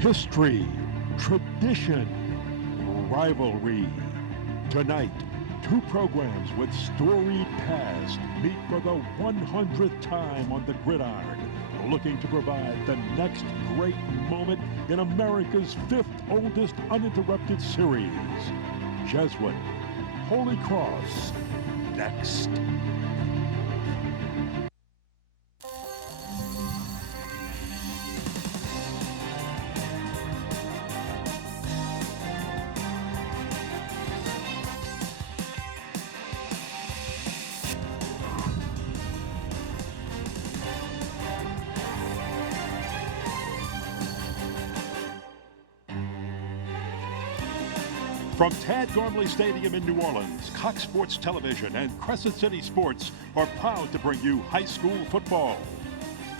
History, tradition, rivalry. Tonight, two programs with storied past meet for the 100th time on the gridiron, looking to provide the next great moment in America's fifth oldest uninterrupted series. Jesuit, Holy Cross, next. From Tad Gormley Stadium in New Orleans, Cox Sports Television and Crescent City Sports are proud to bring you high school football.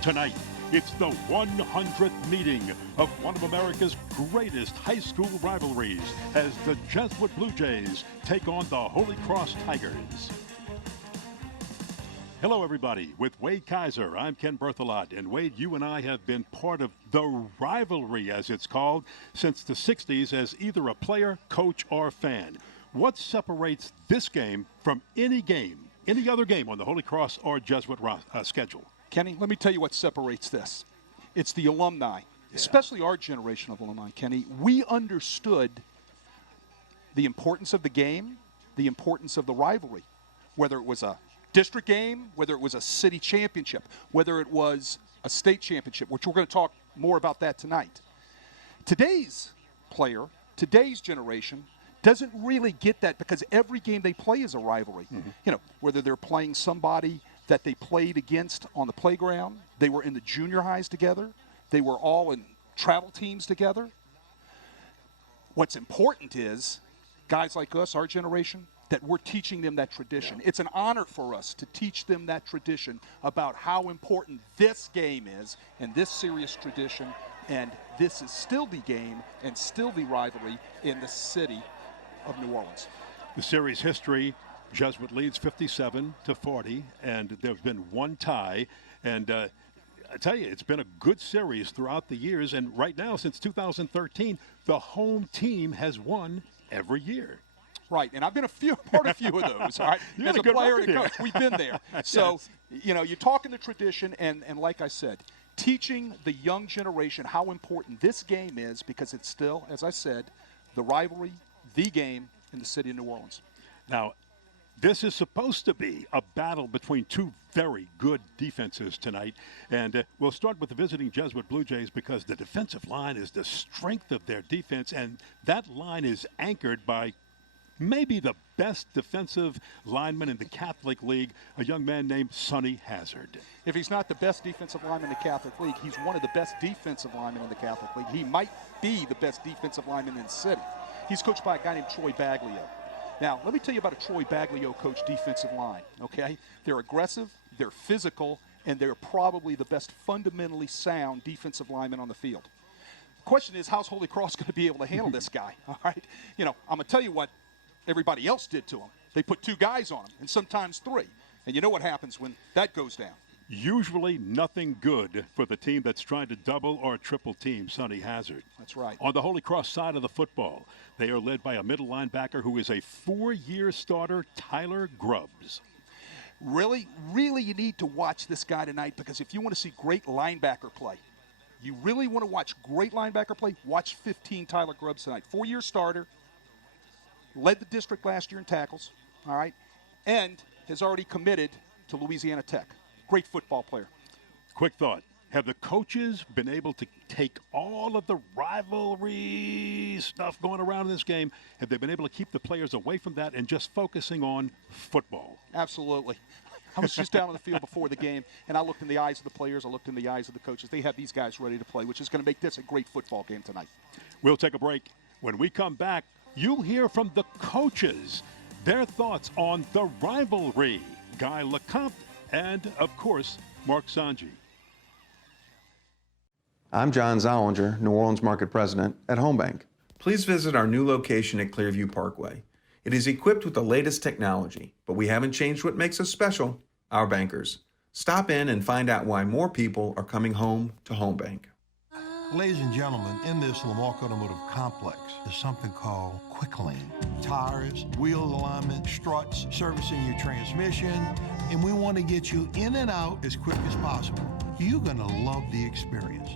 Tonight, it's the 100th meeting of one of America's greatest high school rivalries as the Jesuit Blue Jays take on the Holy Cross Tigers. Hello, everybody. With Wade Kaiser, I'm Ken Berthelot. And Wade, you and I have been part of the rivalry, as it's called, since the 60s as either a player, coach, or fan. What separates this game from any other game on the Holy Cross or Jesuit schedule? Kenny, let me tell you what separates this. It's the alumni, especially our generation of alumni, Kenny. We understood the importance of the game, the importance of the rivalry, whether it was a district game, whether it was a city championship, whether it was a state championship, which we're going to talk more about that tonight. Today's player, today's generation, doesn't really get that because every game they play is a rivalry. Mm-hmm. You know, whether they're playing somebody that they played against on the playground, they were in the junior highs together, they were all in travel teams together. What's important is guys like us, our generation, that we're teaching them that tradition. Yeah. It's an honor for us to teach them that tradition about how important this game is and this serious tradition, and this is still the game and still the rivalry in the city of New Orleans. The series history, Jesuit leads 57-40, and there's been one tie, and I tell you, it's been a good series throughout the years, and right now, since 2013, the home team has won every year. Right, and I've been part of a few of those, all right? As a player and a coach, we've been there. So, you know, you're talking the tradition, and like I said, teaching the young generation how important this game is because it's still, as I said, the rivalry, the game in the city of New Orleans. Now, this is supposed to be a battle between two very good defenses tonight, and we'll start with the visiting Jesuit Blue Jays because the defensive line is the strength of their defense, and that line is anchored by maybe the best defensive lineman in the Catholic League, a young man named Sonny Hazard. If he's not the best defensive lineman in the Catholic League, he's one of the best defensive linemen in the Catholic League. He might be the best defensive lineman in the city. He's coached by a guy named Troy Baglio. Now, let me tell you about a Troy Baglio coach defensive line, okay? They're aggressive, they're physical, and they're probably the best fundamentally sound defensive lineman on the field. The question is, how's Holy Cross going to be able to handle this guy, all right? You know, I'm going to tell you what everybody else did to him. They put two guys on him, and sometimes three. And you know what happens when that goes down. Usually nothing good for the team that's trying to double or triple team Sonny Hazard. That's right. On the Holy Cross side of the football, they are led by a middle linebacker who is a 4-year starter, Tyler Grubbs. Really, you need to watch this guy tonight because if you want to see great linebacker play, you really want to watch great linebacker play, watch 15 Tyler Grubbs tonight. 4-year starter. Led the district last year in tackles, all right, and has already committed to Louisiana Tech. Great football player. Quick thought. Have the coaches been able to take all of the rivalry stuff going around in this game? Have they been able to keep the players away from that and just focusing on football? Absolutely. I was just down on the field before the game, and I looked in the eyes of the players. I looked in the eyes of the coaches. They have these guys ready to play, which is going to make this a great football game tonight. We'll take a break. When we come back, you'll hear from the coaches, their thoughts on the rivalry. Guy LeCompte and, of course, Mark Sanji. I'm John Zollinger, New Orleans Market President at Home Bank. Please visit our new location at Clearview Parkway. It is equipped with the latest technology, but we haven't changed what makes us special, our bankers. Stop in and find out why more people are coming home to Home Bank. Ladies and gentlemen, in this Lamarck Automotive Complex is something called Quick Lane. Tires, wheel alignment, struts, servicing your transmission, and we want to get you in and out as quick as possible. You're going to love the experience.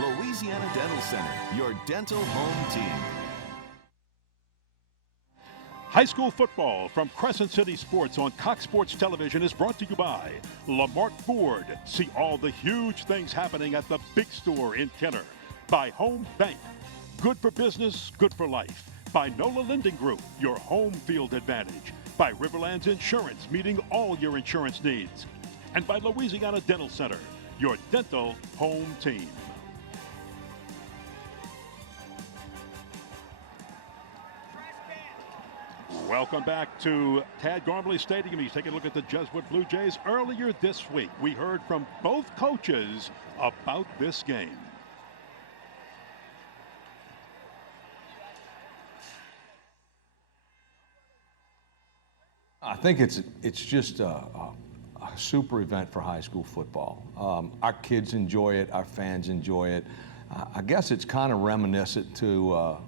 Louisiana Dental Center, your dental home team. High school football from Crescent City Sports on Cox Sports Television is brought to you by Lamarck Ford. See all the huge things happening at the big store in Kenner. By Home Bank. Good for business, good for life. By NOLA Lending Group, your home field advantage. By Riverlands Insurance, meeting all your insurance needs. And by Louisiana Dental Center, your dental home team. Welcome back to Tad Gormley Stadium. He's taking a look at the Jesuit Blue Jays. Earlier this week, we heard from both coaches about this game. I think it's just a super event for high school football. Our kids enjoy it. Our fans enjoy it. I guess it's kind of reminiscent to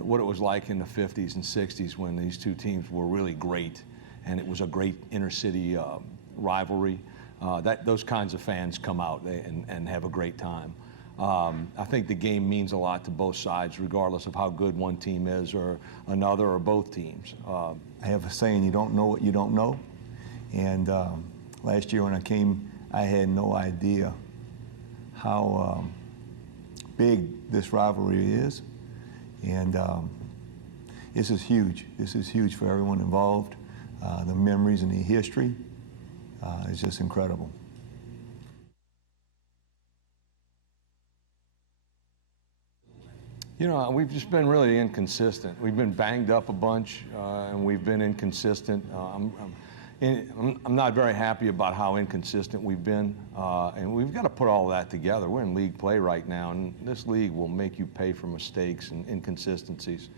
what it was like in the 50s and 60s when these two teams were really great, and it was a great inner-city rivalry. Those kinds of fans come out and have a great time. I think the game means a lot to both sides, regardless of how good one team is or another or both teams. I have a saying, you don't know what you don't know. And last year when I came, I had no idea how big this rivalry is. And this is huge. This is huge for everyone involved. The memories and the history is just incredible. You know, we've just been really inconsistent. We've been banged up a bunch, and we've been inconsistent. I'm not very happy about how inconsistent we've been, and we've got to put all that together. We're in league play right now, and this league will make you pay for mistakes and inconsistencies,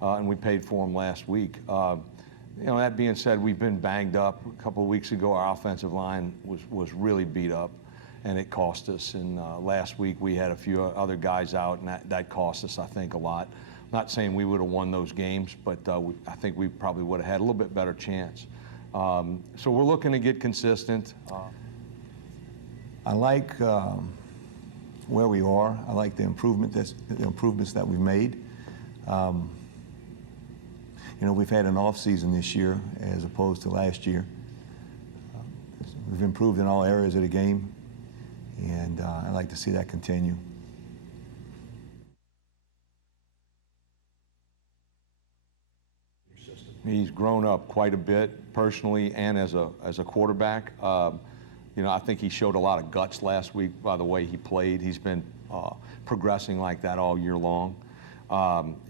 and we paid for them last week. You know, that being said, we've been banged up. A couple of weeks ago, our offensive line was really beat up, and it cost us. And last week, we had a few other guys out, and that cost us, I think, a lot. Not saying we would have won those games, but I think we probably would have had a little bit better chance. So we're looking to get consistent. I like where we are. I like the improvements that we've made. You know, we've had an off season this year as opposed to last year. We've improved in all areas of the game, and I'd like to see that continue. He's grown up quite a bit personally and as a quarterback. You know, I think he showed a lot of guts last week by the way he played. He's been progressing like that all year long.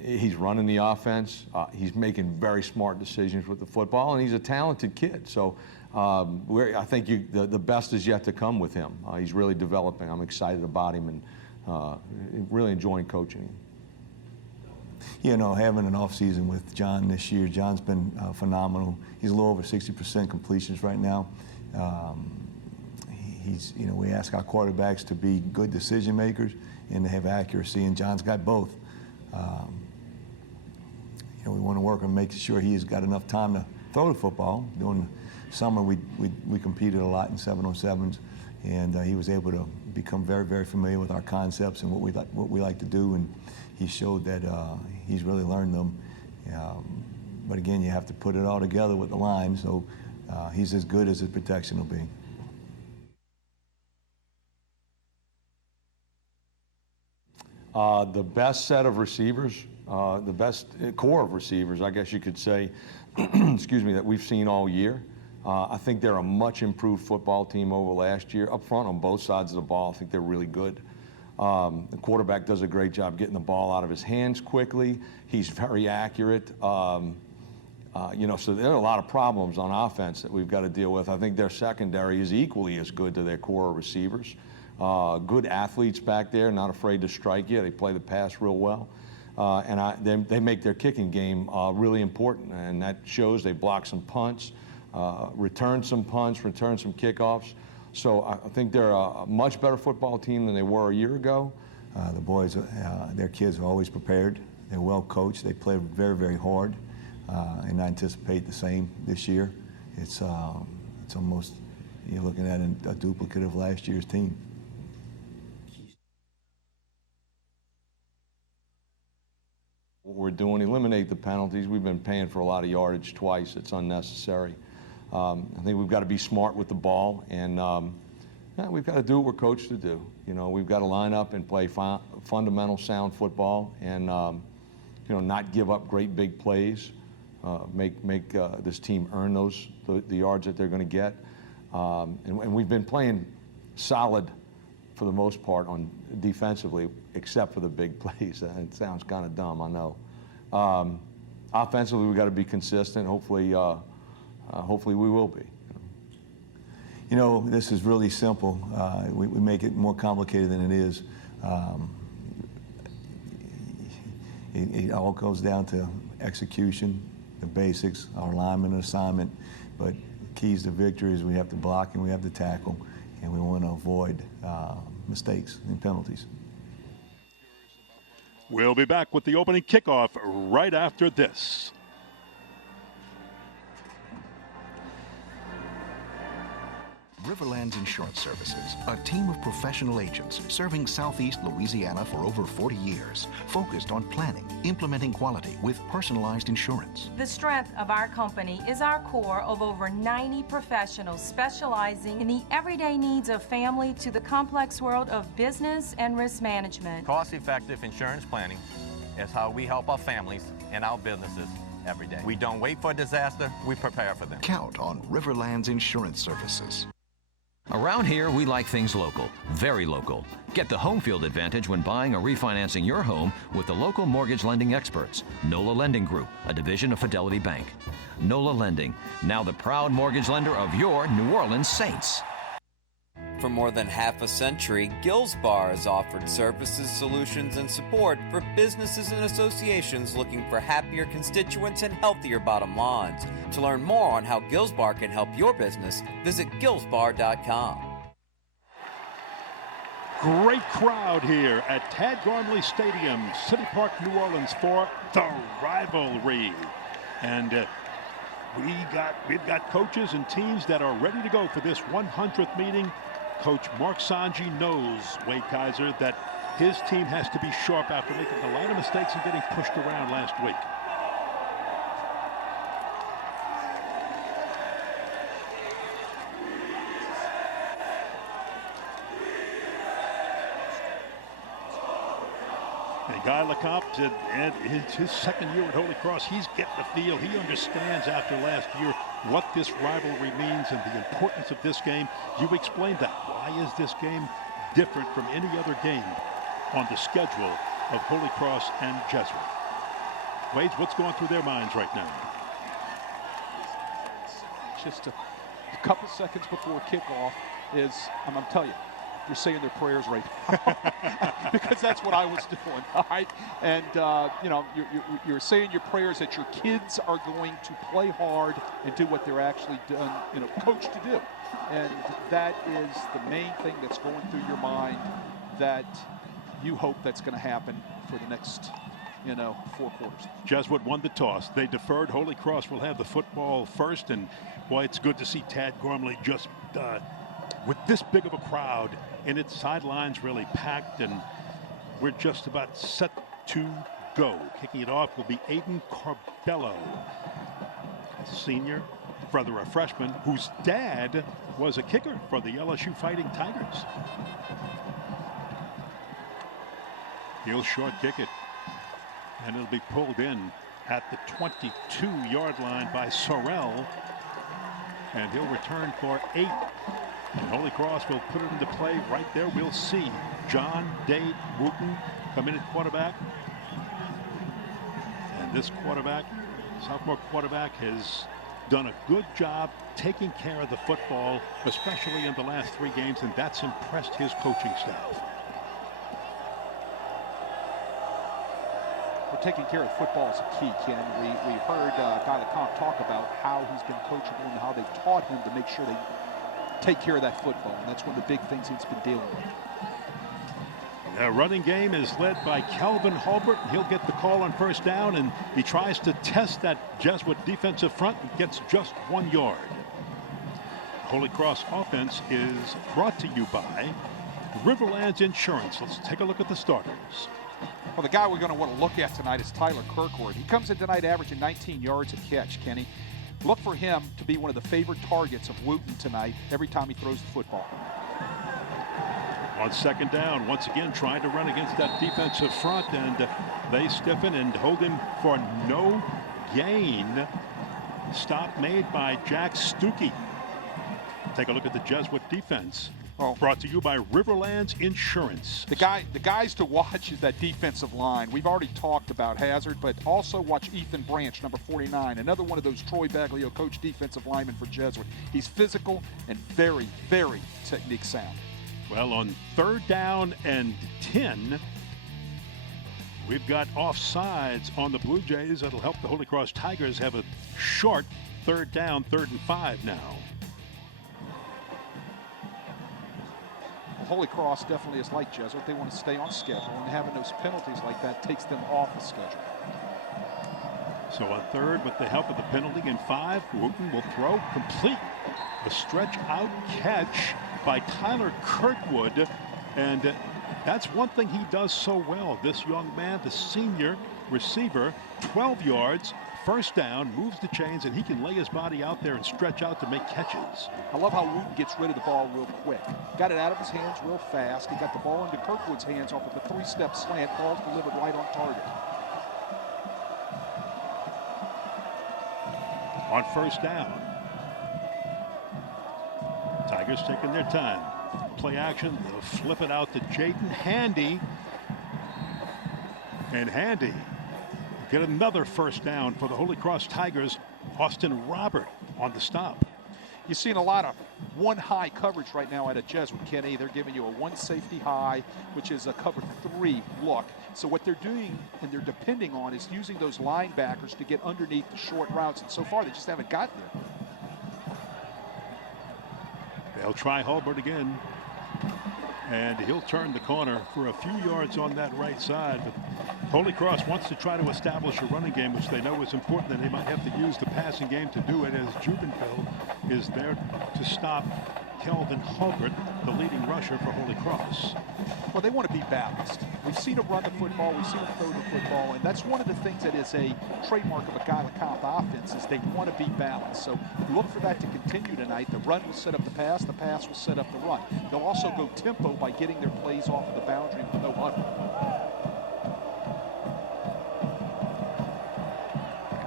He's running the offense. He's making very smart decisions with the football, and he's a talented kid. So I think the best is yet to come with him. He's really developing. I'm excited about him and really enjoying coaching him. You know, having an off season with John this year, John's been phenomenal. He's a little over 60% completions right now. You know, we ask our quarterbacks to be good decision makers and to have accuracy, and John's got both. You know, we want to work on making sure he's got enough time to throw the football. During the summer, we competed a lot in 7-on-7s, and he was able to become very, very familiar with our concepts and what we like to do, and he showed that he's really learned them. But again, you have to put it all together with the line, so he's as good as his protection will be. The best set of receivers, the best core of receivers, I guess you could say, excuse me, that we've seen all year. I think they're a much improved football team over last year. Up front on both sides of the ball, I think they're really good. The quarterback does a great job getting the ball out of his hands quickly. He's very accurate. You know, so there are a lot of problems on offense that we've got to deal with. I think their secondary is equally as good to their core receivers. Good athletes back there, not afraid to strike you. They play the pass real well. And they make their kicking game really important, and that shows. They block some punts, return some punts, return some kickoffs. So I think they're a much better football team than they were a year ago. The boys, their kids are always prepared. They're well coached. They play very, very hard, and I anticipate the same this year. It's almost, you're looking at a duplicate of last year's team. What we're doing, eliminate the penalties. We've been paying for a lot of yardage twice. It's unnecessary. I think we've got to be smart with the ball, and yeah, we've got to do what we're coached to do. You know, we've got to line up and play fundamental, sound football, and you know, not give up great big plays. Make this team earn the yards that they're going to get. And we've been playing solid for the most part on defensively, except for the big plays. It sounds kind of dumb, I know. Offensively, we've got to be consistent. Hopefully we will be. You know, this is really simple. We make it more complicated than it is. It all goes down to execution, the basics, our alignment and assignment. But keys to victory is we have to block and we have to tackle, and we want to avoid mistakes and penalties. We'll be back with the opening kickoff right after this. Riverlands Insurance Services, a team of professional agents serving Southeast Louisiana for over 40 years, focused on planning, implementing quality with personalized insurance. The strength of our company is our core of over 90 professionals specializing in the everyday needs of family to the complex world of business and risk management. Cost-effective insurance planning is how we help our families and our businesses every day. We don't wait for a disaster, we prepare for them. Count on Riverlands Insurance Services. Around here, we like things local, very local. Get the home field advantage when buying or refinancing your home with the local mortgage lending experts. NOLA Lending Group, a division of Fidelity Bank. NOLA Lending, now the proud mortgage lender of your New Orleans Saints. For more than half a century, Gills Bar has offered services, solutions, and support for businesses and associations looking for happier constituents and healthier bottom lines. To learn more on how Gills Bar can help your business, visit gillsbar.com. Great crowd here at Tad Gormley Stadium, City Park, New Orleans, for the rivalry. And we've got coaches and teams that are ready to go for this 100th meeting. Coach Mark Sanji knows, Wade Kaiser, that his team has to be sharp after making a lot of mistakes and getting pushed around last week. And Guy Lecomte, his second year at Holy Cross, he's getting the feel. He understands after last year what this rivalry means and the importance of this game. You explained that. Why is this game different from any other game on the schedule of Holy Cross and Jesuit? Wade, what's going through their minds right now? Just a couple seconds before kickoff is, I'm telling you, you're saying their prayers right now. Because that's what I was doing, all right? And, you know, you're saying your prayers that your kids are going to play hard and do what they're actually done, you know, coached to do. And that is the main thing that's going through your mind, that you hope that's going to happen for the next, you know, 4 quarters. Jesuit won the toss. They deferred. Holy Cross will have the football first. And, boy, it's good to see Tad Gormley just with this big of a crowd and its sidelines really packed, and we're just about set to go. Kicking it off will be Aiden Carbello, a senior, rather a freshman, whose dad was a kicker for the LSU Fighting Tigers. He'll short kick it, and it'll be pulled in at the 22-yard line by Sorrell, and he'll return for 8. And Holy Cross will put it into play right there. We'll see John Dade Wooten come in at quarterback. And this quarterback, sophomore quarterback, has done a good job taking care of the football, especially in the last 3 games, and that's impressed his coaching staff. Well, taking care of football is a key, Ken. We heard Guy LeCompte talk about how he's been coachable and how they've taught him to make sure they take care of that football, and that's one of the big things he's been dealing with. The running game is led by Calvin Hulbert. He'll get the call on first down, and he tries to test that Jesuit defensive front and gets just 1 yard. Holy Cross offense is brought to you by Riverlands Insurance. Let's take a look at the starters. Well, the guy we're going to want to look at tonight is Tyler Kirkwood. He comes in tonight averaging 19 yards a catch, Kenny. Look for him to be one of the favorite targets of Wooten tonight every time he throws the football. On second down, once again trying to run against that defensive front, and they stiffen and hold him for no gain. Stop made by Jack Stuckey. Take a look at the Jesuit defense. Brought to you by Riverlands Insurance. The guys to watch is that defensive line. We've already talked about Hazard, but also watch Ethan Branch, number 49, another one of those Troy Baglio coach defensive linemen for Jesuit. He's physical and very, very technique sound. Well, on third down and 10, we've got offsides on the Blue Jays. That'll help the Holy Cross Tigers have a short third down, 3rd and 5 now. Holy Cross definitely is like Jesuit. They want to stay on schedule, and having those penalties like that takes them off the schedule. So on third, with the help of the penalty, and 5, Wooten will throw complete. A stretch out catch by Tyler Kirkwood, and that's one thing he does so well. This young man, the senior receiver, 12 yards, first down, moves the chains, and he can lay his body out there and stretch out to make catches. I love how Wooten gets rid of the ball real quick. Got it out of his hands real fast. He got the ball into Kirkwood's hands off of a 3-step slant. Ball's delivered right on target. On first down, Tigers taking their time. Play action, they'll flip it out to Jaden Handy. And Handy get another first down for the Holy Cross Tigers. Austin Robert on the stop. You're seeing a lot of one high coverage right now at a Jesuit, Kenny. They're giving you a 1 safety high, which is a cover 3 look. So what they're doing and they're depending on is using those linebackers to get underneath the short routes. And so far, they just haven't gotten there. They'll try Hulbert again. And he'll turn the corner for a few yards on that right side. But Holy Cross wants to try to establish a running game, which they know is important, and they might have to use the passing game to do it, as Jubenfeld is there to stop Kelvin Hulbert, the leading rusher for Holy Cross. Well, they want to be balanced. We've seen them run the football, we've seen them throw the football, and that's one of the things that is a trademark of a Guy LeCompte offense, is they want to be balanced. So look for that to continue tonight. The run will set up the pass will set up the run. They'll also go tempo by getting their plays off of the boundary with no huddle.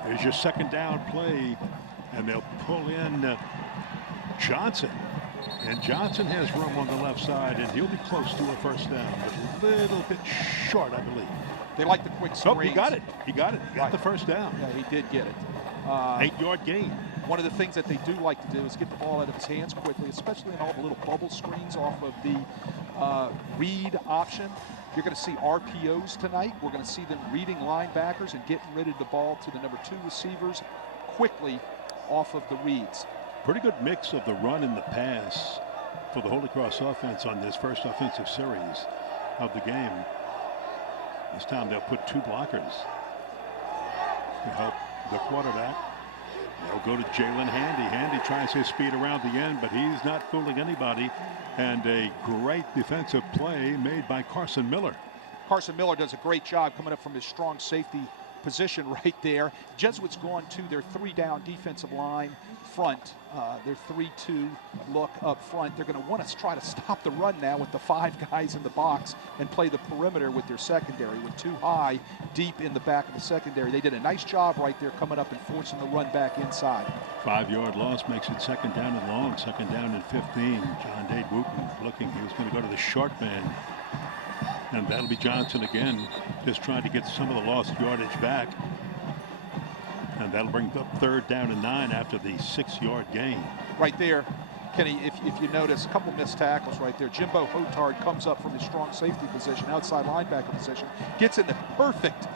There's your second down play, and they'll pull in Johnson. And Johnson has room on the left side, and he'll be close to a first down, but a little bit short, I believe. They like the quick screens. Oh, he got it. He got it. He got the first down. Yeah, he did get it. 8-yard gain. One of the things that they do like to do is get the ball out of his hands quickly, especially in all the little bubble screens off of the read option. You're going to see RPOs tonight. We're going to see them reading linebackers and getting rid of the ball to the number 2 receivers quickly off of the reads. Pretty good mix of the run and the pass for the Holy Cross offense on this first offensive series of the game. This time they'll put 2 blockers to help the quarterback. They'll go to Jalen Handy. Handy tries his speed around the end, but he's not fooling anybody. And a great defensive play made by Carson Miller. Carson Miller does a great job coming up from his strong safety position right there. Jesuits gone to their 3-down defensive line front, their 3-2 look up front. They're going to want to try to stop the run now with the 5 guys in the box and play the perimeter with their secondary, with 2 high deep in the back of the secondary. They did a nice job right there coming up and forcing the run back inside. 5-yard loss makes it 2nd down and long, 2nd down and 15. John Dade Wooten looking, he was going to go to the short man. And that'll be Johnson again, just trying to get some of the lost yardage back. And that'll bring up 3rd down and 9 after the 6-yard gain. Right there, Kenny, if you notice, a couple missed tackles right there. Jimbo Hotard comes up from his strong safety position, outside linebacker position, gets in the perfect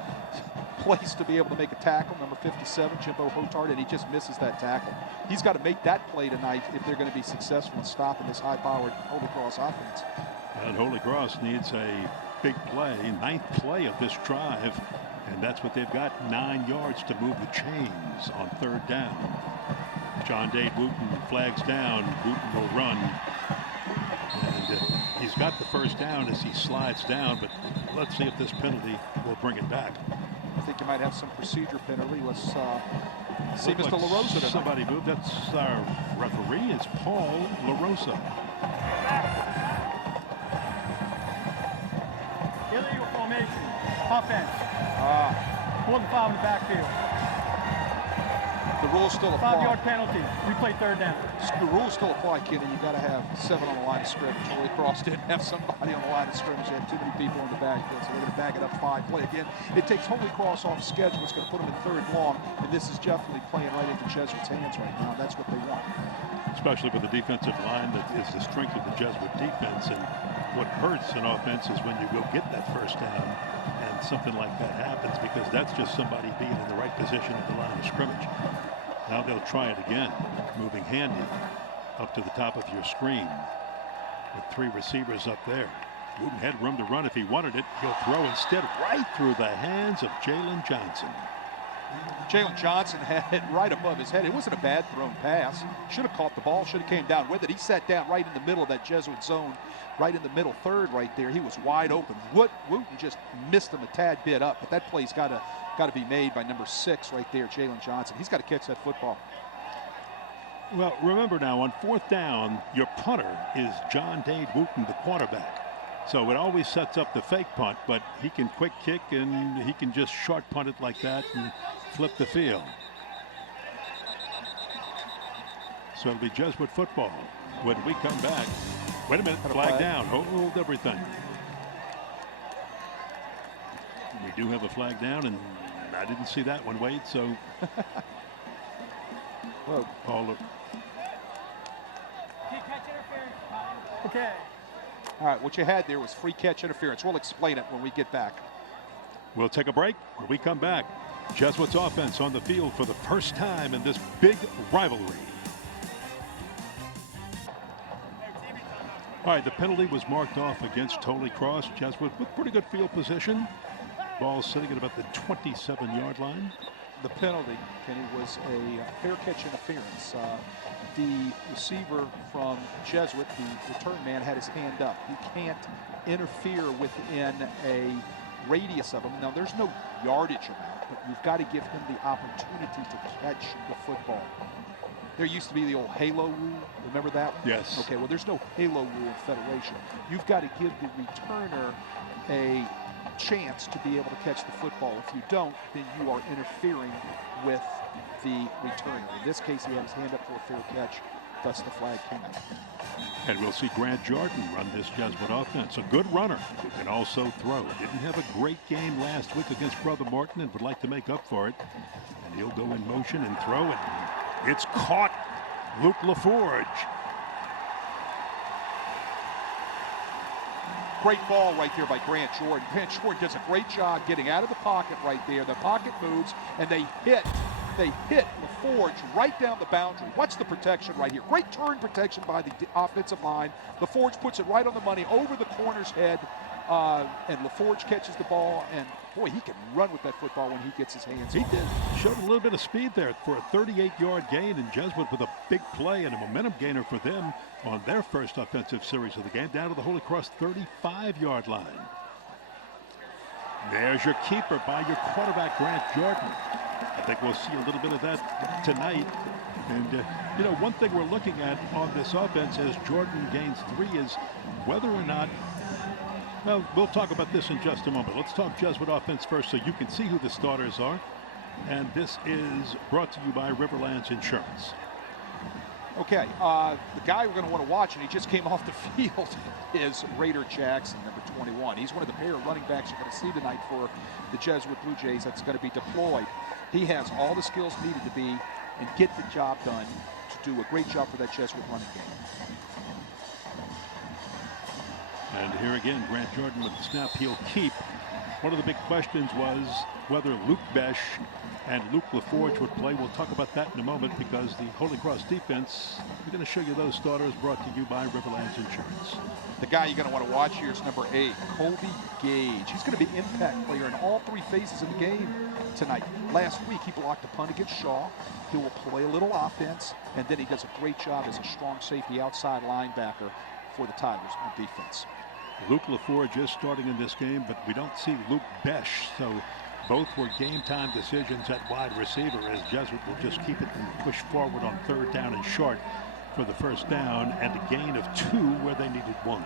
place to be able to make a tackle, number 57, Jimbo Hotard, and he just misses that tackle. He's got to make that play tonight if they're going to be successful in stopping this high-powered Holy Cross offense. And Holy Cross needs a big play, 9th play of this drive, and that's what they've got, 9 yards to move the chains on 3rd down. John Dade Wooten flags down. Wooten will run. And he's got the 1st down as he slides down, but let's see if this penalty will bring it back. I think you might have some procedure penalty. Let's see Mr. LaRosa tonight. Somebody moved. That's our referee. It's Paul LaRosa. Illegal formation. Offense. 4th and 5 in the backfield. The rules still apply. 5-yard penalty. We play 3rd down. The rules still apply, Kenny. You got to have 7 on the line of scrimmage. Holy Cross didn't have somebody on the line of scrimmage. They had too many people in the backfield, so they're going to back it up 5 play again. It takes Holy Cross off schedule. It's going to put them in 3rd long, and this is definitely playing right into Jesuits' hands right now. That's what they want. Especially with the defensive line that is the strength of the Jesuit defense, and what hurts an offense is when you go get that 1st down and something like that happens, because that's just somebody being in the right position at the line of scrimmage. Now they'll try it again, moving handy up to the top of your screen with 3 receivers up there. Wooten had room to run if he wanted it. He'll throw instead right through the hands of Jalen Johnson. Jalen Johnson had it right above his head. It wasn't a bad thrown pass. Should have caught the ball, should have came down with it. He sat down right in the middle of that Jesuit zone, right in the middle 3rd right there. He was wide open. Wooten just missed him a tad bit up, but that play's got to be made by number 6 right there, Jalen Johnson. He's got to catch that football. Well, remember now, on 4th down, your punter is John Dade Wooten, the quarterback. So it always sets up the fake punt, but he can quick kick and he can just short punt it like that and flip the field. So it'll be Jesuit football when we come back. Wait a minute, flag down, hold everything. We do have a flag down, and I didn't see that one, Wade, so. Whoa. Paul. Okay. All right, what you had there was free catch interference. We'll explain it when we get back. We'll take a break. When we come back, Jesuits offense on the field for the first time in this big rivalry. All right, the penalty was marked off against Holy Cross. Jesuit with pretty good field position. Ball sitting at about the 27-yard line. The penalty, Kenny, was a fair catch interference. The receiver from Jesuit, the return man, had his hand up. You can't interfere within a radius of him. Now, there's no yardage amount, but you've got to give him the opportunity to catch the football. There used to be the old halo rule. Remember that one? Yes. Okay, well, there's no halo rule in Federation. You've got to give the returner a chance to be able to catch the football. If you don't, then you are interfering with the returner. In this case, he had his hand up for a fair catch, thus the flag came out. And we'll see Grant Jordan run this Jesuit offense. A good runner who can also throw. Didn't have a great game last week against Brother Martin and would like to make up for it. And he'll go in motion and throw it. It's caught. Luke LaForge. Great ball right there by Grant Jordan. Grant Jordan does a great job getting out of the pocket right there. The pocket moves, and they hit LaForge right down the boundary. Watch the protection right here. Great turn protection by the offensive line. LaForge puts it right on the money over the corner's head, and LaForge catches the ball, and boy, he can run with that football when he gets his hands on it. He did. Showed a little bit of speed there for a 38-yard gain, and Jesuit with a big play and a momentum gainer for them on their first offensive series of the game, down to the Holy Cross 35-yard line. There's your keeper by your quarterback, Grant Jordan. I think we'll see a little bit of that tonight. And, you know, one thing we're looking at on this offense as Jordan gains 3 is whether or not, well, we'll talk about this in just a moment. Let's talk Jesuit offense first so you can see who the starters are. And this is brought to you by Riverlands Insurance. Okay, the guy we're going to want to watch, and he just came off the field, is Raider Jackson, number 21. He's one of the pair of running backs you're going to see tonight for the Jesuit Blue Jays that's going to be deployed. He has all the skills needed to be and get the job done to do a great job for that Jesuit running game. And here again, Grant Jordan with the snap. He'll keep. One of the big questions was whether Luke Besh and Luke LaForge would play. We'll talk about that in a moment because the Holy Cross defense, we're going to show you those starters brought to you by Riverlands Insurance. The guy you're going to want to watch here is number 8, Colby Gage. He's going to be an impact player in all 3 phases of the game tonight. Last week, he blocked a punt against Shaw. He will play a little offense, and then he does a great job as a strong safety outside linebacker for the Tigers on defense. Luke LaForge is starting in this game, but we don't see Luke Besh, so both were game-time decisions at wide receiver as Jesuit will just keep it and push forward on 3rd down and short for the 1st down and a gain of 2 where they needed 1.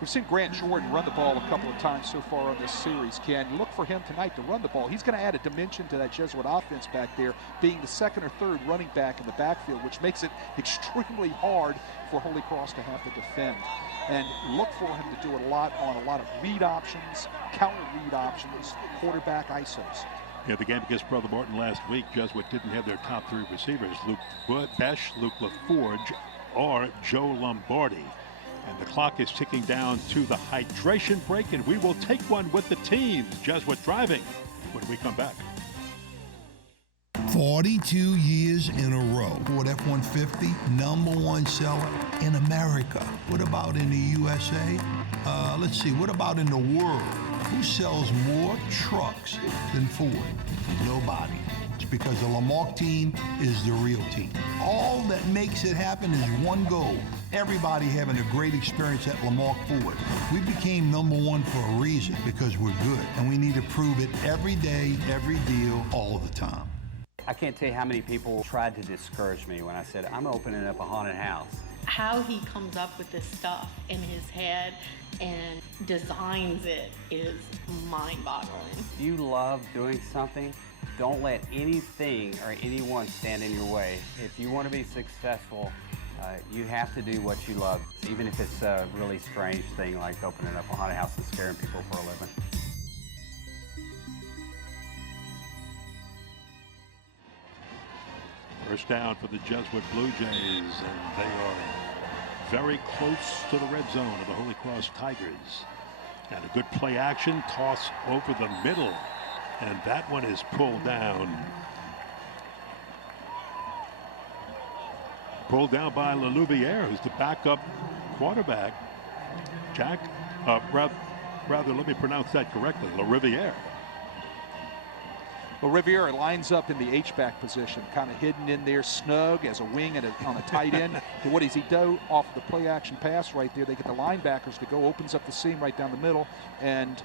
We've seen Grant Jordan run the ball a couple of times so far on this series, Ken. You look for him tonight to run the ball. He's going to add a dimension to that Jesuit offense back there, being the 2nd or 3rd running back in the backfield, which makes it extremely hard for Holy Cross to have to defend. And look for him to do a lot on a lot of read options, counter read options, quarterback ISOs. Yeah, the game against Brother Martin last week, Jesuit didn't have their top 3 receivers, Luke Besh, Luke LaForge, or Joe Lombardi. And the clock is ticking down to the hydration break, and we will take one with the teams. Jesuit driving when we come back. 42 years in a row. Ford F-150, #1 seller in America. What about in the USA? Let's see, what about in the world? Who sells more trucks than Ford? Nobody. It's because the Lamarck team is the real team. All that makes it happen is one goal. Everybody having a great experience at Lamarck Ford. We became #1 for a reason, because we're good. And we need to prove it every day, every deal, all the time. I can't tell you how many people tried to discourage me when I said, I'm opening up a haunted house. How he comes up with this stuff in his head and designs it is mind-boggling. If you love doing something, don't let anything or anyone stand in your way. If you want to be successful, you have to do what you love, even if it's a really strange thing like opening up a haunted house and scaring people for a living. First down for the Jesuit Blue Jays, and they are very close to the red zone of the Holy Cross Tigers. And a good play action toss over the middle, and that one is pulled down. Pulled down by Lelouvier, who's the backup quarterback. Rather, let me pronounce that correctly, LaRiviere. Well, Riviera lines up in the H-back position, kind of hidden in there, snug as a wing and on a tight end. And what does he do off the play-action pass right there? They get the linebackers to go, opens up the seam right down the middle, and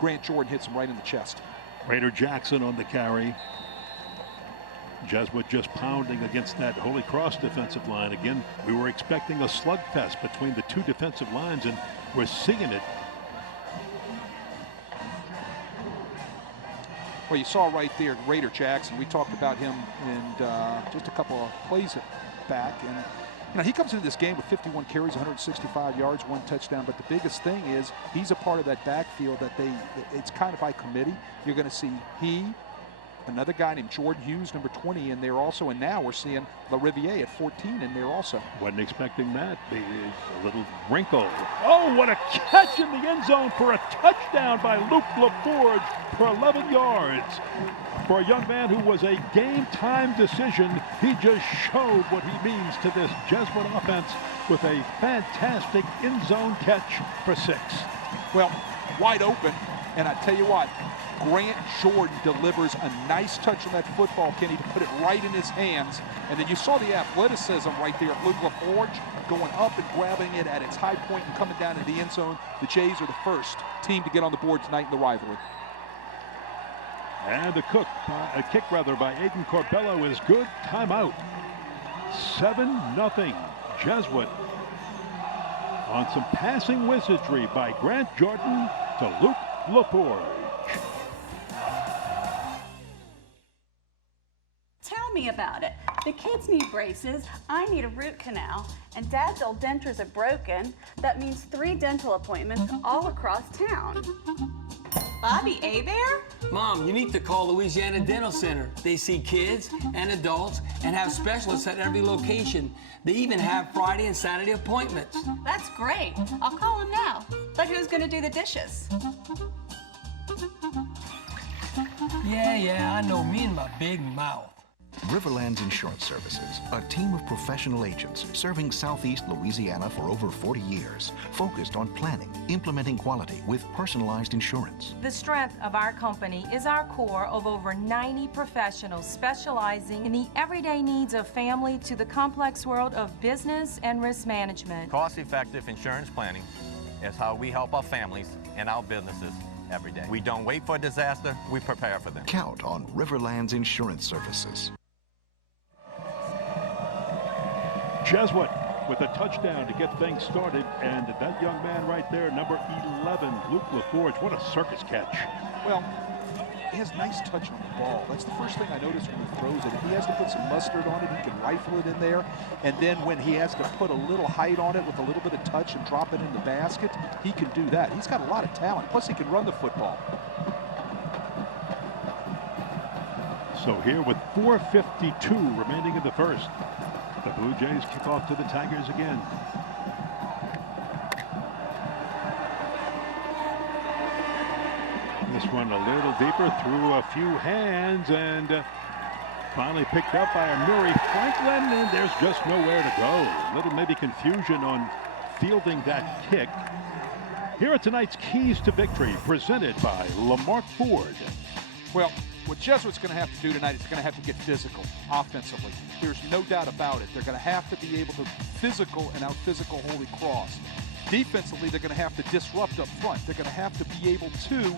Grant Jordan hits him right in the chest. Raider Jackson on the carry. Jesuit just pounding against that Holy Cross defensive line. Again, we were expecting a slugfest between the 2 defensive lines, and we're seeing it. Well, you saw right there Raider Jackson. We talked about him in just a couple of plays back. And, you know, he comes into this game with 51 carries, 165 yards, 1 touchdown. But the biggest thing is he's a part of that backfield that it's kind of by committee. You're going to see another guy named Jordan Hughes, number 20, in there also. And now we're seeing LaRiviere at 14 in there also. Wasn't expecting that. A little wrinkle. Oh, what a catch in the end zone for a touchdown by Luke LaForge for 11 yards. For a young man who was a game-time decision, he just showed what he means to this Jesuit offense with a fantastic end zone catch for 6. Well, wide open, and I tell you what, Grant Jordan delivers a nice touch on that football, Kenny, to put it right in his hands. And then you saw the athleticism right there of Luke LaForge going up and grabbing it at its high point and coming down in the end zone. The Jays are the first team to get on the board tonight in the rivalry. And the kick by Aiden Corbello is good. Timeout. 7-0. Jesuit on some passing wizardry by Grant Jordan to Luke LaForge. Tell me about it. The kids need braces, I need a root canal, and Dad's old dentures are broken. That means 3 dental appointments all across town. Bobby Abear? Mom, you need to call Louisiana Dental Center. They see kids and adults and have specialists at every location. They even have Friday and Saturday appointments. That's great. I'll call him now. But who's gonna do the dishes? Yeah, I know, me and my big mouth. Riverlands Insurance Services, a team of professional agents serving Southeast Louisiana for over 40 years, focused on planning, implementing quality with personalized insurance. The strength of our company is our core of over 90 professionals specializing in the everyday needs of family to the complex world of business and risk management. Cost-effective insurance planning is how we help our families and our businesses every day. We don't wait for a disaster, we prepare for them. Count on Riverlands Insurance Services. Jesuit with a touchdown to get things started, and that young man right there, number 11, Luke LaForge, what a circus catch. Well, he has nice touch on the ball. That's the first thing I noticed when he throws it. If he has to put some mustard on it, he can rifle it in there. And then when he has to put a little height on it with a little bit of touch and drop it in the basket, he can do that. He's got a lot of talent. Plus, he can run the football. So here with 4:52 remaining in the first, the Blue Jays kick off to the Tigers again. This one a little deeper through a few hands and finally picked up by Murray Franklin, and there's just nowhere to go. A little maybe confusion on fielding that kick. Here are tonight's keys to victory presented by Lamarck Ford. Well, what Jesuit's going to have to do tonight is they're going to have to get physical offensively. There's no doubt about it. They're going to have to be able to physical and out-physical Holy Cross. Defensively, they're going to have to disrupt up front. They're going to have to be able to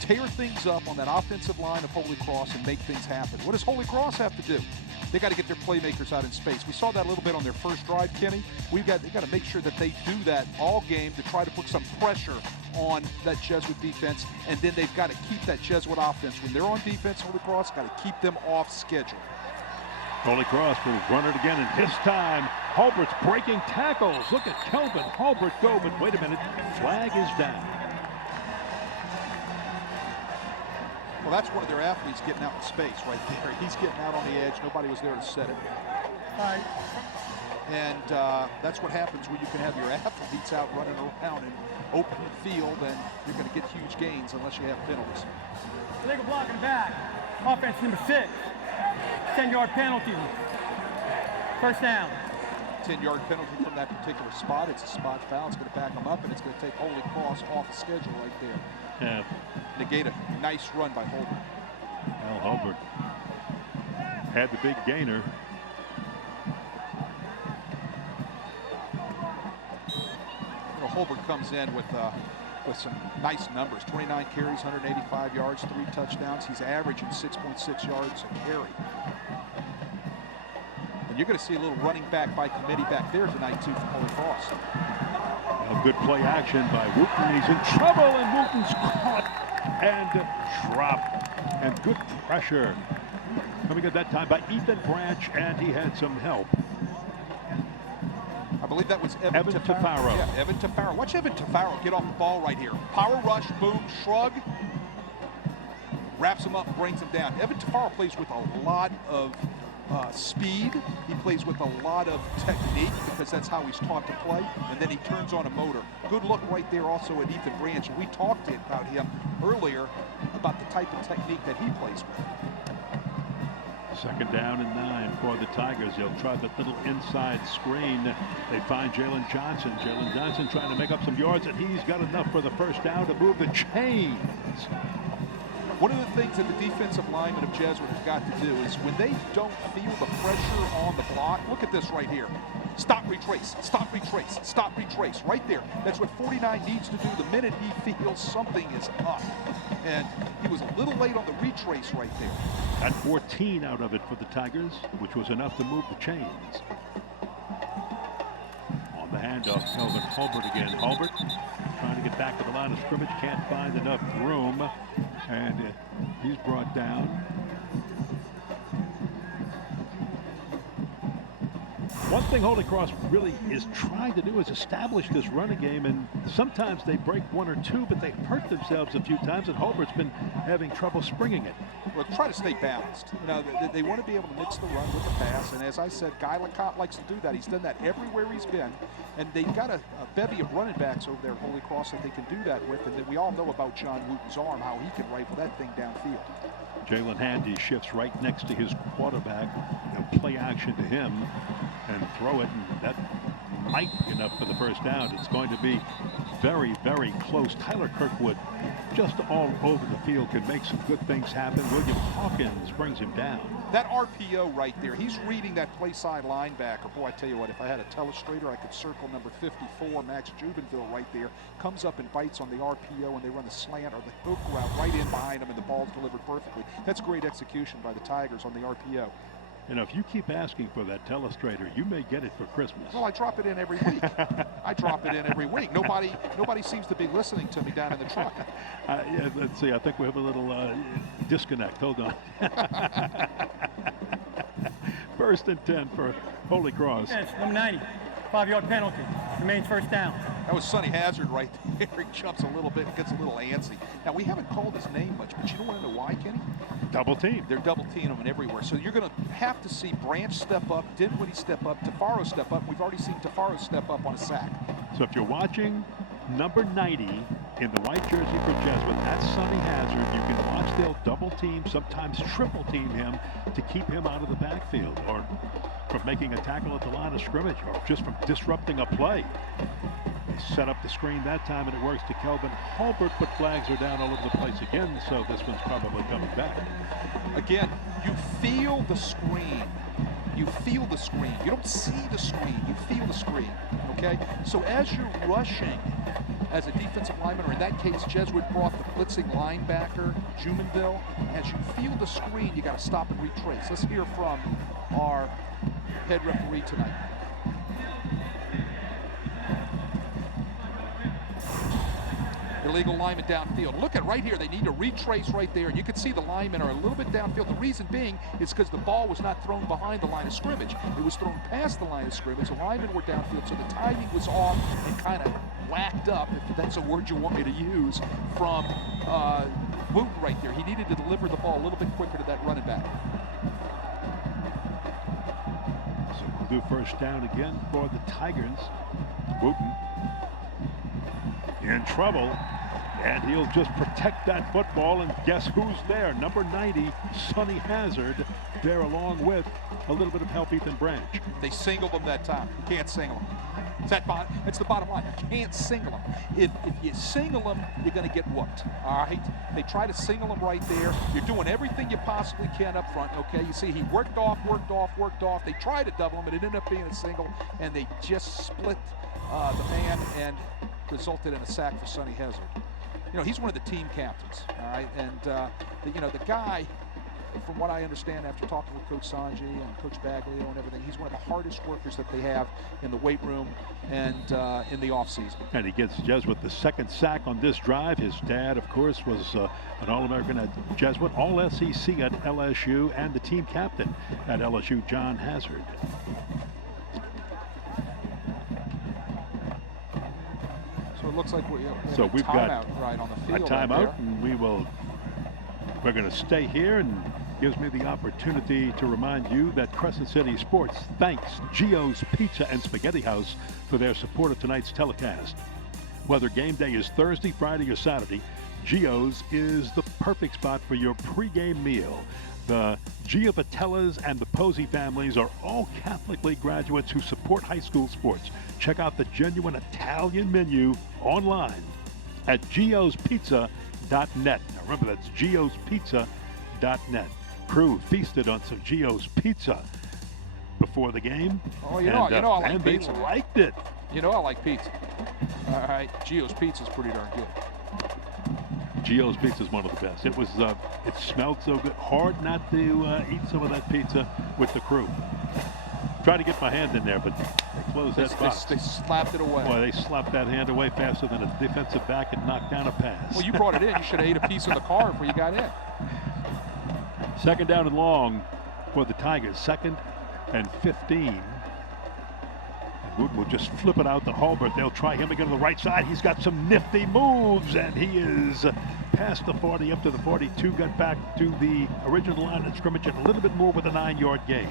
tear things up on that offensive line of Holy Cross and make things happen. What does Holy Cross have to do? They got to get their playmakers out in space. We saw that a little bit on their first drive, Kenny. They got to make sure that they do that all game to try to put some pressure on that Jesuit defense, and then they've got to keep that Jesuit offense. When they're on defense, Holy Cross got to keep them off schedule. Holy Cross will run it again, and this time Hulbert's breaking tackles. Look at Kelvin Hulbert go, but wait a minute, flag is down. Well, that's one of their athletes getting out in space right there. He's getting out on the edge. Nobody was there to set it. And that's what happens when you can have your athletes out running around in open field, and you're going to get huge gains unless you have penalties. Illegal block in the back. Offense number 6. 10-yard penalty. First down. 10-yard penalty from that particular spot. It's a spot foul. It's going to back them up, and it's going to take Holy Cross off the schedule right there. Yeah. Negate a nice run by Hulbert. Al Hulbert had the big gainer. You know, Hulbert comes in with some nice numbers. 29 carries, 185 yards, 3 touchdowns. He's averaging 6.6 yards a carry. And you're going to see a little running back by committee back there tonight, too, from Holy Cross. A good play action by Wooten. He's in trouble, and Wooten's caught and dropped. And good pressure coming at that time by Ethan Branch, and he had some help. I believe that was Evan Tafaro. Yeah, Evan Tafaro. Watch Evan Tafaro get off the ball right here. Power rush, boom, shrug. Wraps him up, brings him down. Evan Tafaro plays with a lot of speed. He plays with a lot of technique because that's how he's taught to play. And then he turns on a motor. Good look right there also at Ethan Branch. We talked about him earlier about the type of technique that he plays with. Second down and 9 for the Tigers. They'll try that little inside screen. They find Jalen Johnson. Jalen Johnson trying to make up some yards, and he's got enough for the first down to move the chains. One of the things that the defensive linemen of Jesuit have got to do is when they don't feel the pressure on the block, look at this right here. Stop, retrace, stop, retrace, stop, retrace, right there. That's what 49 needs to do the minute he feels something is up. And he was a little late on the retrace right there. Got 14 out of it for the Tigers, which was enough to move the chains. On the handoff, Kelvin Hulbert again. Hulbert trying to get back to the line of scrimmage, can't find enough room, and he's brought down. One thing Holy Cross really is trying to do is establish this running game, and sometimes they break one or two, but they've hurt themselves a few times, and Hulbert's been having trouble springing it. Well, try to stay balanced. You know, they want to be able to mix the run with the pass, and as I said, Guy LeCompte likes to do that. He's done that everywhere he's been, and they've got a bevy of running backs over there at Holy Cross that they can do that with, and then we all know about John Wooten's arm, how he can rifle that thing downfield. Jalen Handy shifts right next to his quarterback. They'll play action to him and throw it, and that might be enough for the first down. It's going to be very, very close. Tyler Kirkwood just all over the field can make some good things happen. William Hawkins brings him down. That RPO right there, he's reading that play side linebacker. Boy, I tell you what, if I had a telestrator, I could circle number 54, Max Jubenville right there. Comes up and bites on the RPO, and they run the slant or the hook route right in behind him, and the ball's delivered perfectly. That's great execution by the Tigers on the RPO. You know, if you keep asking for that telestrator, you may get it for Christmas. Well, I drop it in every week. I drop it in every week. Nobody seems to be listening to me down in the truck. Yeah, let's see. I think we have a little disconnect. Hold on. First and 10 for Holy Cross. Yes, number 90. 5-yard penalty. Remains first down. That was Sonny Hazard right there. He jumps a little bit and gets a little antsy. Now, we haven't called his name much, but you don't want to know why, Kenny? Double team. They're double teaming him everywhere. So you're going to have to see Branch step up, Dinwiddie step up, Tafaro step up. We've already seen Tafaro step up on a sack. So if you're watching number 90 in the white jersey for Jesuit, that's Sonny Hazard. You can watch they'll double team, sometimes triple team him to keep him out of the backfield or from making a tackle at the line of scrimmage or just from disrupting a play. They set up the screen that time and it works to Kelvin Hulbert, but flags are down all over the place again, so this one's probably coming back. Again, you feel the screen. You feel the screen. You don't see the screen. You feel the screen, okay? So as you're rushing as a defensive lineman, or in that case, Jesuit brought the blitzing linebacker, Jubenville. As you feel the screen, you got to stop and retrace. Let's hear from our head referee tonight. Illegal lineman downfield. Look at right here. They need to retrace right there. You can see the linemen are a little bit downfield. The reason being is because the ball was not thrown behind the line of scrimmage. It was thrown past the line of scrimmage. The linemen were downfield, so the timing was off and kind of whacked up, if that's a word you want me to use, from Wooten right there. He needed to deliver the ball a little bit quicker to that running back. So we'll do first down again for the Tigers. Wooten in trouble, and he'll just protect that football, and guess who's there? Number 90, Sonny Hazard, there along with a little bit of help, Ethan Branch. They singled him that time. You can't single him. It's the bottom line. You can't single him. If you single him, you're going to get whooped, all right? They try to single him right there. You're doing everything you possibly can up front, okay? You see he worked off. They tried to double him, but it ended up being a single, and they just split the man and resulted in a sack for Sonny Hazard. You know, he's one of the team captains, all right? And, the guy, from what I understand after talking with Coach Sanji and Coach Baglio and everything, he's one of the hardest workers that they have in the weight room and in the offseason. And he gets Jesuit the second sack on this drive. His dad, of course, was an All-American at Jesuit, All-SEC at LSU, and the team captain at LSU, John Hazard. So it looks like we've got right on the field. A timeout, and we're going to stay here, and gives me the opportunity to remind you that Crescent City Sports thanks Gio's Pizza and Spaghetti House for their support of tonight's telecast. Whether game day is Thursday, Friday, or Saturday, Gio's is the perfect spot for your pregame meal. The Giovatellas and the Posey families are all Catholic League graduates who support high school sports. Check out the genuine Italian menu online at giospizza.com. geospizza.net. Now remember, that's geospizza.net. Crew feasted on some Geo's Pizza before the game. Oh, you know I like they pizza. Liked it. You know I like pizza. All right, Geo's Pizza's pretty darn good. Geo's Pizza is one of the best. It smelled so good. Hard not to eat some of that pizza with the crew. Tried to get my hand in there, but they closed that box. They slapped it away. Boy, they slapped that hand away faster than a defensive back and knocked down a pass. Well, you brought it in. You should have ate a piece of the car before you got in. Second down and long for the Tigers. 2nd and 15. And Wood will just flip it out to Hulbert. They'll try him again on the right side. He's got some nifty moves, and he is past the 40, up to the 42. Got back to the original line of scrimmage and a little bit more with a 9-yard gain.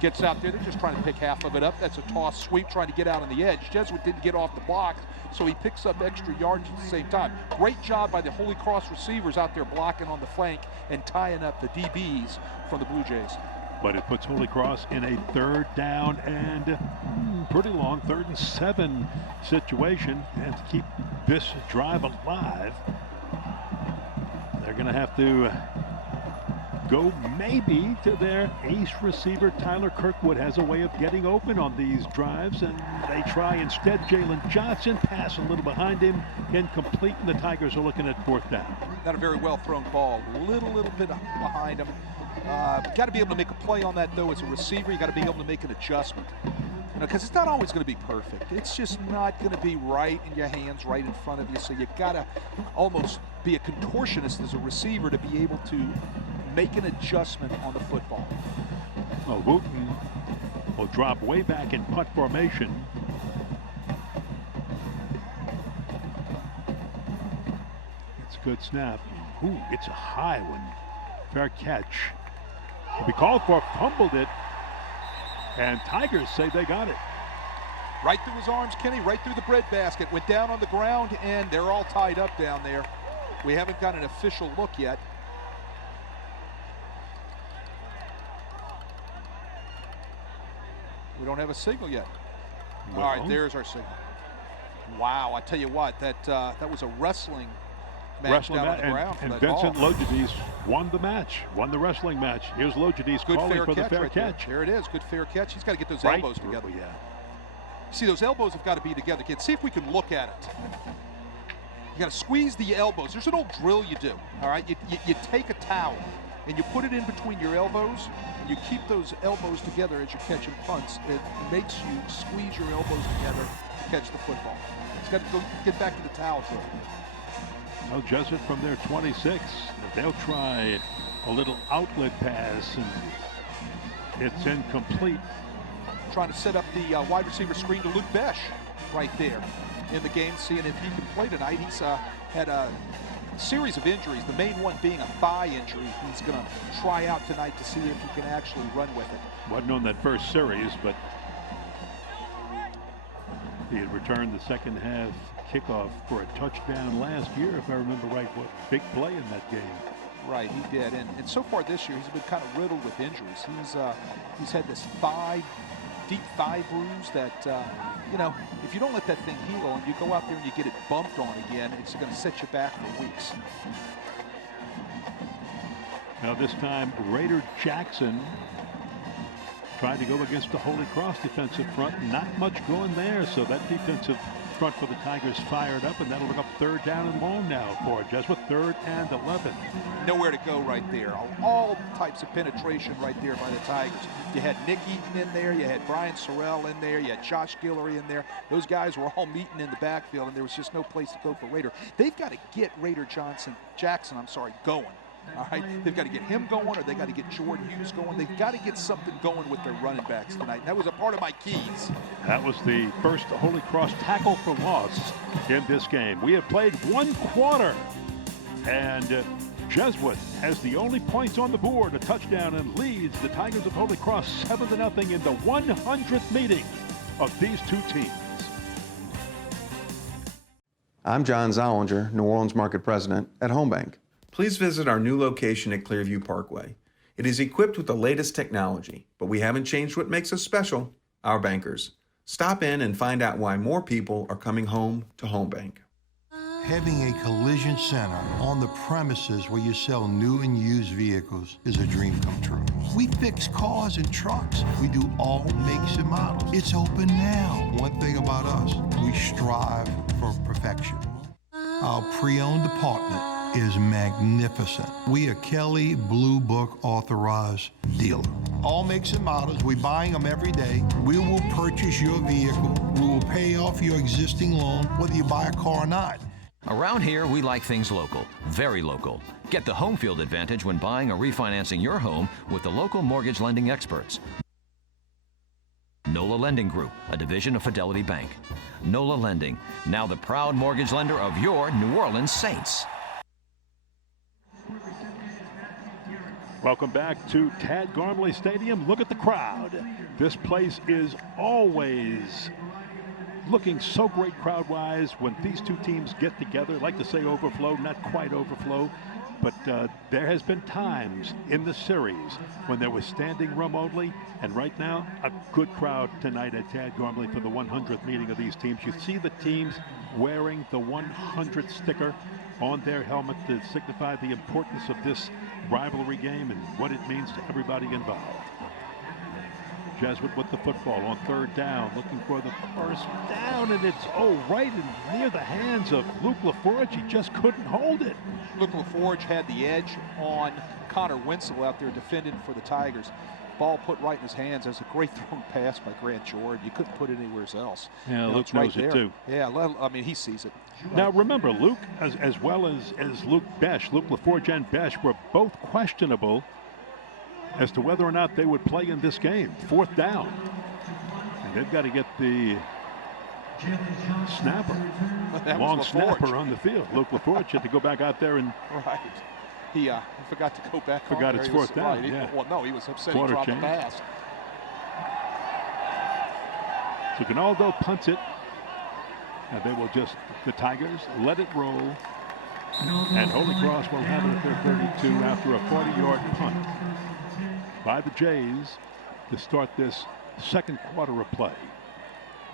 Gets out there. They're just trying to pick half of it up. That's a toss sweep, trying to get out on the edge. Jesuit didn't get off the block, so he picks up extra yards at the same time. Great job by the Holy Cross receivers out there blocking on the flank and tying up the DBs from the Blue Jays. But it puts Holy Cross in a 3rd down and pretty long 3rd and 7 situation. And to keep this drive alive, they're going to have to go maybe to their ace receiver. Tyler Kirkwood has a way of getting open on these drives, and they try instead. Jalen Johnson pass a little behind him, incomplete, and the Tigers are looking at 4th down. Not a very well thrown ball, little bit behind him. Got to be able to make a play on that though. As a receiver, you got to be able to make an adjustment, because it's not always going to be perfect. It's just not going to be right in your hands, right in front of you. So you got to almost be a contortionist as a receiver to be able to make an adjustment on the football. Well, Wooten will drop way back in punt formation. It's a good snap. Ooh, it's a high one. Fair catch. He'll be called for, fumbled it, and Tigers say they got it. Right through his arms, Kenny, right through the breadbasket. Went down on the ground, and they're all tied up down there. We haven't got an official look yet. We don't have a signal yet. Well, all right, there's our signal. Wow, I tell you what, that was a wrestling match down on the ground. And Vincent Logidis won the match, won the wrestling match. Here's Logidis calling for the fair catch. There it is, good fair catch. He's got to get those elbows together. Yeah. See, those elbows have got to be together, kids. See if we can look at it. You got to squeeze the elbows. There's an old drill you do, all right? You take a towel and you put it in between your elbows, and you keep those elbows together as you're catching punts. It makes you squeeze your elbows together to catch the football. It's got to go get back to the towel drill. Well, Jesuit from their 26. They'll try a little outlet pass, and it's incomplete. Trying to set up the wide receiver screen to Luke Besh right there in the game, seeing if he can play tonight. He's had a series of injuries, the main one being a thigh injury. He's going to try out tonight to see if he can actually run with it. Wasn't on that first series, but he had returned the second half kickoff for a touchdown last year, if I remember right. What big play in that game. Right, he did. And so far this year, he's been kind of riddled with injuries. He's had this deep thigh bruise that, if you don't let that thing heal and you go out there and you get it bumped on again, it's going to set you back for weeks. Now this time, Raider Jackson tried to go against the Holy Cross defensive front. Not much going there, so that defensive front for the Tigers fired up, and that'll look up 3rd down and long now for Jesuit. 3rd and 11. Nowhere to go right there. All types of penetration right there by the Tigers. You had Nick Eaton in there, you had Brian Sorrell in there, you had Josh Guillory in there. Those guys were all meeting in the backfield, and there was just no place to go for Raider. They've got to get Raider Jackson going. All right, they've got to get him going, or they got to get Jordan Hughes going. They've got to get something going with their running backs tonight. And that was a part of my keys. That was the first Holy Cross tackle for loss in this game. We have played 1 quarter, and Jesuit has the only points on the board, a touchdown, and leads the Tigers of Holy Cross 7-0 in the 100th meeting of these two teams. I'm John Zollinger, New Orleans Market President at Home Bank. Please visit our new location at Clearview Parkway. It is equipped with the latest technology, but we haven't changed what makes us special, our bankers. Stop in and find out why more people are coming home to Home Bank. Having a collision center on the premises where you sell new and used vehicles is a dream come true. We fix cars and trucks. We do all makes and models. It's open now. One thing about us, we strive for perfection. Our pre-owned department is magnificent. We are Kelly Blue Book authorized dealer. All makes and models, we're buying them every day. We will purchase your vehicle. We will pay off your existing loan, whether you buy a car or not. Around here, we like things local, very local. Get the home field advantage when buying or refinancing your home with the local mortgage lending experts. NOLA Lending Group, a division of Fidelity Bank. NOLA Lending, now the proud mortgage lender of your New Orleans Saints. Welcome back to Tad Gormley Stadium. Look at the crowd. This place is always looking so great crowd-wise when these two teams get together. I like to say overflow, not quite overflow, but there has been times in the series when there was standing room only, and right now, a good crowd tonight at Tad Gormley for the 100th meeting of these teams. You see the teams wearing the 100 sticker on their helmet to signify the importance of this rivalry game and what it means to everybody involved. Jesuit with the football on third down, looking for the first down, and it's right in near the hands of Luke LaForge. He just couldn't hold it. Luke LaForge had the edge on Connor Winslow out there defending for the Tigers. Ball put right in his hands. That's a great thrown pass by Grant Jordan. You couldn't put it anywhere else. Yeah, Luke knows it too. Yeah, I mean, he sees it. Now remember, Luke, as well as Luke LaForge and Besh were both questionable as to whether or not they would play in this game. Fourth down. And they've got to get the snapper, long snapper on the field. Luke LaForge had to go back out there and... Right. He forgot to go back. Forgot it's fourth down. Right. Yeah. Well, no, he was upset he dropped the pass. So Gonaldo punts it, and they will just, the Tigers, let it roll. And Holy Cross will have it at their 32 after a 40-yard punt by the Jays to start this second quarter of play.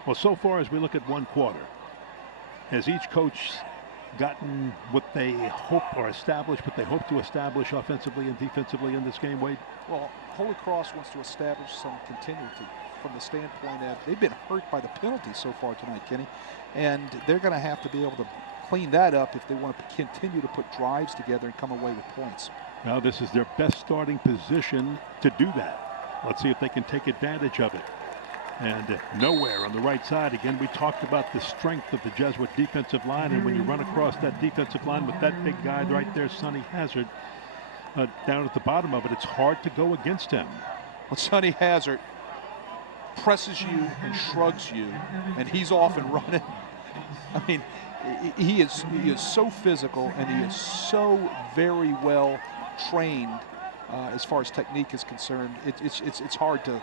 Well, so far as we look at one quarter, has each coach gotten what they hope or established what they hope to establish offensively and defensively in this game, Wade? Well, Holy Cross wants to establish some continuity from the standpoint that they've been hurt by the penalties so far tonight, Kenny, and they're going to have to be able to clean that up if they want to continue to put drives together and come away with points. Now this is their best starting position to do that. Let's see if they can take advantage of it. And nowhere on the right side. Again, we talked about the strength of the Jesuit defensive line, and when you run across that defensive line with that big guy right there, Sonny Hazard, down at the bottom of it, it's hard to go against him. Well, Sonny Hazard presses you and shrugs you, and he's off and running. I mean, he is so physical, and he is so very well trained as far as technique is concerned. It's hard to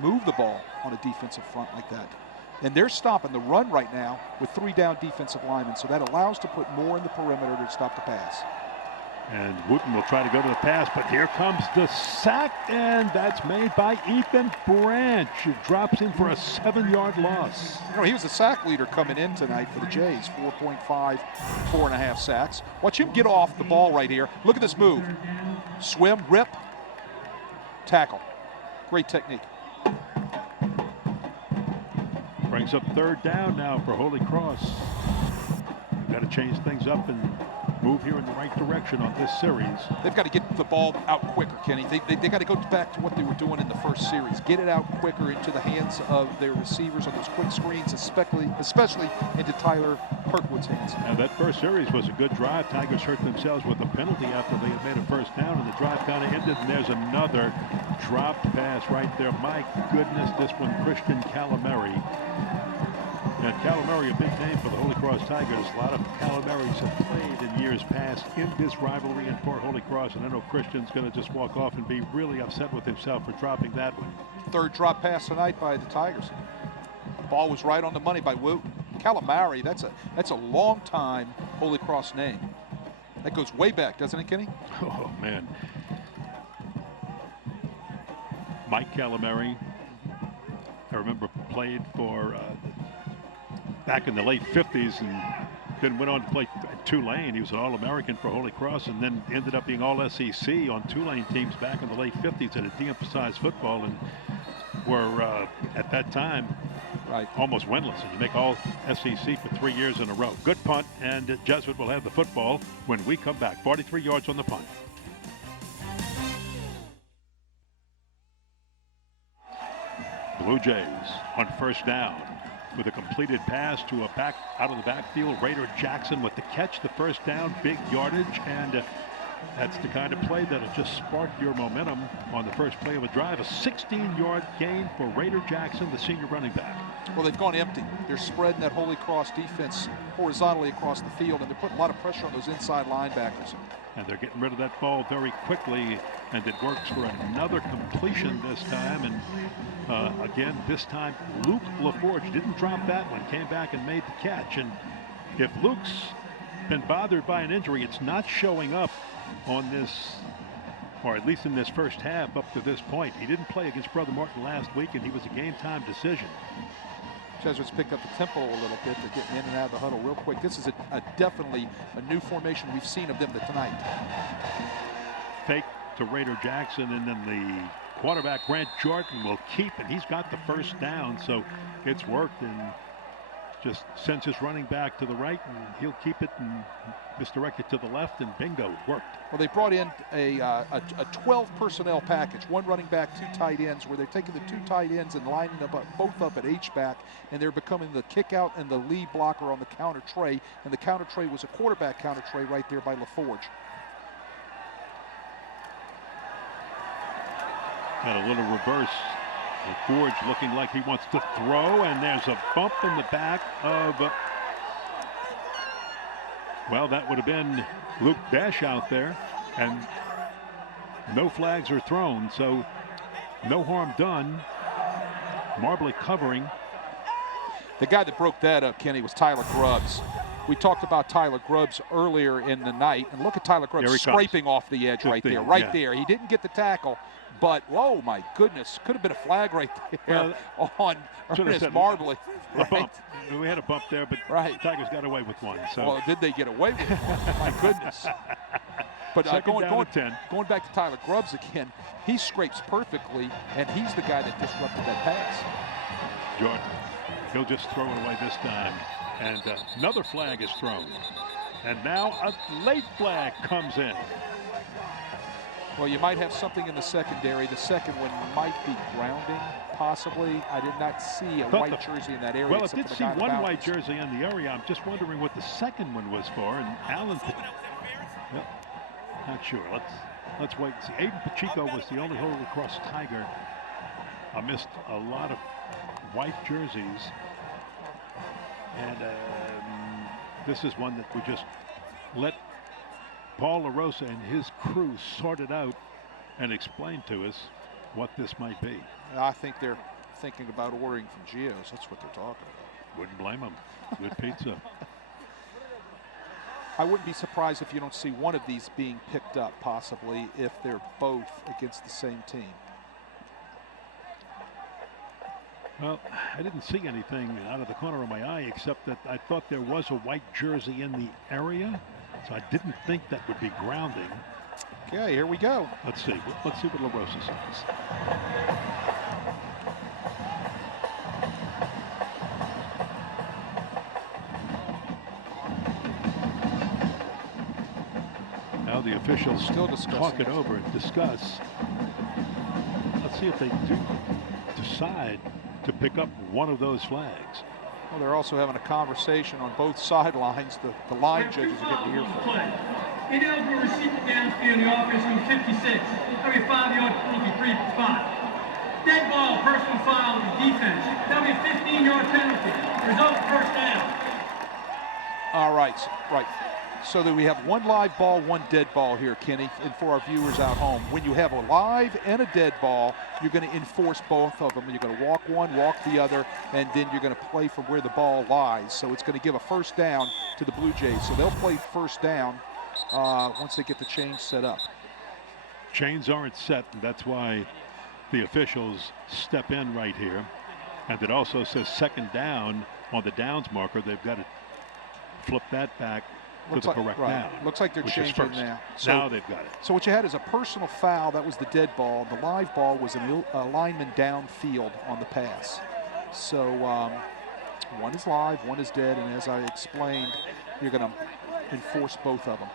move the ball on a defensive front like that. And they're stopping the run right now with 3 down defensive linemen, so that allows to put more in the perimeter to stop the pass. And Wooten will try to go to the pass, but here comes the sack, and that's made by Ethan Branch. It drops in for a 7-yard loss. You know, he was the sack leader coming in tonight for the Jays, 4.5, 4.5 sacks. Watch him get off the ball right here. Look at this move. Swim, rip, tackle. Great technique. Brings up third down now for Holy Cross. Got to change things up and move here in the right direction on this series. They've got to get the ball out quicker, Kenny. They got to go back to what they were doing in the first series. Get it out quicker into the hands of their receivers on those quick screens, especially into Tyler Kirkwood's hands. Now that first series was a good drive. Tigers hurt themselves with a penalty after they had made a first down, and the drive kind of ended, and there's another dropped pass right there. My goodness, this one, Christian Calamari. And Calamari, a big name for the Holy Cross Tigers. A lot of Calamaris have played in years past in this rivalry and for Holy Cross. And I know Christian's going to just walk off and be really upset with himself for dropping that one. Third drop pass tonight by the Tigers. The ball was right on the money by Wooten. Calamari, that's a long time Holy Cross name. That goes way back, doesn't it, Kenny? Oh, man. Mike Calamari, I remember played for back in the late 50s and then went on to play Tulane. He was an All-American for Holy Cross and then ended up being All-SEC on Tulane teams back in the late 50s that had de-emphasized football and were, at that time, almost winless. And you make All-SEC for 3 years in a row. Good punt, and Jesuit will have the football when we come back. 43 yards on the punt. Blue Jays on first down with a completed pass to a back out of the backfield. Raider Jackson with the catch, the first down, big yardage, and that's the kind of play that'll just spark your momentum on the first play of a drive. A 16-yard gain for Raider Jackson, the senior running back. Well, they've gone empty. They're spreading that Holy Cross defense horizontally across the field, and they're putting a lot of pressure on those inside linebackers. And they're getting rid of that ball very quickly, and it works for another completion this time. And again, this time, Luke LaForge didn't drop that one, came back and made the catch. And if Luke's been bothered by an injury, it's not showing up on this, or at least in this first half up to this point. He didn't play against Brother Martin last week, and he was a game-time decision. Jesuits picked up the tempo a little bit. They're getting in and out of the huddle real quick. This is definitely a new formation we've seen of them tonight. Fake to Raider Jackson, and then the quarterback Grant Jordan will keep, and he's got the first down, so it's worked, and just sends his running back to the right, and he'll keep it and misdirect it to the left, and bingo, it worked. Well, they brought in a 12 personnel package, one running back, two tight ends, where they're taking the two tight ends and lining them up, both up at H-back, and they're becoming the kick out and the lead blocker on the counter tray, and the counter tray was a quarterback counter tray right there by LaForge. Got a little reverse. LaForge looking like he wants to throw, and there's a bump in the back of, well, that would have been Luke Besh out there, and no flags are thrown, so no harm done. Marbley covering. The guy that broke that up, Kenny, was Tyler Grubbs. We talked about Tyler Grubbs earlier in the night, and look at Tyler Grubbs scraping off the edge right there, there. He didn't get the tackle, but, whoa, my goodness, could have been a flag right there on Ernest Marbley. A bump. We had a bump there, but Tigers got away with one. So. Well, did they get away with one? My goodness. But going back to Tyler Grubbs again, he scrapes perfectly, and he's the guy that disrupted that pass. Jordan, he'll just throw it away this time. And another flag is thrown. And now a late flag comes in. Well, you might have something in the secondary. The second one might be grounding, possibly. I did not see a white jersey in that area. Well, I did see one white jersey in the area. I'm just wondering what the second one was for. And Allen, well, not sure. Let's wait and see. Aiden Pacheco was the only Holy Cross Tiger. I missed a lot of white jerseys. And this is one that we just let Paul LaRosa and his crew sort it out and explain to us what this might be. I think they're thinking about ordering from Gio's. That's what they're talking about. Wouldn't blame them. Good pizza. I wouldn't be surprised if you don't see one of these being picked up, possibly, if they're both against the same team. Well, I didn't see anything out of the corner of my eye, except that I thought there was a white jersey in the area, so I didn't think that would be grounding. Okay, here we go. Let's see. Let's see what LaRosa says. Now the officials still talk it over and discuss. Let's see if they do decide to pick up one of those flags. Well, they're also having a conversation on both sidelines. The line judges are getting earful. Ineligible receiver downfield, the offense on 56. That'll be a 5-yard penalty, 3 spot. Dead ball, personal foul on the defense. That'll be a 15-yard penalty. Result, first down. All right, right. So that we have one live ball, one dead ball here, Kenny, and for our viewers out home. When you have a live and a dead ball, you're going to enforce both of them. You're going to walk one, walk the other, and then you're going to play from where the ball lies. So it's going to give a first down to the Blue Jays. So they'll play first down once they get the chains set up. Chains aren't set, and that's why the officials step in right here. And it also says second down on the downs marker. They've got to flip that back to the correct down. Looks like they're changing now. Now they've got it. So what you had is a personal foul. That was the dead ball. The live ball was a lineman downfield on the pass. So one is live, one is dead, and as I explained, you're going to enforce both of them.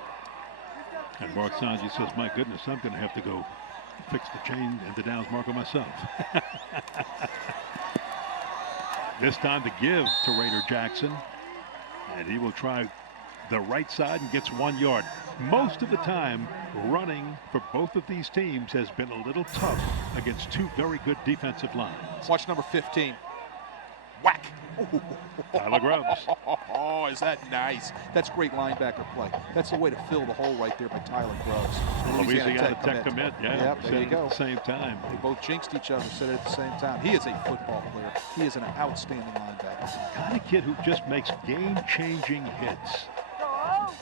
And Mark Sanji says, my goodness, I'm going to have to go fix the chain and the downs marker myself. This time to give to Raider Jackson, and he will try the right side and gets 1 yard. Most of the time, running for both of these teams has been a little tough against two very good defensive lines. Watch number 15. Whack. Tyler Grubbs. Oh, is that nice? That's great linebacker play. That's the way to fill the hole right there by Tyler Grubbs. Louisiana Tech commit. Yeah, yep, there you go. At the same time. They both jinxed each other, said it at the same time. He is a football player. He is an outstanding linebacker. Kind of kid who just makes game-changing hits.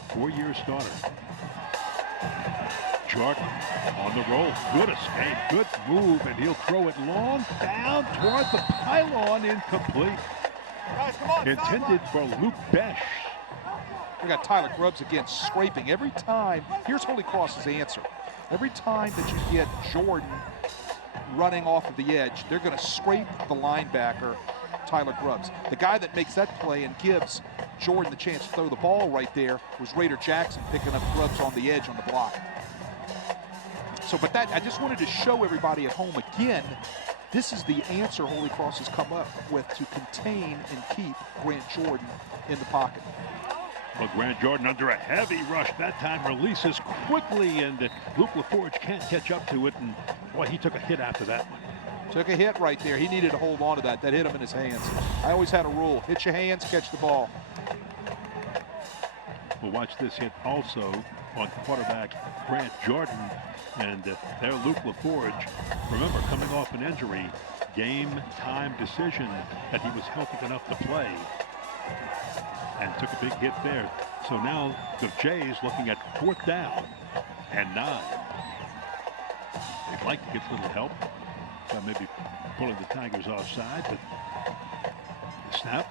4-year starter. Jordan on the roll. Good escape. Good move. And he'll throw it long down toward the pylon. Incomplete. Guys, come on, intended for Luke Besh. We got Tyler Grubbs again scraping every time. Here's Holy Cross's answer. Every time that you get Jordan running off of the edge, they're going to scrape the linebacker, Tyler Grubbs. The guy that makes that play and gives Jordan the chance to throw the ball right there was Raider Jackson picking up Grubbs on the edge on the block. So, but that, I just wanted to show everybody at home again, this is the answer Holy Cross has come up with to contain and keep Grant Jordan in the pocket. Well, Grant Jordan under a heavy rush that time releases quickly, and Luke LaForge can't catch up to it, and boy, he took a hit after that one. Took a hit right there. He needed to hold on to that. That hit him in his hands. I always had a rule, hit your hands, catch the ball. We'll watch this hit also on quarterback Grant Jordan, and there Luke LaForge, remember, coming off an injury, game time decision that he was healthy enough to play, and took a big hit there. So now the Jays looking at 4th down and 9. They'd like to get a little help, so maybe pulling the Tigers offside, but the snap.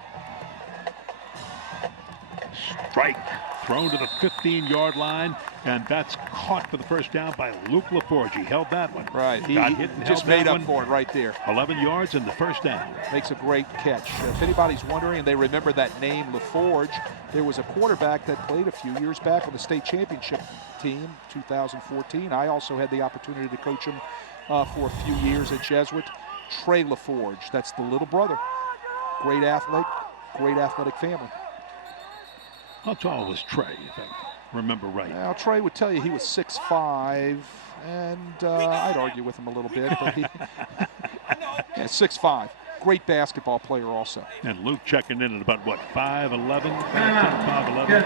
Strike thrown to the 15-yard line, and that's caught for the first down by Luke LaForge. He held that one. Right. He hit and just made up for it right there. 11 yards and the first down. Makes a great catch. If anybody's wondering, and they remember that name, LaForge, there was a quarterback that played a few years back on the state championship team, 2014. I also had the opportunity to coach him for a few years at Jesuit. Trey LaForge, that's the little brother. Great athlete, great athletic family. How tall was Trey, if I remember right? Well, Trey would tell you he was 6'5", and I'd argue with him a little bit, but he, yeah, 6'5". Great basketball player also. And Luke checking in at about, what, 5'11", 5'11"?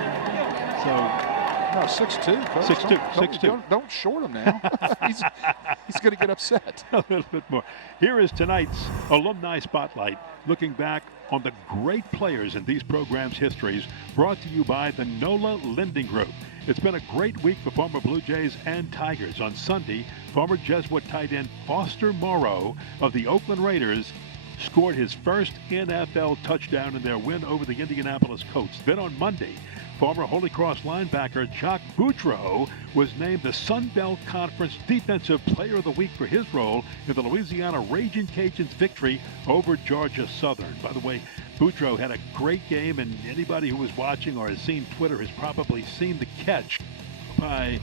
So... No, 6'2", Coach. 6'2". Don't short him now. He's going to get upset. A little bit more. Here is tonight's Alumni Spotlight, looking back on the great players in these programs' histories, brought to you by the NOLA Lending Group. It's been a great week for former Blue Jays and Tigers. On Sunday, former Jesuit tight end Foster Morrow of the Oakland Raiders scored his first NFL touchdown in their win over the Indianapolis Colts. Then on Monday, former Holy Cross linebacker Jock Boutreau was named the Sun Belt Conference Defensive Player of the Week for his role in the Louisiana Ragin' Cajuns' victory over Georgia Southern. By the way, Boutreau had a great game, and anybody who was watching or has seen Twitter has probably seen the catch by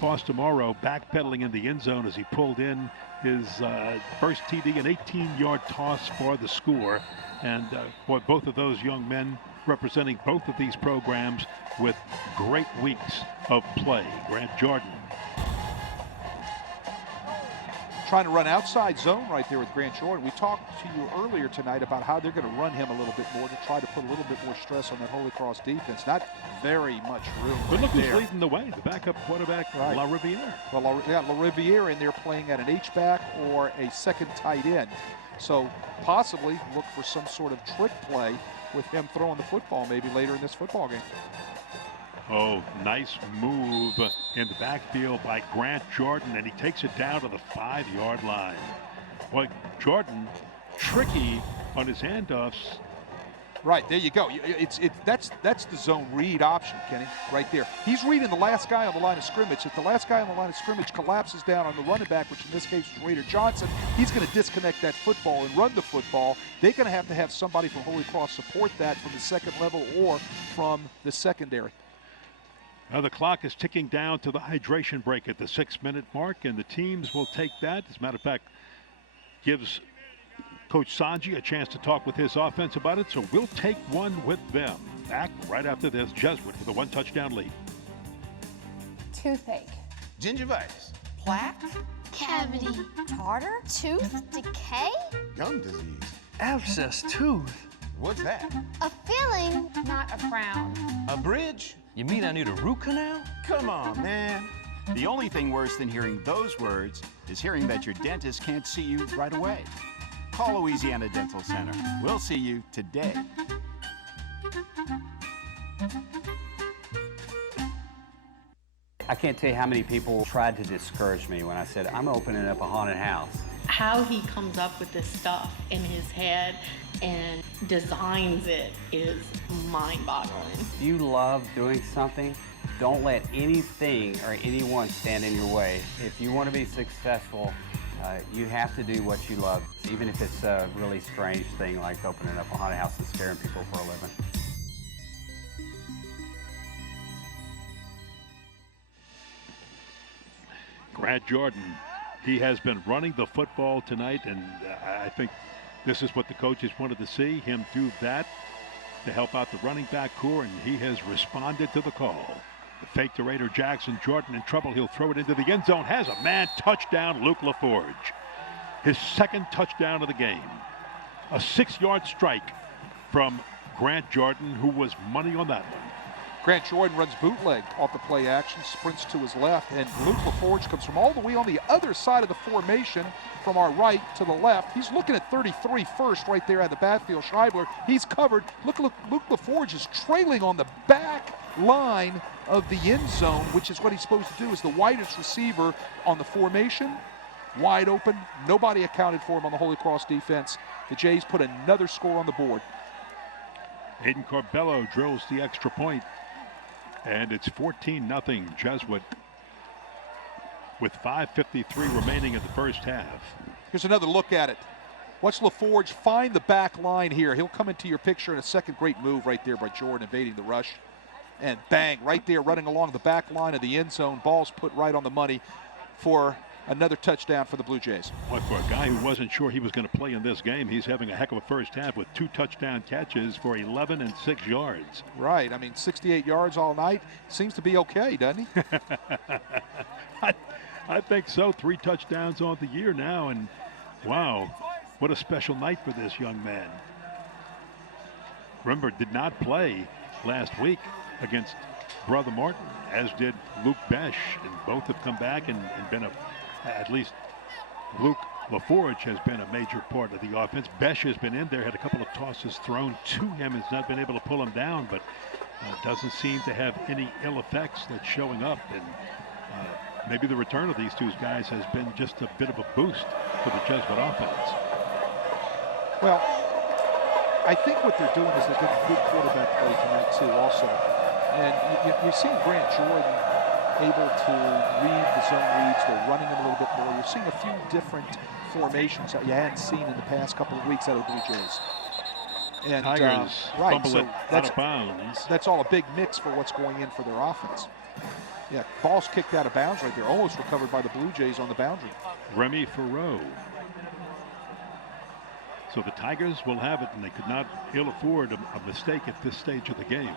Foster Morrow backpedaling in the end zone as he pulled in his first TD, an 18-yard toss for the score. And boy, both of those young men representing both of these programs with great weeks of play. Grant Jordan trying to run outside zone right there with Grant Jordan. We talked to you earlier tonight about how they're going to run him a little bit more to try to put a little bit more stress on that Holy Cross defense. Not very much room. But look right who's there. leading the way, the backup quarterback, right. La Riviere. Well, La Riviere in there playing at an H-back or a second tight end. So possibly look for some sort of trick play with him throwing the football maybe later in this football game. Oh, nice move in the backfield by Grant Jordan, and he takes it down to the 5-yard line. Boy, Jordan, tricky on his handoffs. Right, there you go. That's the zone read option, Kenny, right there. He's reading the last guy on the line of scrimmage. If the last guy on the line of scrimmage collapses down on the running back, which in this case was Raider Johnson, he's going to disconnect that football and run the football. They're going to have somebody from Holy Cross support that from the second level or from the secondary. Now the clock is ticking down to the hydration break at the 6-minute mark, and the teams will take that. As a matter of fact, gives Coach Sanji a chance to talk with his offense about it, so we'll take one with them. Back right after this, Jesuit with a 1-touchdown lead. Toothache. Gingivitis. Plaque. Cavity. Tartar. Tooth decay. Gum disease. Abscess tooth. What's that? A feeling, not a frown. A bridge? You mean I need a root canal? Come on, man. The only thing worse than hearing those words is hearing that your dentist can't see you right away. Call Louisiana Dental Center. We'll see you today. I can't tell you how many people tried to discourage me when I said, I'm opening up a haunted house. How he comes up with this stuff in his head and designs it is mind-boggling. If you love doing something, don't let anything or anyone stand in your way. If you want to be successful, you have to do what you love, even if it's a really strange thing like opening up a haunted house and scaring people for a living. Grant Jordan, he has been running the football tonight, and I think this is what the coaches wanted to see, him do that to help out the running back core, and he has responded to the call. The fake to Raider Jackson. Jordan in trouble. He'll throw it into the end zone. Has a man. Touchdown, Luke LaForge. His second touchdown of the game. A 6-yard strike from Grant Jordan, who was money on that one. Grant Jordan runs bootleg off the play action, sprints to his left, and Luke LaForge comes from all the way on the other side of the formation from our right to the left. He's looking at 33 first right there at the backfield. Scheibler, he's covered. Look, Luke LaForge is trailing on the back line of the end zone, which is what he's supposed to do, is the widest receiver on the formation. Wide open, nobody accounted for him on the Holy Cross defense. The Jays put another score on the board. Aiden Corbello drills the extra point, and it's 14-0 Jesuit with 5:53 remaining in the first half. Here's another look at it. Watch LaForge find the back line here. He'll come into your picture in a second. Great move right there by Jordan, evading the rush. And bang, right there, running along the back line of the end zone. Ball's put right on the money for another touchdown for the Blue Jays. Well, for a guy who wasn't sure he was going to play in this game, he's having a heck of a first half with 2 touchdown catches for 11 and 6 yards. Right. I mean, 68 yards all night. Seems to be okay, doesn't he? I think so. 3 touchdowns on the year now, and wow, what a special night for this young man. Remember, did not play last week against Brother Martin, as did Luke Besh, and both have come back and been at least Luke LaForge has been a major part of the offense. Besh has been in there, had a couple of tosses thrown to him, has not been able to pull him down, but doesn't seem to have any ill effects that's showing up. And maybe the return of these two guys has been just a bit of a boost for the Jesuit offense. Well, I think what they're doing is they're getting good quarterback play tonight too also. And you're seeing Grant Jordan able to read the zone reads. They're running them a little bit more. You're seeing a few different formations that you hadn't seen in the past couple of weeks out of the Blue Jays. And Tigers right, fumble so it out of bounds. That's all a big mix for what's going in for their offense. Yeah, ball's kicked out of bounds right there, almost recovered by the Blue Jays on the boundary. Remy Farreau. So the Tigers will have it, and they could not ill afford a mistake at this stage of the game.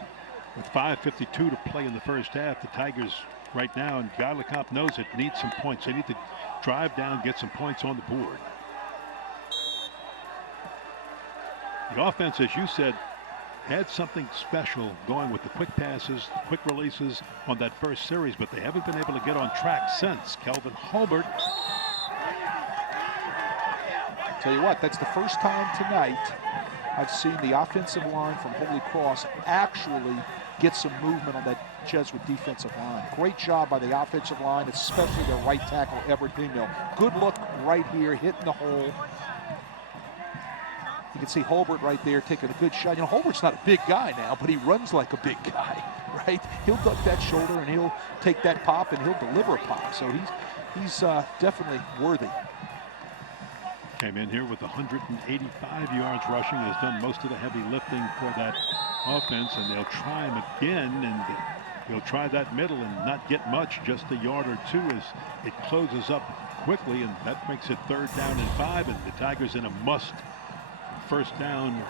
With 5:52 to play in the first half, the Tigers right now, and Guy LeCompte knows it, need some points. They need to drive down, get some points on the board. The offense, as you said, had something special going with the quick passes, quick releases on that first series, but they haven't been able to get on track since. Kelvin Holbert. Tell you what, that's the first time tonight I've seen the offensive line from Holy Cross actually get some movement on that Jesuit defensive line. Great job by the offensive line, especially their right tackle, Everett Dingmill. Good look right here, hitting the hole. can see Holbert right there taking a good shot. You know, Holbert's not a big guy now, but he runs like a big guy, right? He'll duck that shoulder and he'll take that pop and he'll deliver a pop. So he's definitely worthy. Came in here with 185 yards rushing, has done most of the heavy lifting for that offense, and they'll try him again, and he'll try that middle and not get much, just a yard or two as it closes up quickly, and that makes it 3rd down and 5, and the Tigers in a must first down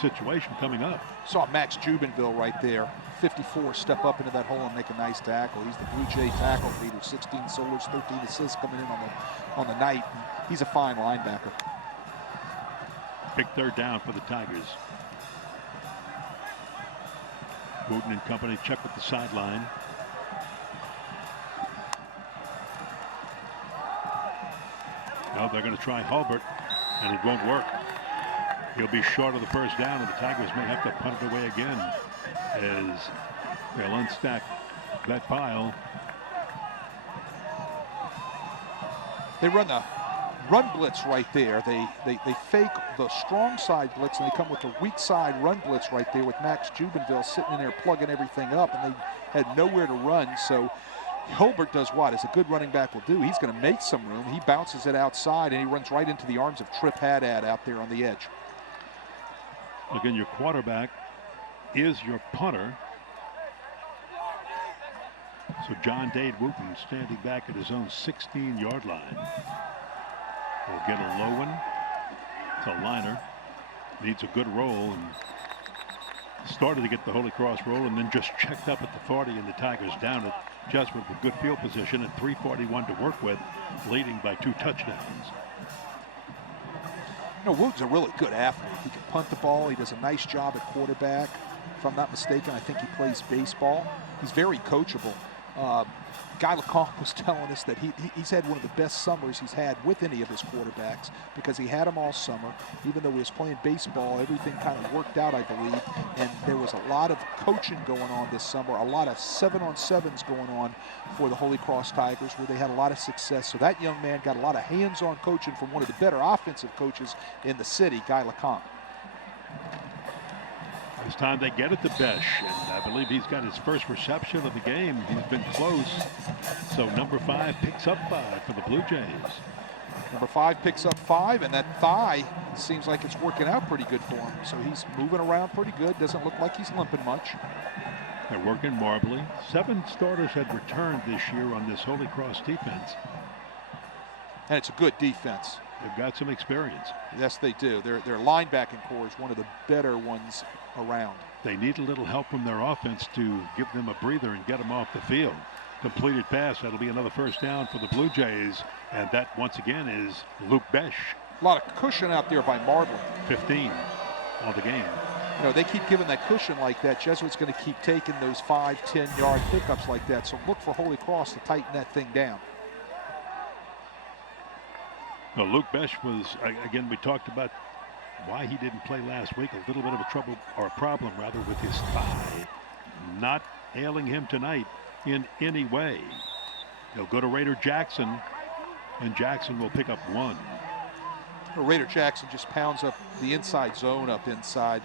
situation coming up. Saw Max Jubinville right there, 54, step up into that hole and make a nice tackle. He's the Blue Jay tackle leader, 16 solos, 13 assists coming in on the night. He's a fine linebacker. Big 3rd down for the Tigers. Wooten and company check with the sideline. No, they're going to try Hulbert, and it won't work. He'll be short of the first down, and the Tigers may have to punt it away again as they'll unstack that pile. They run the run blitz right there. They fake the strong side blitz, and they come with the weak side run blitz right there with Max Jubinville sitting in there plugging everything up, and they had nowhere to run. So Holbert does what? As a good running back will do. He's going to make some room. He bounces it outside, and he runs right into the arms of Trip Haddad out there on the edge. Again, your quarterback is your punter. So John Dade Wooten standing back at his own 16-yard line. Will get a low one. It's a liner. Needs a good roll and started to get the Holy Cross roll and then just checked up at the 40, and the Tigers down at Jesuit with good field position and 3:41 to work with, leading by 2 touchdowns. You know, Wooten's a really good athlete. He can punt the ball. He does a nice job at quarterback. If I'm not mistaken, I think he plays baseball. He's very coachable. Guy LeCompte was telling us that he's had one of the best summers he's had with any of his quarterbacks because he had them all summer. Even though he was playing baseball, everything kind of worked out, I believe. And there was a lot of coaching going on this summer, a lot of 7-on-7s going on for the Holy Cross Tigers where they had a lot of success. So that young man got a lot of hands-on coaching from one of the better offensive coaches in the city, Guy LeCompte. This time they get it to Besh, and I believe he's got his first reception of the game. He's been close. So number 5 picks up 5 for the Blue Jays. Number 5 picks up 5, and that thigh seems like it's working out pretty good for him. So he's moving around pretty good. Doesn't look like he's limping much. They're working marbly. 7 starters had returned this year on this Holy Cross defense. And it's a good defense. They've got some experience. Yes, they do. Their linebacking core is one of the better ones around. They need a little help from their offense to give them a breather and get them off the field. Completed pass. That'll be another first down for the Blue Jays. And that, once again, is Luke Besh. A lot of cushion out there by Marbling. 15 on the game. You know, they keep giving that cushion like that. Jesuit's going to keep taking those 5-10-yard pickups like that. So look for Holy Cross to tighten that thing down. Well, Luke Besh was, again, we talked about why he didn't play last week. A little bit of a trouble, or a problem rather, with his thigh. Not ailing him tonight in any way. He'll go to Raider Jackson, and Jackson will pick up 1. Well, Raider Jackson just pounds up the inside zone up inside.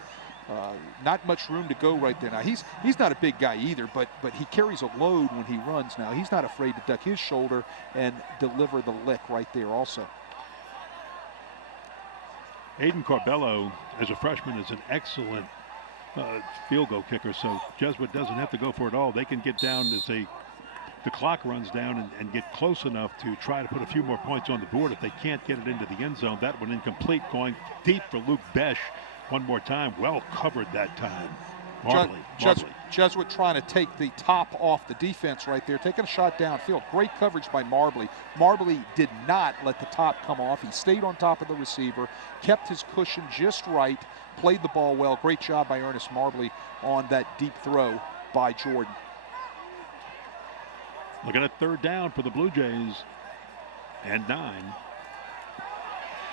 Not much room to go right there. Now, he's not a big guy either, but he carries a load when he runs now. He's not afraid to duck his shoulder and deliver the lick right there also. Aiden Corbello, as a freshman, is an excellent field goal kicker, so Jesuit doesn't have to go for it all. They can get down as the clock runs down and get close enough to try to put a few more points on the board. If they can't get it into the end zone, that one incomplete, going deep for Luke Besh one more time. Well covered that time. Marbly. Jesuit trying to take the top off the defense right there, taking a shot downfield. Great coverage by Marbly. Marbly did not let the top come off. He stayed on top of the receiver, kept his cushion just right, played the ball well. Great job by Ernest Marbly on that deep throw by Jordan. Looking at 3rd down for the Blue Jays and 9.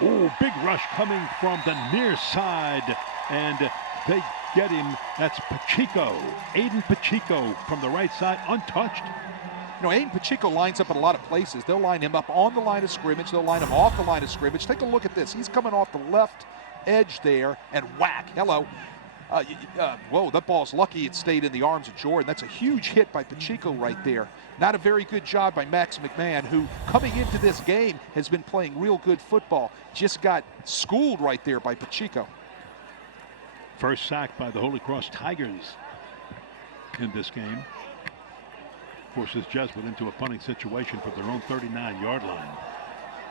Oh, big rush coming from the near side, and they get him. That's Pacheco. Aiden Pacheco from the right side, untouched. You know, Aiden Pacheco lines up in a lot of places. They'll line him up on the line of scrimmage. They'll line him off the line of scrimmage. Take a look at this. He's coming off the left edge there, and whack. Hello. Whoa, that ball's lucky it stayed in the arms of Jordan. That's a huge hit by Pacheco right there. Not a very good job by Max McMahon, who coming into this game has been playing real good football. Just got schooled right there by Pacheco. First sack by the Holy Cross Tigers in this game. Forces Jesuit into a punting situation from their own 39-yard line.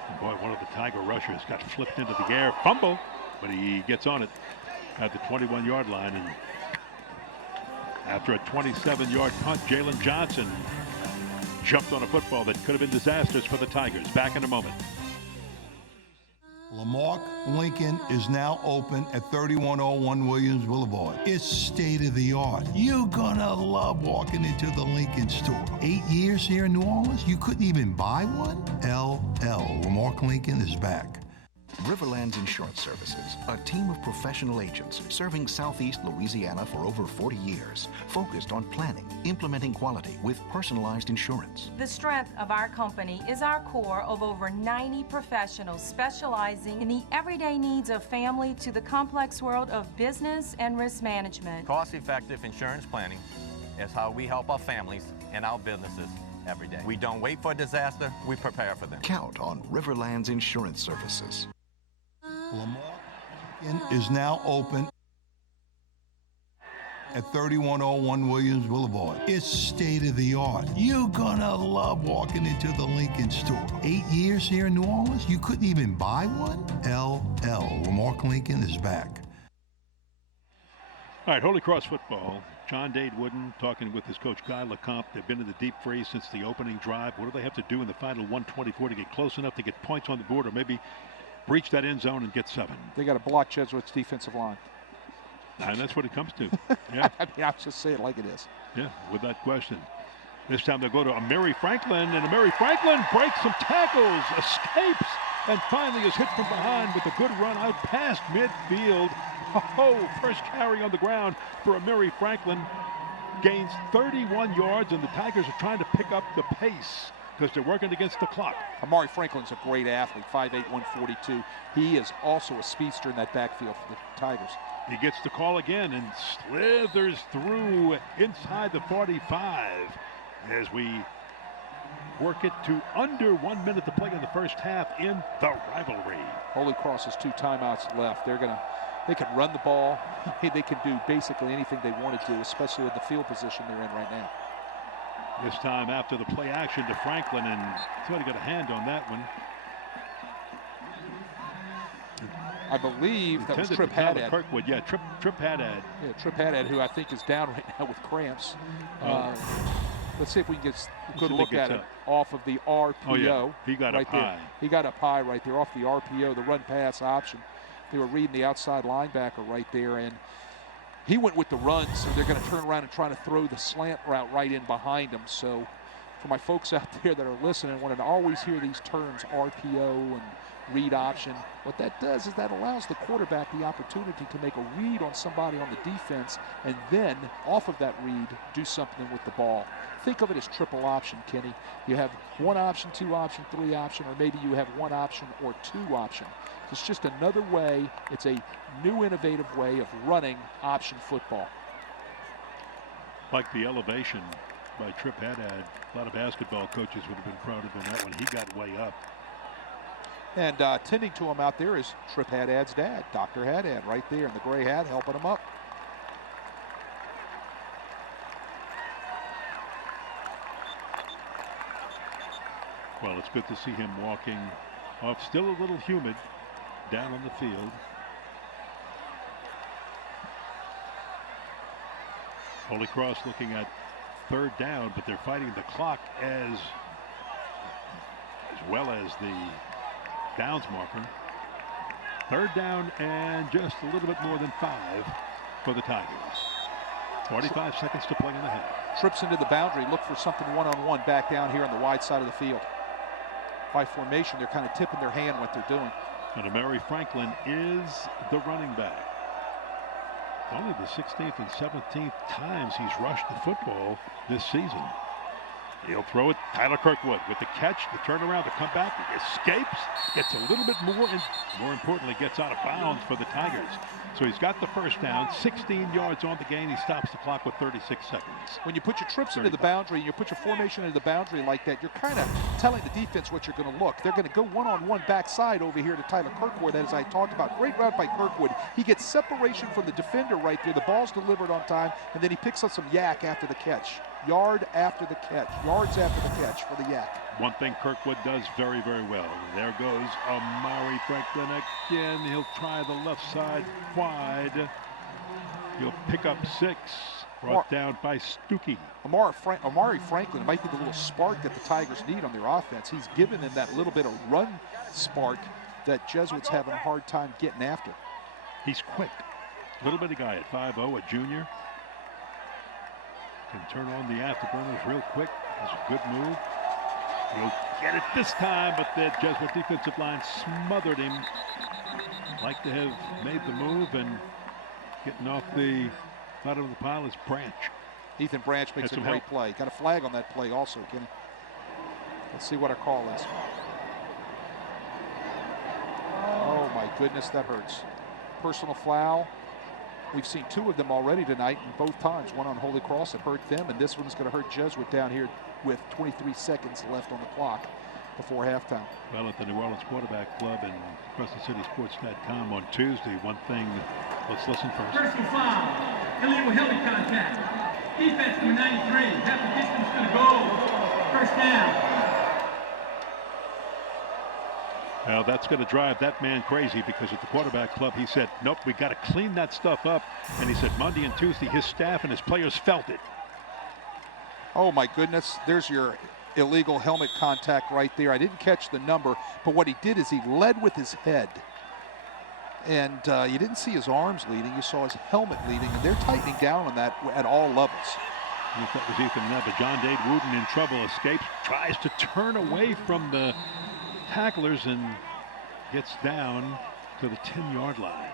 And boy, one of the Tiger rushers got flipped into the air. Fumble, but he gets on it at the 21-yard line. And after a 27-yard punt, Jalen Johnson jumped on a football that could have been disastrous for the Tigers. Back in a moment. Lamarck Lincoln is now open at 3101 Williams Boulevard. It's state of the art. You're gonna love walking into the Lincoln store. 8 years here in New Orleans, you couldn't even buy one? LL, Lamarck Lincoln is back. Riverlands Insurance Services, a team of professional agents serving Southeast Louisiana for over 40 years, focused on planning, implementing quality with personalized insurance. The strength of our company is our core of over 90 professionals specializing in the everyday needs of family to the complex world of business and risk management. Cost-effective insurance planning is how we help our families and our businesses every day. We don't wait for a disaster, we prepare for them. Count on Riverlands Insurance Services. Lamarck Lincoln is now open at 3101 Williams Boulevard. It's state of the art. You're gonna love walking into the Lincoln store. 8 years here in New Orleans, you couldn't even buy one? LL, Lamarck Lincoln is back. All right, Holy Cross football. John Dade Wooden talking with his coach Guy LeCompte. They've been in the deep freeze since the opening drive. What do they have to do in the final 124 to get close enough to get points on the board, or maybe breach that end zone and get 7? They got to block Jesuit's defensive line. And that's what it comes to. Yeah. I mean, I'll just say it like it is. Yeah, without question. This time they'll go to Amiri Franklin, and Amiri Franklin breaks some tackles, escapes, and finally is hit from behind with a good run out past midfield. Oh, first carry on the ground for Amiri Franklin. Gains 31 yards, and the Tigers are trying to pick up the pace because they're working against the clock. Amari Franklin's a great athlete, 5'8", 142. He is also a speedster in that backfield for the Tigers. He gets the call again and slithers through inside the 45 as we work it to under 1 minute to play in the first half in the rivalry. Holy Cross has 2 timeouts left. They can run the ball. They can do basically anything they want to do, especially with the field position they're in right now. This time after the play action to Franklin, and thought he got a hand on that one. I believe that was Trip Haddad. Kirkwood, yeah, Trip Haddad. Yeah, Trip Haddad, who I think is down right now with cramps. Let's see if we can get a good look at it off of the RPO. Oh, yeah. He got right up there. high. He got up high right there off the RPO, the run pass option. They were reading the outside linebacker right there, and he went with the run, so they're going to turn around and try to throw the slant route right in behind him. So for my folks out there that are listening, want to always hear these terms, RPO and read option. What that does is that allows the quarterback the opportunity to make a read on somebody on the defense, and then off of that read, do something with the ball. Think of it as triple option, Kenny. You have 1 option, 2 option, 3 option, or maybe you have 1 option or 2 option. It's just another way. It's a new, innovative way of running option football. Like the elevation by Trip Haddad. A lot of basketball coaches would have been proud of him that one. He got way up. And tending to him out there is Trip Haddad's dad, Dr. Haddad, right there in the gray hat, helping him up. Well, it's good to see him walking off, still a little humid, down on the field. Holy Cross looking at 3rd down, but they're fighting the clock as well as the downs marker. 3rd down and just a little bit more than 5 for the Tigers. 45 seconds to play in the half. Trips into the boundary, look for something one-on-one back down here on the wide side of the field. By formation, they're kind of tipping their hand what they're doing. And Amiri Franklin is the running back. Only the 16th and 17th times he's rushed the football this season. He'll throw it. Tyler Kirkwood with the catch, the turnaround, the comeback. He escapes, gets a little bit more, and more importantly, gets out of bounds for the Tigers. So he's got the first down, 16 yards on the gain. He stops the clock with 36 seconds. When you put your trips into the boundary, you put your formation into the boundary like that, you're kind of telling the defense what you're going to look. They're going to go one-on-one backside over here to Tyler Kirkwood, as I talked about. Great route by Kirkwood. He gets separation from the defender right there. The ball's delivered on time, and then he picks up some yak after the catch. Yard after the catch. Yards after the catch for the yak. One thing Kirkwood does very, very well. There goes Amari Franklin again. He'll try the left side wide. He'll pick up 6. Brought down by Stuckey. Amari Franklin might be the little spark that the Tigers need on their offense. He's given them that little bit of run spark that Jesuits having a hard time getting after. He's quick. Little bitty guy at 5'0", a junior. Can turn on the afterburners real quick. That's a good move. He'll get it this time, but the Jesuit defensive line smothered him. Like to have made the move, and getting off the bottom of the pile is Branch. Ethan Branch makes a great play. Got a flag on that play also, Kenny. Let's see what our call is. Oh my goodness, that hurts. Personal foul. We've seen 2 of them already tonight, and both times. One on Holy Cross that hurt them, and this one's going to hurt Jesuit down here with 23 seconds left on the clock before halftime. Well, at the New Orleans Quarterback Club and CrescentCitySports.com on Tuesday, one thing, let's listen first. Personal foul, illegal helmet contact. Defense number 93, half the distance to the goal. First down. Well, that's going to drive that man crazy, because at the Quarterback Club he said, nope, we got to clean that stuff up. And he said Monday and Tuesday his staff and his players felt it. Oh my goodness, there's your illegal helmet contact right there. I didn't catch the number, but what he did is he led with his head. And you didn't see his arms leading, you saw his helmet leading, and they're tightening down on that at all levels. And if that was Ethan Neva, John Dade Wooten in trouble, escapes, tries to turn away from the tacklers and gets down to the 10-yard line.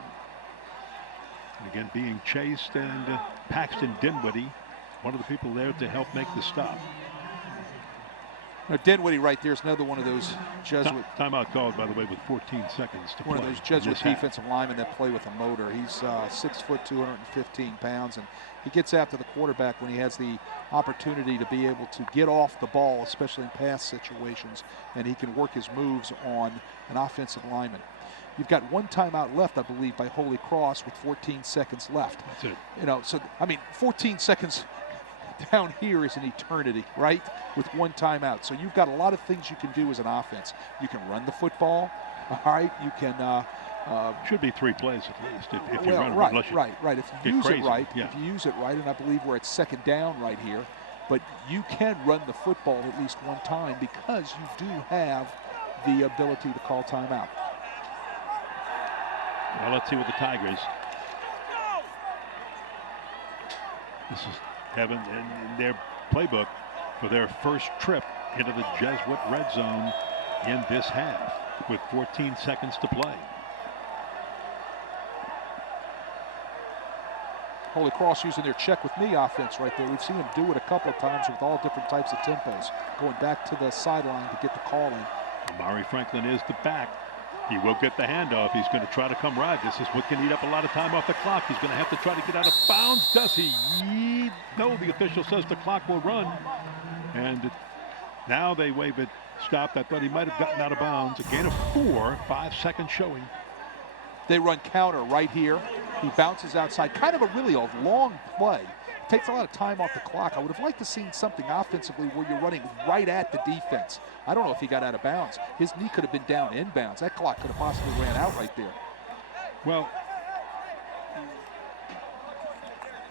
And again, being chased, and Paxton Dinwiddie, one of the people there to help make the stop. Now, Dinwiddie right there is another one of those Jesuit. Timeout called, by the way, with 14 seconds to play. One of those Jesuit defensive linemen that play with a motor. He's 6 foot, 215 pounds, and he gets after the quarterback when he has the opportunity to be able to get off the ball, especially in pass situations, and he can work his moves on an offensive lineman. You've got 1 timeout left, I believe, by Holy Cross with 14 seconds left. That's it. You know, so I mean, 14 seconds down here is an eternity, right? With 1 timeout. So you've got a lot of things you can do as an offense. You can run the football, all right? You can should be 3 plays at least if you well, run. Right. If you use crazy. it right, yeah. if you use it right, and I believe we're at 2nd down right here, but you can run the football at least 1 time, because you do have the ability to call timeout. Well, let's see what the Tigers. This is Kevin in their playbook for their first trip into the Jesuit red zone in this half with 14 seconds to play. Holy Cross using their check with me offense right there. We've seen them do it a couple of times with all different types of tempos, going back to the sideline to get the call in. Amari Franklin is the back. He will get the handoff. He's going to try to come right. This is what can eat up a lot of time off the clock. He's going to have to try to get out of bounds. Does he? No, the official says the clock will run. And now they wave it stopped. I thought he might have gotten out of bounds. A gain of 4, 5 seconds showing. They run counter right here. He bounces outside. Kind of a really long play. Takes a lot of time off the clock. I would have liked to seen something offensively where you're running right at the defense. I don't know if he got out of bounds. His knee could have been down inbounds. That clock could have possibly ran out right there. Well,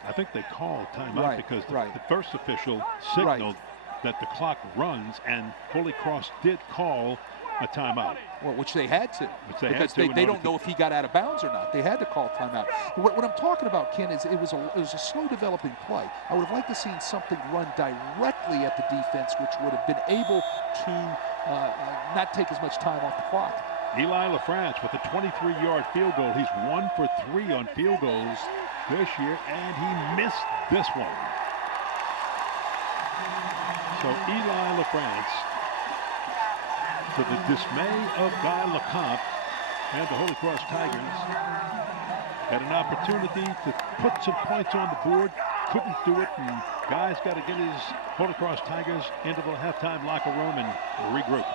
I think they called timeout because the first official signaled that the clock runs, and Holy Cross did call a timeout. Well, which they had to, because they don't know if he got out of bounds or not. They had to call timeout. What I'm talking about, Ken, is it was a slow developing play. I would have liked to seen something run directly at the defense, which would have been able to not take as much time off the clock. Eli LaFrance with a 23-yard field goal. He's 1 for 3 on field goals this year, and he missed this one. So Eli LaFrance, to the dismay of Guy LeCompte and the Holy Cross Tigers, had an opportunity to put some points on the board, couldn't do it, and Guy's got to get his Holy Cross Tigers into the halftime locker room and regroup.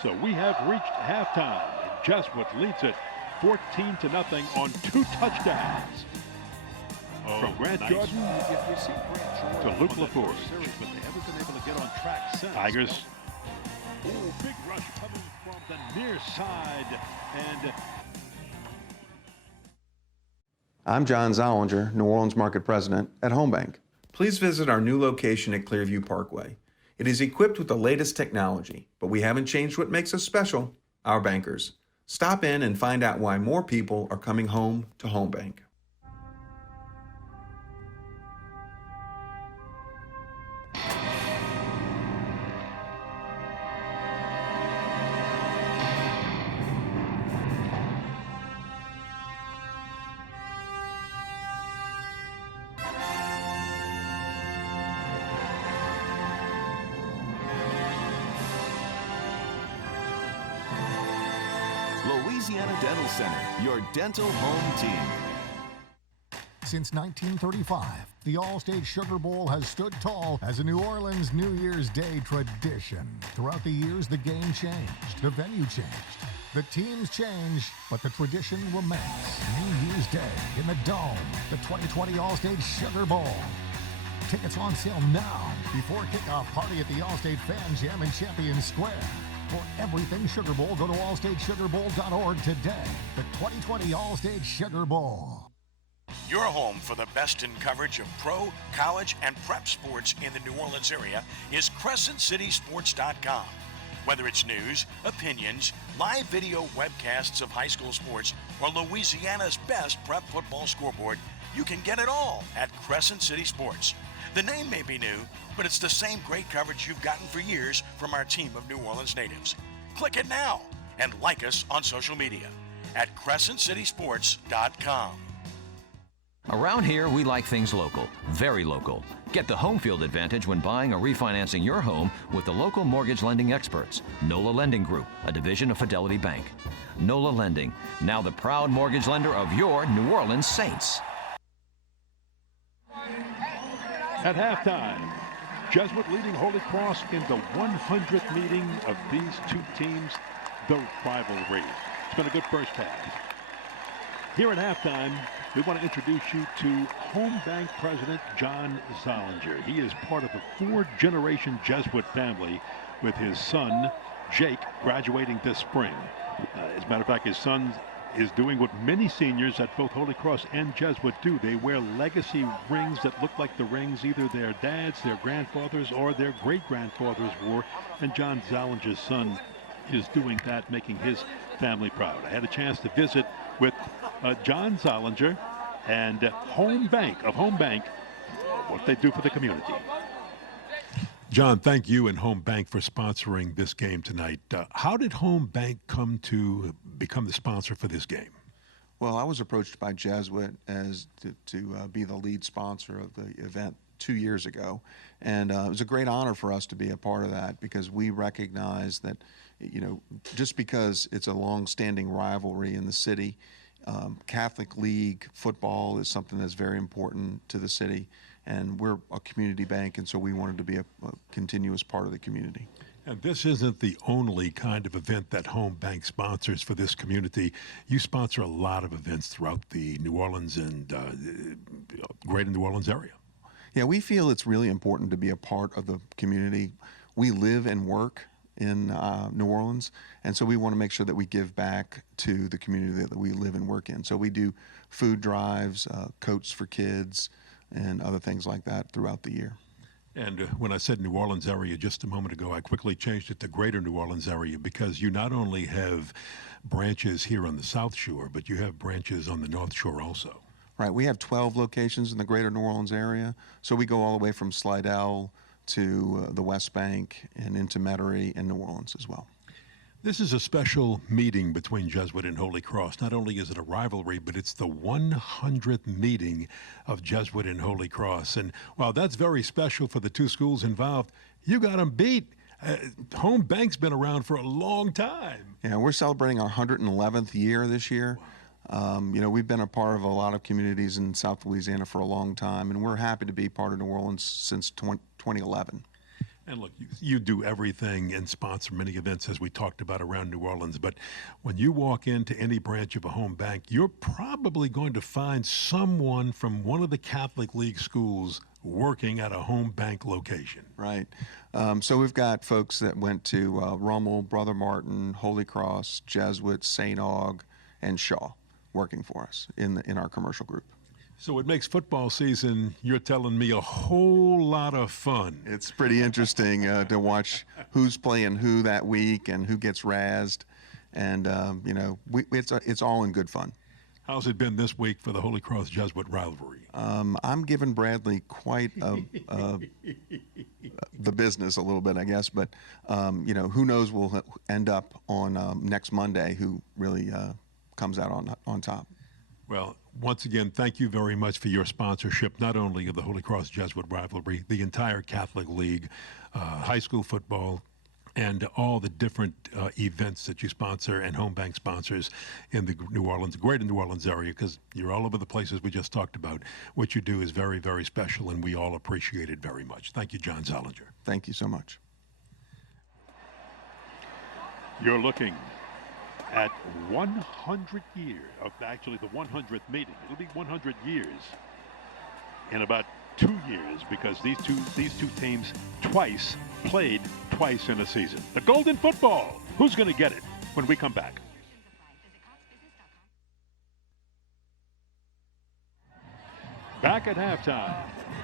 So we have reached halftime. Jesuit leads it 14-0 on 2 touchdowns. From Grant Jordan to Luke LaFour. But they haven't been able to get on track since. Tigers. Oh, big rush coming from the near side. And I'm John Zollinger, New Orleans Market President at Home Bank. Please visit our new location at Clearview Parkway. It is equipped with the latest technology, but we haven't changed what makes us special, our bankers. Stop in and find out why more people are coming home to Home Bank. Louisiana Dental Center, your dental home team. Since 1935, the All-State Sugar Bowl has stood tall as a New Orleans New Year's Day tradition. Throughout the years, the game changed, the venue changed, the teams changed, but the tradition remains. New Year's Day in the Dome, the 2020 All-State Sugar Bowl. Tickets on sale now before kickoff party at the All-State Fan Jam in Champion Square. For everything Sugar Bowl, go to allstatesugarbowl.org today. The 2020 All-State Sugar Bowl. Your home for the best in coverage of pro, college, and prep sports in the New Orleans area is CrescentCitySports.com. Whether it's news, opinions, live video webcasts of high school sports, or Louisiana's best prep football scoreboard, you can get it all at Crescent City Sports. The name may be new, but it's the same great coverage you've gotten for years from our team of New Orleans natives. Click it now and like us on social media at CrescentCitySports.com. Around here, we like things local, very local. Get the home field advantage when buying or refinancing your home with the local mortgage lending experts. NOLA Lending Group, a division of Fidelity Bank. NOLA Lending, now the proud mortgage lender of your New Orleans Saints. at halftime, Jesuit leading Holy Cross in the 100th meeting of these two teams, the rivalry. It's been a good first half. Here at halftime, we want to introduce you to Home Bank President John Zollinger. He is part of a four-generation Jesuit family with his son, Jake, graduating this spring. As a matter of fact, his son is doing what many seniors at both Holy Cross and Jesuit do. They wear legacy rings that look like the rings either their dads, their grandfathers, or their great-grandfathers wore. And John Zollinger's son is doing that, making his family proud. I had a chance to visit with John Zollinger and Home Bank, what they do for the community. John, thank you and Home Bank for sponsoring this game tonight. How did Home Bank come to become the sponsor for this game? Well, I was approached by Jesuit as to be the lead sponsor of the event 2 years ago, and it was a great honor for us to be a part of that because we recognize that, you know, just because it's a long-standing rivalry in the city, Catholic League football is something that's very important to the city, and we're a community bank, and so we wanted to be a continuous part of the community. And this isn't the only kind of event that Home Bank sponsors for this community. You sponsor a lot of events throughout the New Orleans and greater New Orleans area. Yeah, we feel it's really important to be a part of the community. We live and work in New Orleans, and so we want to make sure that we give back to the community that we live and work in. So we do food drives, coats for kids, and other things like that throughout the year. And when I said New Orleans area just a moment ago, I quickly changed it to greater New Orleans area because you not only have branches here on the South Shore, but you have branches on the North Shore also. Right, we have 12 locations in the greater New Orleans area, so we go all the way from Slidell to the West Bank and into Metairie and New Orleans as well. This is a special meeting between Jesuit and Holy Cross. Not only is it a rivalry, but it's the 100th meeting of Jesuit and Holy Cross. And while that's very special for the two schools involved, you got them beat. Home Bank's been around for a long time. Yeah, we're celebrating our 111th year this year. We've been a part of a lot of communities in South Louisiana for a long time, and we're happy to be part of New Orleans since 2011. And look, you do everything and sponsor many events, as we talked about, around New Orleans. But when you walk into any branch of a home bank, you're probably going to find someone from one of the Catholic League schools working at a home bank location. Right. So we've got folks that went to Rummel, Brother Martin, Holy Cross, Jesuit, St. Aug, and Shaw working for us in our commercial group. So it makes football season, you're telling me, a whole lot of fun. It's pretty interesting to watch who's playing who that week and who gets razzed. And, it's all in good fun. How's it been this week for the Holy Cross Jesuit rivalry? I'm giving Bradley quite the business a little bit, I guess. But, who knows, we'll end up on next Monday who really comes out on top. Well, once again, thank you very much for your sponsorship, not only of the Holy Cross Jesuit rivalry, the entire Catholic League, high school football, and all the different events that you sponsor and home bank sponsors in the greater New Orleans area, because you're all over the places we just talked about. What you do is very, very special, and we all appreciate it very much. Thank you, John Zollinger. Thank you so much. You're looking at 100 years, actually the 100th meeting. It'll be 100 years in about 2 years, because these two teams played twice in a season. The Golden Football. Who's going to get it when we come back? Back at halftime,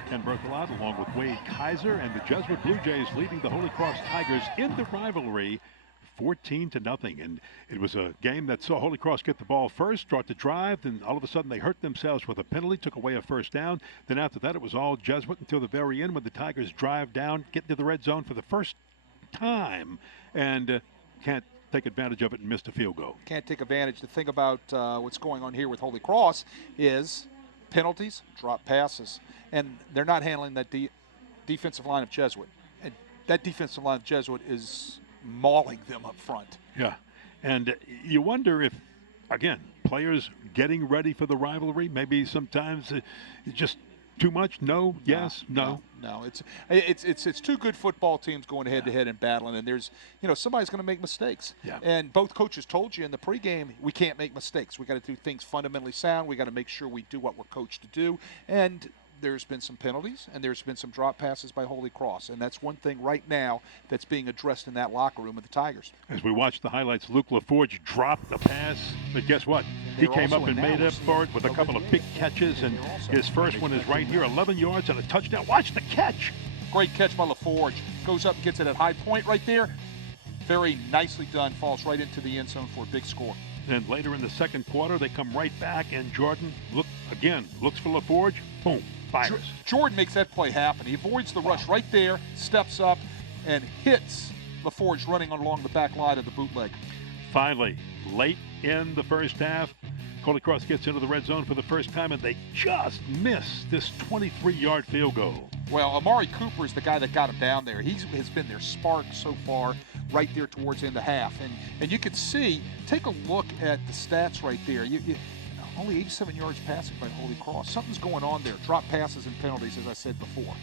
Ken Berthelot along with Wade Kaiser and the Jesuit Blue Jays leading the Holy Cross Tigers in the rivalry 14-0, and it was a game that saw Holy Cross get the ball first, start to drive, then all of a sudden they hurt themselves with a penalty, took away a first down. Then after that, it was all Jesuit until the very end when the Tigers drive down, get into the red zone for the first time, and can't take advantage of it and missed a field goal. Can't take advantage. The thing about what's going on here with Holy Cross is penalties, drop passes, and they're not handling that defensive line of Jesuit. And that defensive line of Jesuit is mauling them up front. Yeah, and you wonder if, again, players getting ready for the rivalry, maybe sometimes it's just too much. No, yes, no. No, it's two good football teams going head to head and battling, and there's, somebody's going to make mistakes. Yeah. And both coaches told you in the pregame, we can't make mistakes. We got to do things fundamentally sound. We got to make sure we do what we're coached to do. And there's been some penalties, and there's been some drop passes by Holy Cross, and that's one thing right now that's being addressed in that locker room of the Tigers. As we watch the highlights, Luke LaForge dropped the pass, but guess what? He came up and made up for it with a couple of big catches, and his first one is right here, 11 yards and a touchdown. Watch the catch. Great catch by LaForge. Goes up and gets it at high point right there. Very nicely done. Falls right into the end zone for a big score. Then later in the second quarter, they come right back, and Jordan looks for LaForge. Boom. Fires. Jordan makes that play happen. He avoids the rush right there, steps up, and hits LaForge running along the back line of the bootleg. Finally, late in the first half, Holy Cross gets into the red zone for the first time, and they just miss this 23-yard field goal. Well, Amari Cooper is the guy that got him down there. He has been their spark so far right there towards the end of half. And you can see, take a look at the stats right there. Only 87 yards passing by Holy Cross. Something's going on there. Drop passes and penalties, as I said before.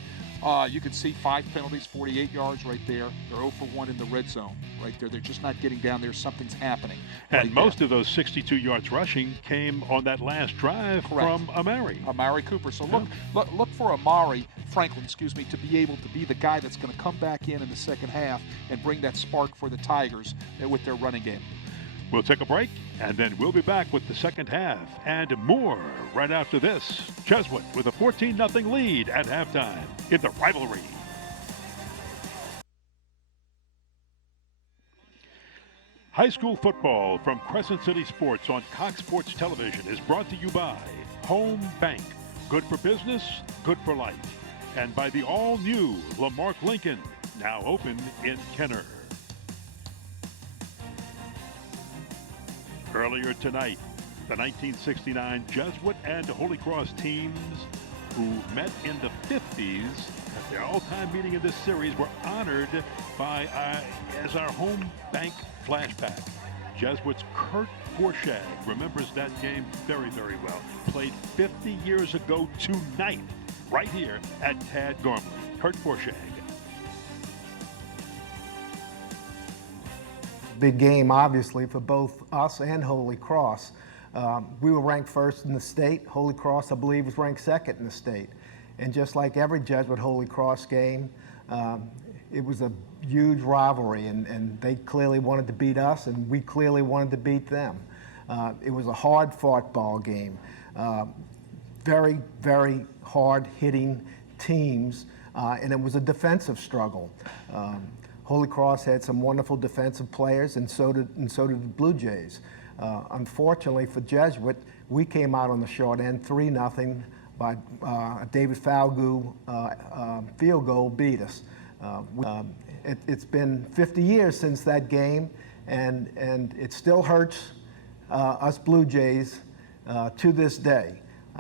You can see 5 penalties, 48 yards right there. They're 0 for 1 in the red zone right there. They're just not getting down there. Something's happening. And most of those 62 yards rushing came on that last drive from Amari Cooper. So look for Amari Franklin, to be able to be the guy that's going to come back in the second half and bring that spark for the Tigers with their running game. We'll take a break, and then we'll be back with the second half and more right after this. Jesuit with a 14-0 lead at halftime in the rivalry. High school football from Crescent City Sports on Cox Sports Television is brought to you by Home Bank. Good for business, good for life. And by the all-new Lamarck Lincoln, now open in Kenner. Earlier tonight, the 1969 Jesuit and Holy Cross teams who met in the 50s at their all-time meeting in this series were honored by as our home bank flashback. Jesuits' Kurt Forshag remembers that game very, very well. Played 50 years ago tonight, right here at Tad Gormley. Kurt Forshag. Big game, obviously, for both us and Holy Cross. We were ranked first in the state. Holy Cross, I believe, was ranked second in the state. And just like every Jesuit Holy Cross game, it was a huge rivalry, and they clearly wanted to beat us, and we clearly wanted to beat them. It was a hard-fought ball game. Very, very hard-hitting teams, and it was a defensive struggle. Holy Cross had some wonderful defensive players, and so did the Blue Jays. Unfortunately for Jesuit, we came out on the short end, 3-0 by David Falgout field goal beat us. It's been 50 years since that game, and it still hurts us Blue Jays to this day.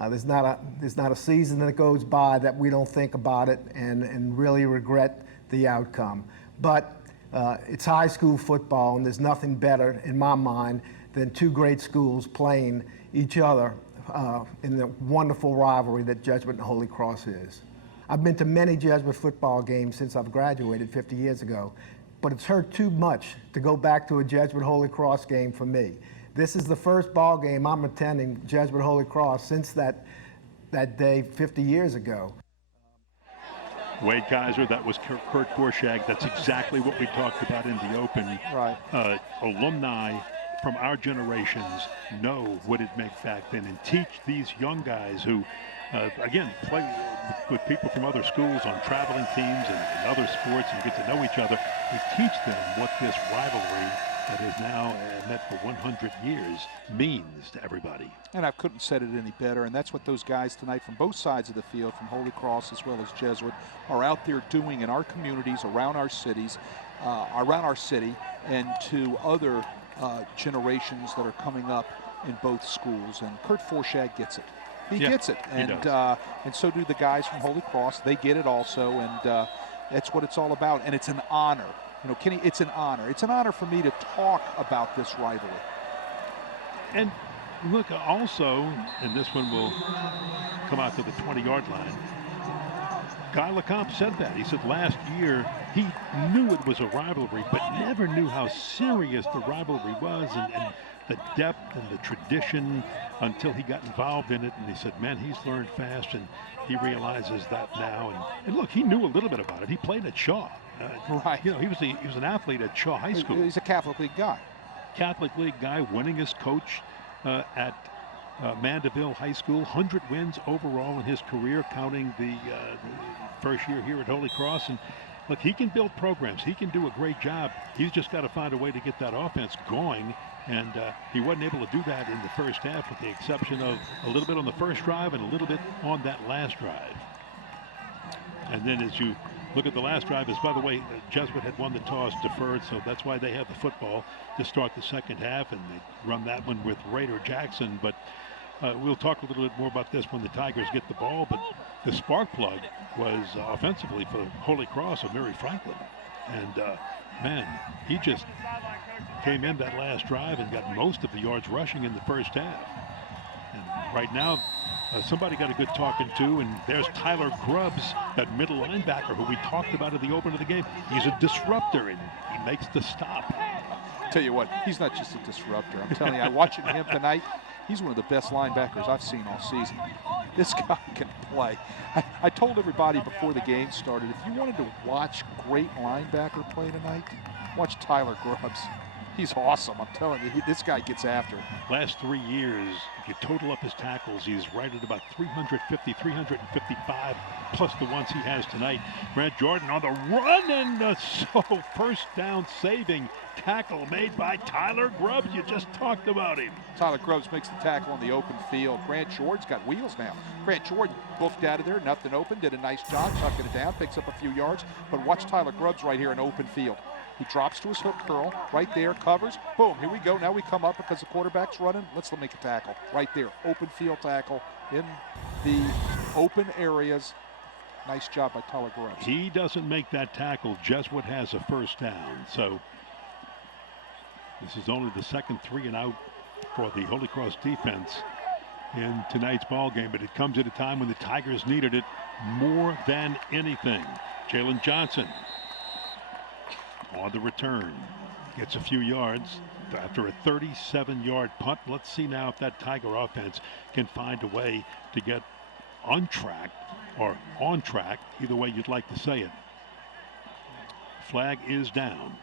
There's not a season that goes by that we don't think about it and really regret the outcome. But it's high school football, and there's nothing better in my mind than two great schools playing each other in the wonderful rivalry that Jesuit and Holy Cross is. I've been to many Jesuit football games since I've graduated 50 years ago, but it's hurt too much to go back to a Jesuit Holy Cross game for me. This is the first ball game I'm attending Jesuit Holy Cross since that day 50 years ago. Wade Kaiser, that was Kurt Forshag. That's exactly what we talked about in the open. Right. Alumni from our generations know what it meant back then and teach these young guys who, again, play with people from other schools on traveling teams and other sports and get to know each other. We teach them what this rivalry that has now met for 100 years means to everybody. And I couldn't said it any better, and that's what those guys tonight from both sides of the field, from Holy Cross as well as Jesuit, are out there doing in our communities, around our cities, around our city, and to other generations that are coming up in both schools. And Kurt Forshag gets it. He gets it, and so do the guys from Holy Cross. They get it also, and that's what it's all about. And it's an honor. You know, Kenny, it's an honor. It's an honor for me to talk about this rivalry. And look, also, and this one will come out to the 20-yard line, Guy LeCompte said that. He said last year he knew it was a rivalry, but never knew how serious the rivalry was and the depth and the tradition until he got involved in it. And he said, man, he's learned fast, and he realizes that now. And look, he knew a little bit about it. He played at Shaw. Right. You know, he was an athlete at Shaw High School. He's a Catholic League guy. Catholic League guy, winning as coach at Mandeville High School. 100 wins overall in his career, counting the first year here at Holy Cross. And look, he can build programs. He can do a great job. He's just got to find a way to get that offense going. And he wasn't able to do that in the first half, with the exception of a little bit on the first drive and a little bit on that last drive. And then as you look at the last drive, by the way, Jesuit had won the toss, deferred, so that's why they have the football to start the second half, and they run that one with Raider Jackson. But we'll talk a little bit more about this when the Tigers get the ball. But the spark plug was offensively for Holy Cross of Mary Franklin. And man, he just came in that last drive and got most of the yards rushing in the first half. And right now, somebody got a good talking to, and there's Tyler Grubbs, that middle linebacker who we talked about at the open of the game. He's a disruptor, and he makes the stop. Tell you what, he's not just a disruptor. I'm telling you, watching him tonight, he's one of the best linebackers I've seen all season. This guy can play. I told everybody before the game started, if you wanted to watch great linebacker play tonight, watch Tyler Grubbs. He's awesome. I'm telling you, this guy gets after it. Last 3 years, if you total up his tackles, he's right at about 350, 355, plus the ones he has tonight. Grant Jordan on the run, and so first down saving tackle made by Tyler Grubbs. You just talked about him. Tyler Grubbs makes the tackle on the open field. Grant Jordan's got wheels now. Grant Jordan booked out of there, nothing open, did a nice job, tucking it down, picks up a few yards. But watch Tyler Grubbs right here in open field. He drops to his hook curl right there, covers, boom, here we go. Now we come up because the quarterback's running. Let's make a tackle right there. Open field tackle in the open areas. Nice job by Tyler Groves. He doesn't make that tackle. Jesuit has a first down. So this is only the second 3 and out for the Holy Cross defense in tonight's ball game, but it comes at a time when the Tigers needed it more than anything. Jalen Johnson on the return, gets a few yards after a 37-yard punt. Let's see now if that Tiger offense can find a way to get on track, either way you'd like to say it. Flag is down.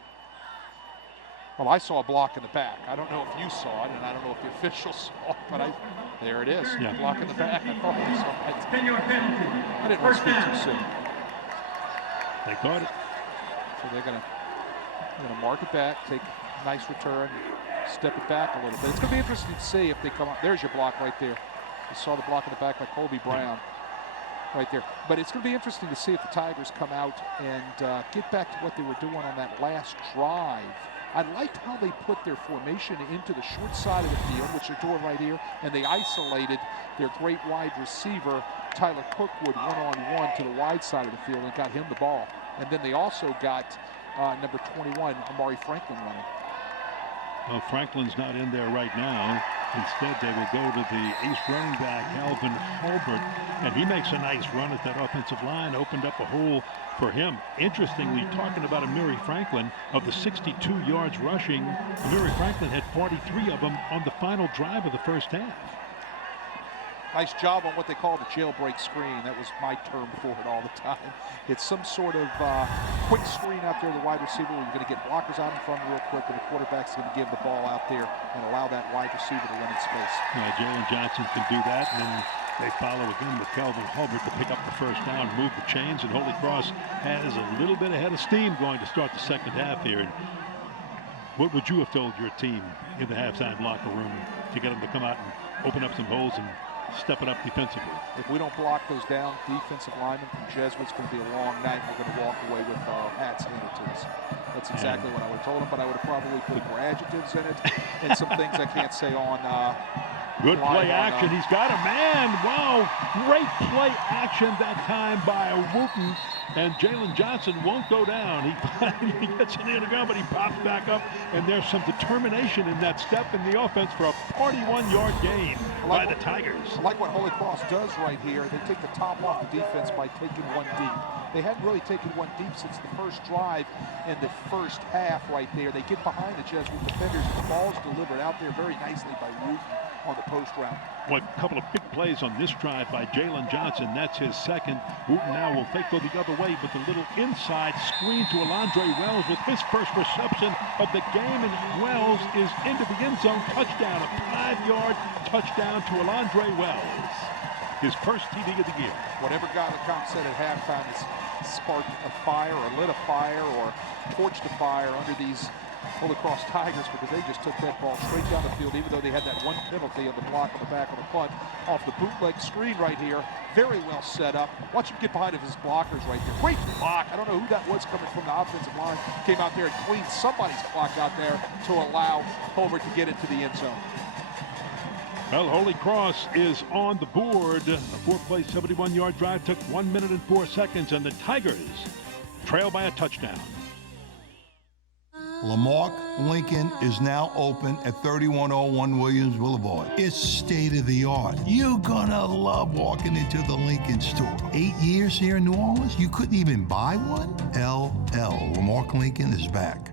Well, I saw a block in the back. I don't know if you saw it, and I don't know if the officials saw it, but there it is. Yeah. Block in the back. I thought we saw it. 10-yard penalty. I didn't want to speak too soon. They caught it. So they're going to mark it back, take a nice return, step it back a little bit. It's going to be interesting to see if they come up. There's your block right there. You saw the block in the back by Colby Brown right there. But it's going to be interesting to see if the Tigers come out and get back to what they were doing on that last drive. I liked how they put their formation into the short side of the field, which they're doing right here, and they isolated their great wide receiver, Tyler Cookwood, one-on-one to the wide side of the field and got him the ball. And then they also got number 21, Amari Franklin, running. Well, Franklin's not in there right now. Instead, they will go to the ace running back, Calvin Hulbert, and he makes a nice run at that offensive line, opened up a hole for him. Interestingly, talking about Amari Franklin, of the 62 yards rushing, Amari Franklin had 43 of them on the final drive of the first half. Nice job on what they call the jailbreak screen. That was my term for it all the time. It's some sort of quick screen out there, the wide receiver, where you're going to get blockers out in front real quick, and the quarterback's going to give the ball out there and allow that wide receiver to run in space. Jalen Johnson can do that, and then they follow again with Calvin Hulbert to pick up the first down, move the chains, and Holy Cross has a little bit ahead of steam going to start the second half here. And what would you have told your team in the halftime locker room to get them to come out and open up some holes and step it up defensively? If we don't block those down defensive linemen from Jesuit, it's going to be a long night. We're going to walk away with our hats handed to us. That's exactly what I would have told them, but I would have probably put more adjectives in it and some things I can't say on good play action. He's got a man. Wow, great play action that time by Wooten. And Jalen Johnson won't go down. He gets near the ground, but he pops back up. And there's some determination in that step in the offense for a 41-yard gain by the Tigers. I like what Holy Cross does right here. They take the top off the defense by taking one deep. They hadn't really taken one deep since the first drive in the first half right there. They get behind the Jesuit defenders, and the ball's delivered out there very nicely by Wooten on the post route. Well, a couple of big plays on this drive by Jalen Johnson. That's his second. Wooten now will go the other way, but the little inside screen to Alondre Wells with his first reception of the game, and Wells is into the end zone. Touchdown, a 5-yard touchdown to Alondre Wells. His first TD of the year. Whatever guy the comp said at halftime has sparked a fire or lit a fire or torched a fire under these Holy Cross Tigers, because they just took that ball straight down the field, even though they had that one penalty on the block on the back of the punt off the bootleg screen right here. Very well set up. Watch him get behind of his blockers right there. Great block. I don't know who that was coming from the offensive line. Came out there and cleaned somebody's clock out there to allow Homer to get into the end zone. Well, Holy Cross is on the board. A 4-play, 71-yard drive took 1 minute and 4 seconds, and the Tigers trail by a touchdown. Lamarck Lincoln is now open at 3101 Williams Boulevard. It's state-of-the-art. You're gonna love walking into the Lincoln store. 8 years here in New Orleans, you couldn't even buy one? LL, Lamarck Lincoln is back.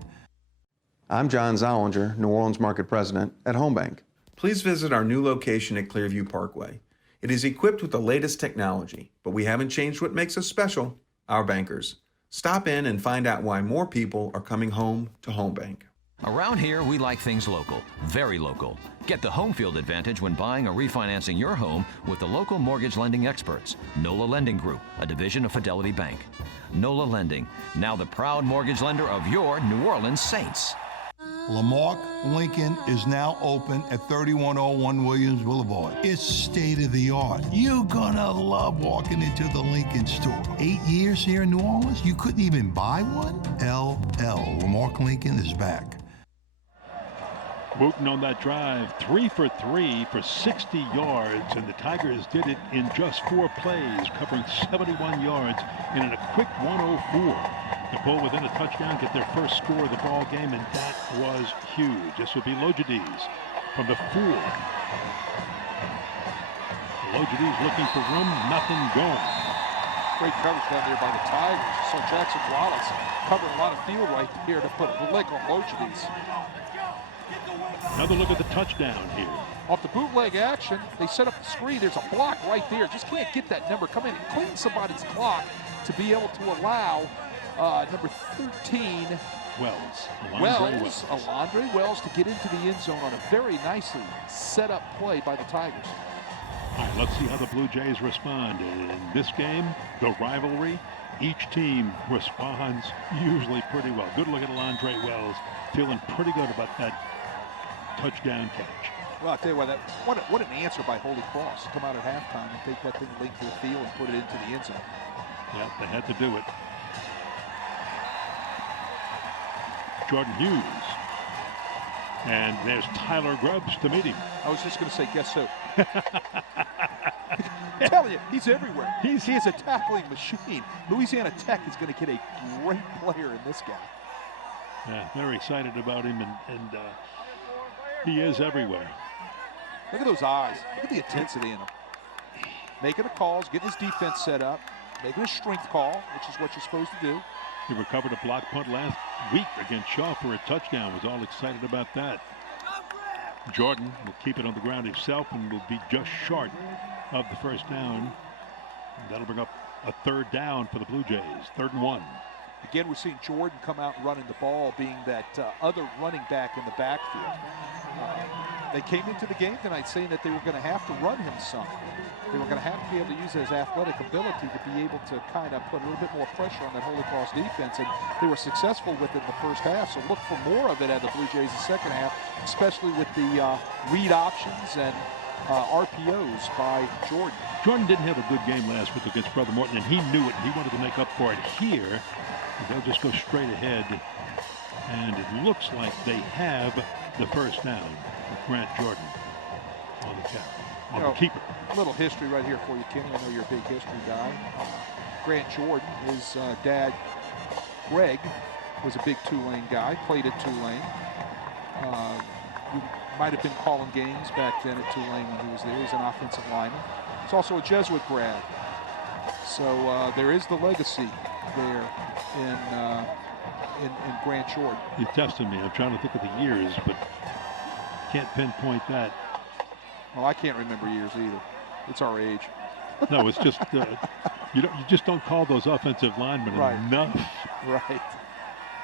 I'm John Zollinger, New Orleans Market President at Home Bank. Please visit our new location at Clearview Parkway. It is equipped with the latest technology, but we haven't changed what makes us special, our bankers. Stop in and find out why more people are coming home to Home Bank. Around here, we like things local, very local. Get the home field advantage when buying or refinancing your home with the local mortgage lending experts. NOLA Lending Group, a division of Fidelity Bank. NOLA Lending, now the proud mortgage lender of your New Orleans Saints. Lamarck Lincoln is now open at 3101 Williams Boulevard. It's state of the art. You're gonna love walking into the Lincoln store. 8 years here in New Orleans, you couldn't even buy one? LL, Lamarck Lincoln is back. Wooten on that drive, 3 for 3 for 60 yards, and the Tigers did it in just 4 plays, covering 71 yards and in a quick 104 to pull within a touchdown, get their first score of the ball game, and that was huge. This would be Lojadis from the 4. Lojadis looking for room, nothing going. Great coverage down there by the Tigers. So Jackson Wallace covering a lot of field right here to put a leg on Lojadis. Another look at the touchdown here. Off the bootleg action, they set up the screen. There's a block right there. Just can't get that number. Come in and clean somebody's clock to be able to allow number 13, Alondre Wells, to get into the end zone on a very nicely set up play by the Tigers. All right, let's see how the Blue Jays respond. In this game, the rivalry, each team responds usually pretty well. Good look at Alondre Wells, feeling pretty good about that touchdown catch. Well, I'll tell you what an answer by Holy Cross. Come out at halftime and take that thing length of the field and put it into the end zone. Yeah, they had to do it. Jordan Hughes. And there's Tyler Grubbs to meet him. I was just going to say, guess who? I'm telling you, he's everywhere. He is a tackling machine. Louisiana Tech is going to get a great player in this guy. Yeah, very excited about him, and he is everywhere. Look at those eyes. Look at the intensity in him. Making the calls, getting his defense set up, making a strength call, which is what you're supposed to do. He recovered a block punt last week against Shaw for a touchdown. Was all excited about that. Jordan will keep it on the ground himself and will be just short of the first down. And that'll bring up a 3rd down for the Blue Jays. 3rd and 1. Again, we're seeing Jordan come out running the ball, being that other running back in the backfield. They came into the game tonight saying that they were going to have to run him some. They were going to have to be able to use his athletic ability to be able to kind of put a little bit more pressure on that Holy Cross defense, and they were successful with it in the first half. So look for more of it at the Blue Jays in the second half, especially with the read options and RPOs by Jordan. Jordan didn't have a good game last week against Brother Morton, and he knew it. He wanted to make up for it here. They'll just go straight ahead, and it looks like they have the first down with Grant Jordan on the cap, on the keeper. A little history right here for you, Kenny. I know you're a big history guy. Grant Jordan, his dad, Greg, was a big Tulane guy, played at Tulane. You might have been calling games back then at Tulane when he was there. He's an offensive lineman. He's also a Jesuit grad. So there is the legacy there in Grant Jordan. You're testing me. I'm trying to think of the years, but can't pinpoint that. Well, I can't remember years either. It's our age. No, it's just you just don't call those offensive linemen enough. Right.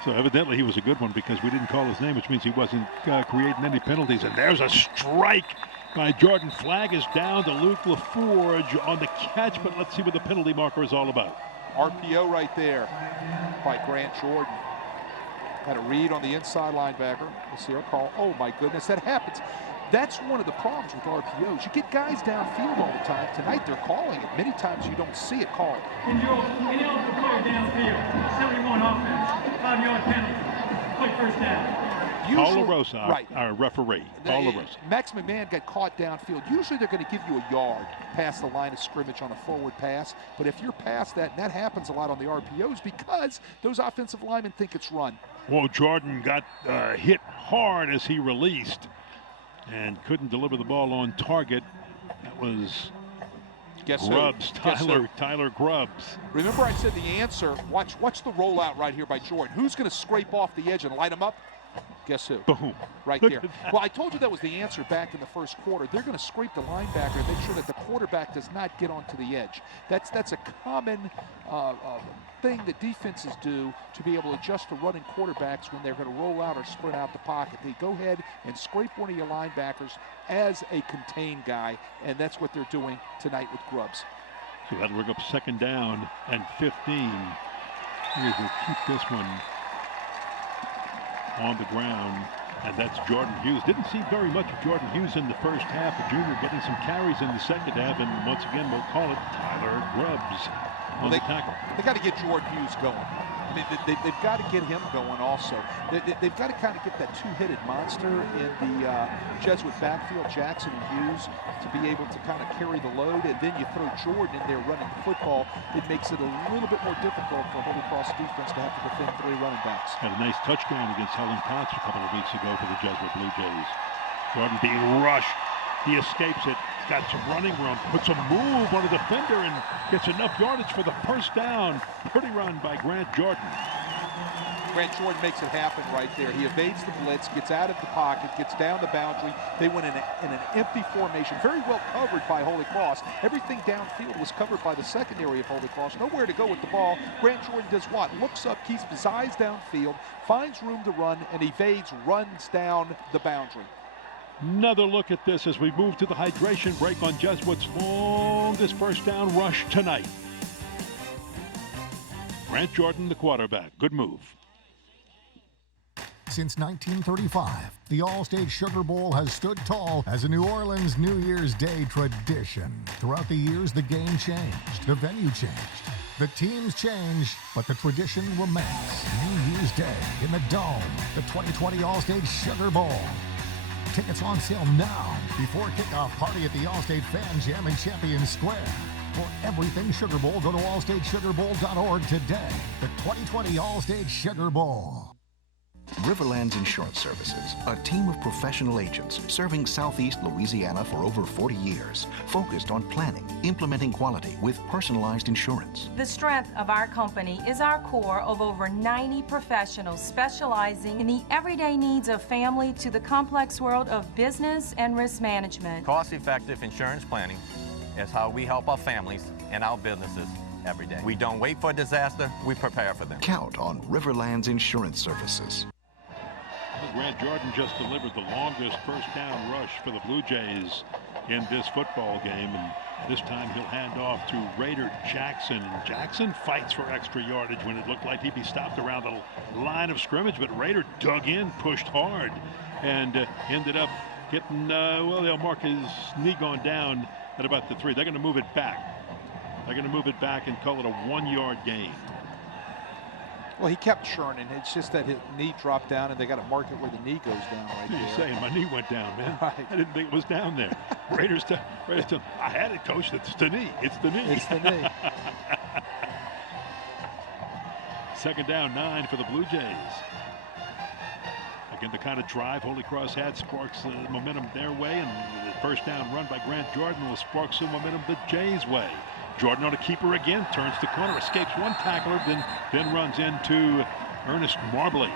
So evidently he was a good one because we didn't call his name, which means he wasn't creating any penalties. And there's a strike by Jordan. Flag is down to Luke LaForge on the catch, but let's see what the penalty marker is all about. RPO right there by Grant Jordan. Had a read on the inside linebacker. Let's see our call. Oh my goodness, that happens. That's one of the problems with RPOs. You get guys downfield all the time. Tonight they're calling it. Many times you don't see it called. Any eligible player downfield, 71 offense, 5-yard penalty, quick first down. Paul LaRosa, our referee. Paul LaRosa. Max McMahon got caught downfield. Usually they're going to give you a yard past the line of scrimmage on a forward pass. But if you're past that, and that happens a lot on the RPOs because those offensive linemen think it's run. Well, Jordan got hit hard as he released and couldn't deliver the ball on target. That was Grubbs, Tyler Grubbs. Remember I said the answer, watch the rollout right here by Jordan. Who's going to scrape off the edge and light him up? Guess who? Boom. Right there. Well, I told you that was the answer back in the first quarter. They're going to scrape the linebacker and make sure that the quarterback does not get onto the edge. That's a common thing that defenses do to be able to adjust to running quarterbacks when they're going to roll out or sprint out the pocket. They go ahead and scrape one of your linebackers as a contained guy, and that's what they're doing tonight with Grubbs. So that'll bring up 2nd down and 15. Here's we'll keep this one on the ground And that's Jordan Hughes. Didn't see very much of Jordan Hughes in the first half. The junior getting some carries in the second half. And once again, we'll call it Tyler Grubbs on the tackle. They got to get Jordan Hughes going. I mean, they've got to get him going also. They've got to kind of get that two-headed monster in the Jesuit backfield, Jackson and Hughes, to be able to kind of carry the load. And then you throw Jordan in there running the football. It makes it a little bit more difficult for Holy Cross defense to have to defend 3 running backs. Had a nice touchdown against Helen Potts a couple of weeks ago for the Jesuit Blue Jays. Jordan being rushed. He escapes it. Got some running room. Puts a move on a defender and gets enough yardage for the first down. Pretty run by Grant Jordan. Grant Jordan makes it happen right there. He evades the blitz, gets out of the pocket, gets down the boundary. They went in an empty formation, very well covered by Holy Cross. Everything downfield was covered by the secondary of Holy Cross. Nowhere to go with the ball. Grant Jordan does what? Looks up, keeps his eyes downfield, finds room to run, and evades, runs down the boundary. Another look at this as we move to the hydration break on Jesuit's longest first down rush tonight. Grant Jordan, the quarterback. Good move. Since 1935, the All-State Sugar Bowl has stood tall as a New Orleans New Year's Day tradition. Throughout the years, the game changed, the venue changed, the teams changed, but the tradition remains. New Year's Day in the Dome, the 2020 All-State Sugar Bowl. Tickets on sale now before kickoff party at the Allstate Fan Jam in Champion Square. For everything Sugar Bowl, go to allstatesugarbowl.org today. The 2020 Allstate Sugar Bowl. Riverlands Insurance Services, a team of professional agents serving Southeast Louisiana for over 40 years, focused on planning, implementing quality with personalized insurance. The strength of our company is our core of over 90 professionals specializing in the everyday needs of family to the complex world of business and risk management. Cost-effective insurance planning is how we help our families and our businesses every day. We don't wait for a disaster, we prepare for them. Count on Riverlands Insurance Services. Grant Jordan just delivered the longest first down rush for the Blue Jays in this football game, and this time he'll hand off to Raider Jackson. And Jackson fights for extra yardage when it looked like he'd be stopped around the line of scrimmage, but Raider dug in, pushed hard, and ended up getting, well, they'll mark his knee going down at about the 3. They're going to move it back. They're going to move it back and call it a 1-yard gain. Well, he kept churning. It's just that his knee dropped down, and they got to mark it where the knee goes down right there. You're saying my knee went down, man. Right. I didn't think it was down there. Raiders, I had it, Coach. It's the knee. It's the knee. It's the knee. Second down, 9 for the Blue Jays. Again, the kind of drive Holy Cross had sparks momentum their way, and the first down run by Grant Jordan will spark some momentum the Jays' way. Jordan on a keeper again, turns the corner, escapes one tackler, then runs into Ernest Marbley.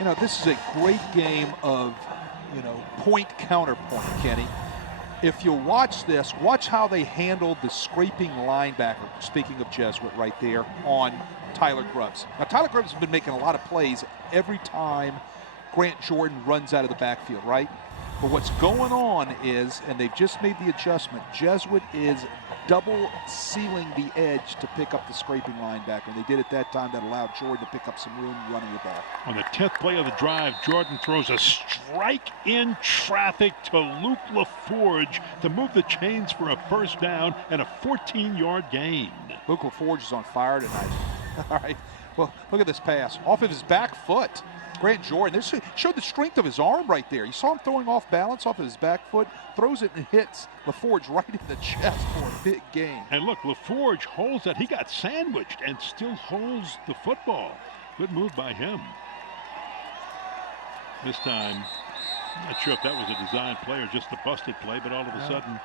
You know, this is a great game of, point counterpoint, Kenny. If you watch this, watch how they handled the scraping linebacker, speaking of Jesuit right there, on Tyler Grubbs. Now, Tyler Grubbs has been making a lot of plays every time Grant Jordan runs out of the backfield, right? But what's going on is, and they've just made the adjustment, Jesuit is double sealing the edge to pick up the scraping linebacker. And they did it that time. That allowed Jordan to pick up some room running the ball. On the 10th play of the drive, Jordan throws a strike in traffic to Luke LaForge to move the chains for a first down and a 14-yard gain. Luke LaForge is on fire tonight. All right. Well, look at this pass. Off of his back foot. Grant Jordan, this showed the strength of his arm right there. You saw him throwing off balance off of his back foot, throws it and hits LaForge right in the chest for a big gain. And look, LaForge holds that. He got sandwiched and still holds the football. Good move by him. This time, I'm not sure if that was a designed play or just a busted play, but all of a sudden,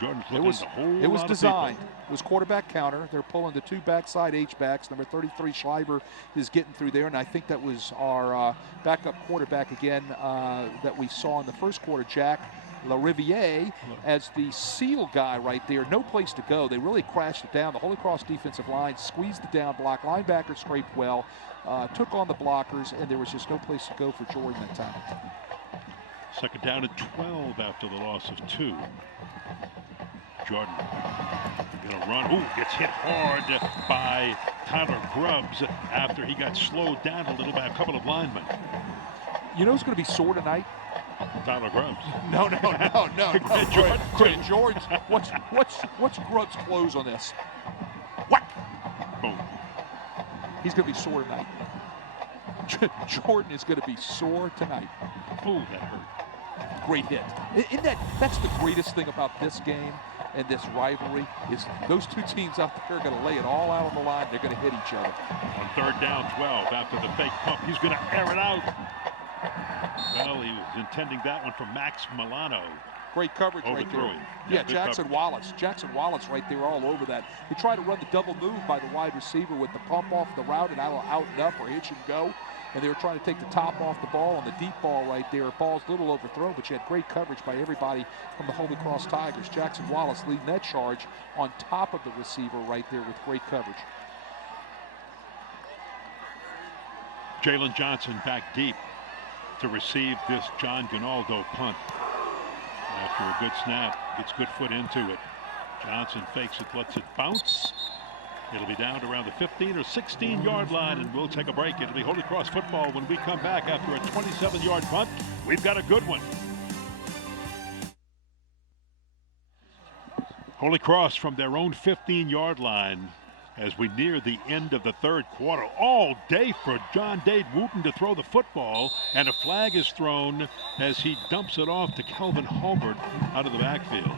Jordan's looking at a whole lot of people. It was designed. It was quarterback counter. They're pulling the 2 backside H-backs. Number 33, Schreiber, is getting through there. And I think that was our backup quarterback again that we saw in the first quarter, Jack LaRiviere, as the seal guy right there. No place to go. They really crashed it down. The Holy Cross defensive line squeezed the down block. Linebacker scraped well, took on the blockers, and there was just no place to go for Jordan that time. Second down at 12 after the loss of 2. Jordan gonna run. Ooh, gets hit hard by Tyler Grubbs after he got slowed down a little by a couple of linemen. You know who's going to be sore tonight? Tyler Grubbs. No. Jordan. George, what's Grubbs' close on this? What? Boom. He's going to be sore tonight. Jordan is going to be sore tonight. Ooh, that hurt. Great hit. That's the greatest thing about this game and this rivalry is those two teams out there are going to lay it all out on the line. They're going to hit each other. On 3rd down 12 after the fake pump, he's going to air it out. Well, he was intending that one from Max Milano. Great coverage right there. Him. Yeah, Jackson Wallace. Jackson Wallace right there all over that. He tried to run the double move by the wide receiver with the pump off the route and out and up or hitch and go. And they were trying to take the top off the ball on the deep ball right there. Ball's a little overthrown, but you had great coverage by everybody from the Holy Cross Tigers. Jackson Wallace leading that charge on top of the receiver right there with great coverage. Jalen Johnson back deep to receive this John Ginaldo punt. After a good snap, gets good foot into it. Johnson fakes it, lets it bounce. It'll be down to around the 15 or 16-yard line, and we'll take a break. It'll be Holy Cross football when we come back after a 27-yard punt. We've got a good one. Holy Cross from their own 15-yard line as we near the end of the 3rd quarter. All day for John Dade Wooten to throw the football, and a flag is thrown as he dumps it off to Kelvin Hulbert out of the backfield.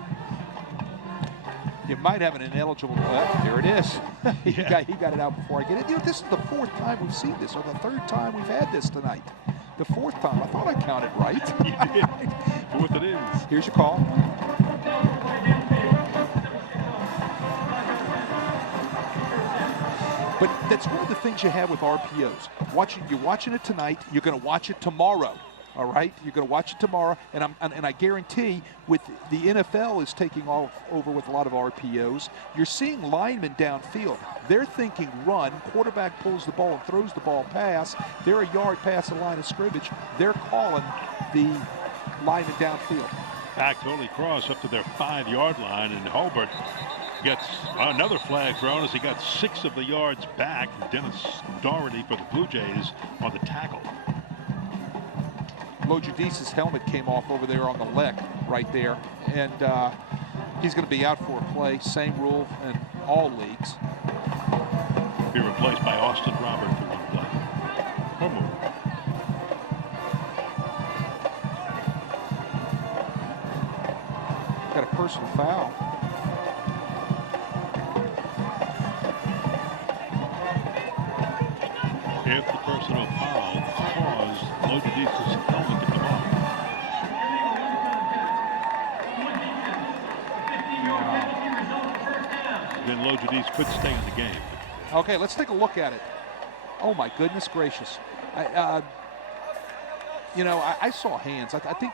You might have an ineligible. There it is. he got it out before I get it. This is the 4th time we've seen this, or the 3rd time we've had this tonight. The 4th time. I thought I counted right. You did. 4th it is. Here's your call. But that's one of the things you have with RPOs. You're watching it tonight. You're going to watch it tomorrow. All right, you're going to watch it tomorrow, and I guarantee with the NFL is taking over with a lot of RPOs. You're seeing linemen downfield. They're thinking run. Quarterback pulls the ball and throws the ball pass. They're a yard past the line of scrimmage. They're calling the lineman downfield. Back to Holy Cross up to their 5-yard line, and Hulbert gets another flag thrown as he got 6 of the yards back. Dennis Doherty for the Blue Jays on the tackle. Lojadis's helmet came off over there on the leg right there, and he's going to be out for a play. Same rule in all leagues. Be replaced by Austin Robert for one play. Or more. Got a personal foul. If the personal foul caused Lojadis's helmet to come off. Then Lojadis could stay in the game. Okay, let's take a look at it. Oh my goodness gracious! I saw hands. I think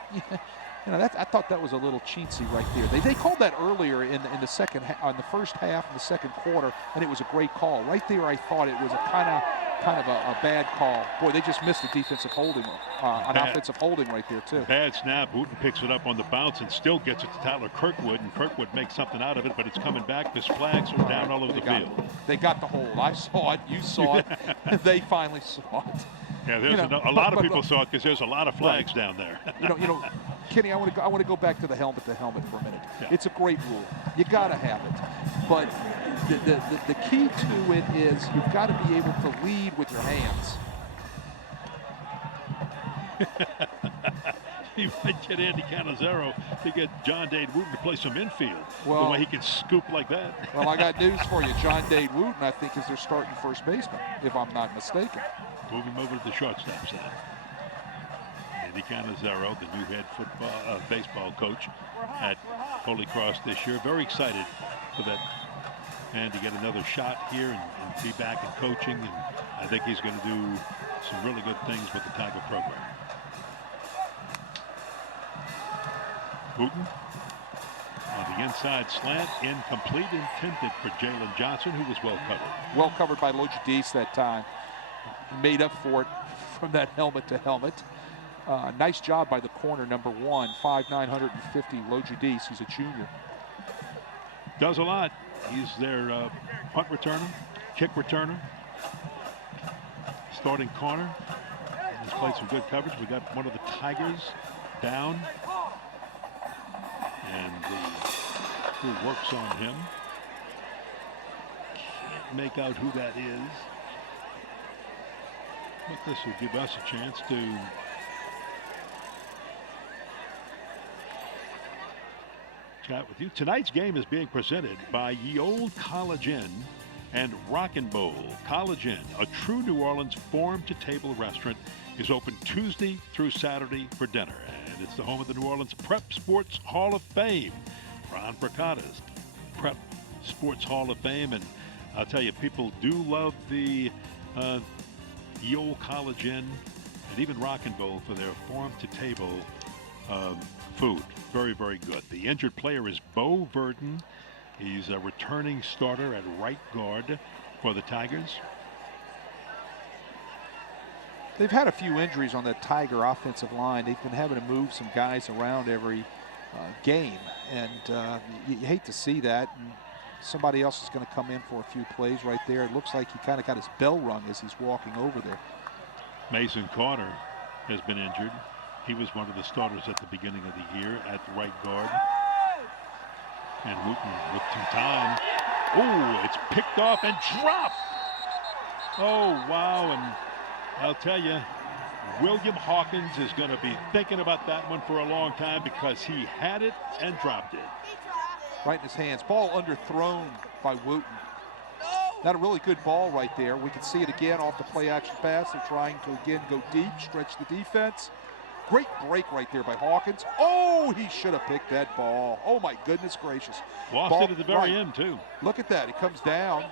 I thought that was a little chintzy right there. They called that earlier in the second on the first half of the 2nd quarter, and it was a great call. Right there, I thought it was a kind of a bad call. Boy, they just missed the defensive holding, an offensive holding right there too. Bad snap. Wooten picks it up on the bounce and still gets it to Tyler Kirkwood, and Kirkwood makes something out of it, but it's coming back. This flags are down all over the field. They got the hold. I saw it. You saw it. They finally saw it. Yeah, there's a lot of people saw it because there's a lot of flags down there. Kenny, I want to go back to the helmet for a minute. Yeah. It's a great rule. You got to have it, but the key to it is you've got to be able to lead with your hands. You might get Andy Canizero to get John Dade Wooten to play some infield. Well, the way he can scoop like that. Well, I got news for you. John Dade Wooten, I think, is their starting first baseman, if I'm not mistaken. Move him over to the shortstops then. Andy Canizero, the new head baseball coach at Holy Cross this year. Very excited for that and to get another shot here and be back in coaching. And I think he's going to do some really good things with the Tiger program. Wooten on the inside slant, incomplete, intended for Jalen Johnson, who was well covered. Well covered by Lojadis that time. Made up for it from that helmet to helmet. Nice job by the corner, number 1, 5'9", 150, Lojadis. He's a junior. Does a lot. He's their punt returner, kick returner, starting corner. Riverlands played some good coverage. We got one of the Tigers down. And who works on him. Can't make out who that is. But this will give us a chance to chat with you. Tonight's game is being presented by Ye Olde College Inn and Rockin' Bowl. College Inn, a true New Orleans farm-to-table restaurant, is open Tuesday through Saturday for dinner. And it's the home of the New Orleans Prep Sports Hall of Fame. Ron Bricata's Prep Sports Hall of Fame. And I'll tell you, people do love the Ye Olde College Inn and even Rockin' Bowl for their farm-to-table food. Very, very good. The injured player is Bo Verdon. He's a returning starter at right guard for the Tigers. They've had a few injuries on that Tiger offensive line. They've been having to move some guys around every game, and you hate to see that. And somebody else is going to come in for a few plays right there. It looks like he kind of got his bell rung as he's walking over there. Mason Carter has been injured. He was one of the starters at the beginning of the year at right guard. And Wooten with some time. Oh, it's picked off and dropped. Oh, wow. And I'll tell you, William Hawkins is going to be thinking about that one for a long time because he had it and dropped it. Right in his hands. Ball underthrown by Wooten. Not a really good ball right there. We can see it again off the play action pass. They're trying to again go deep, stretch the defense. Great break right there by Hawkins. Oh, he should have picked that ball. Oh, my goodness gracious. Lost it at the very end, too. Look at that. It comes down.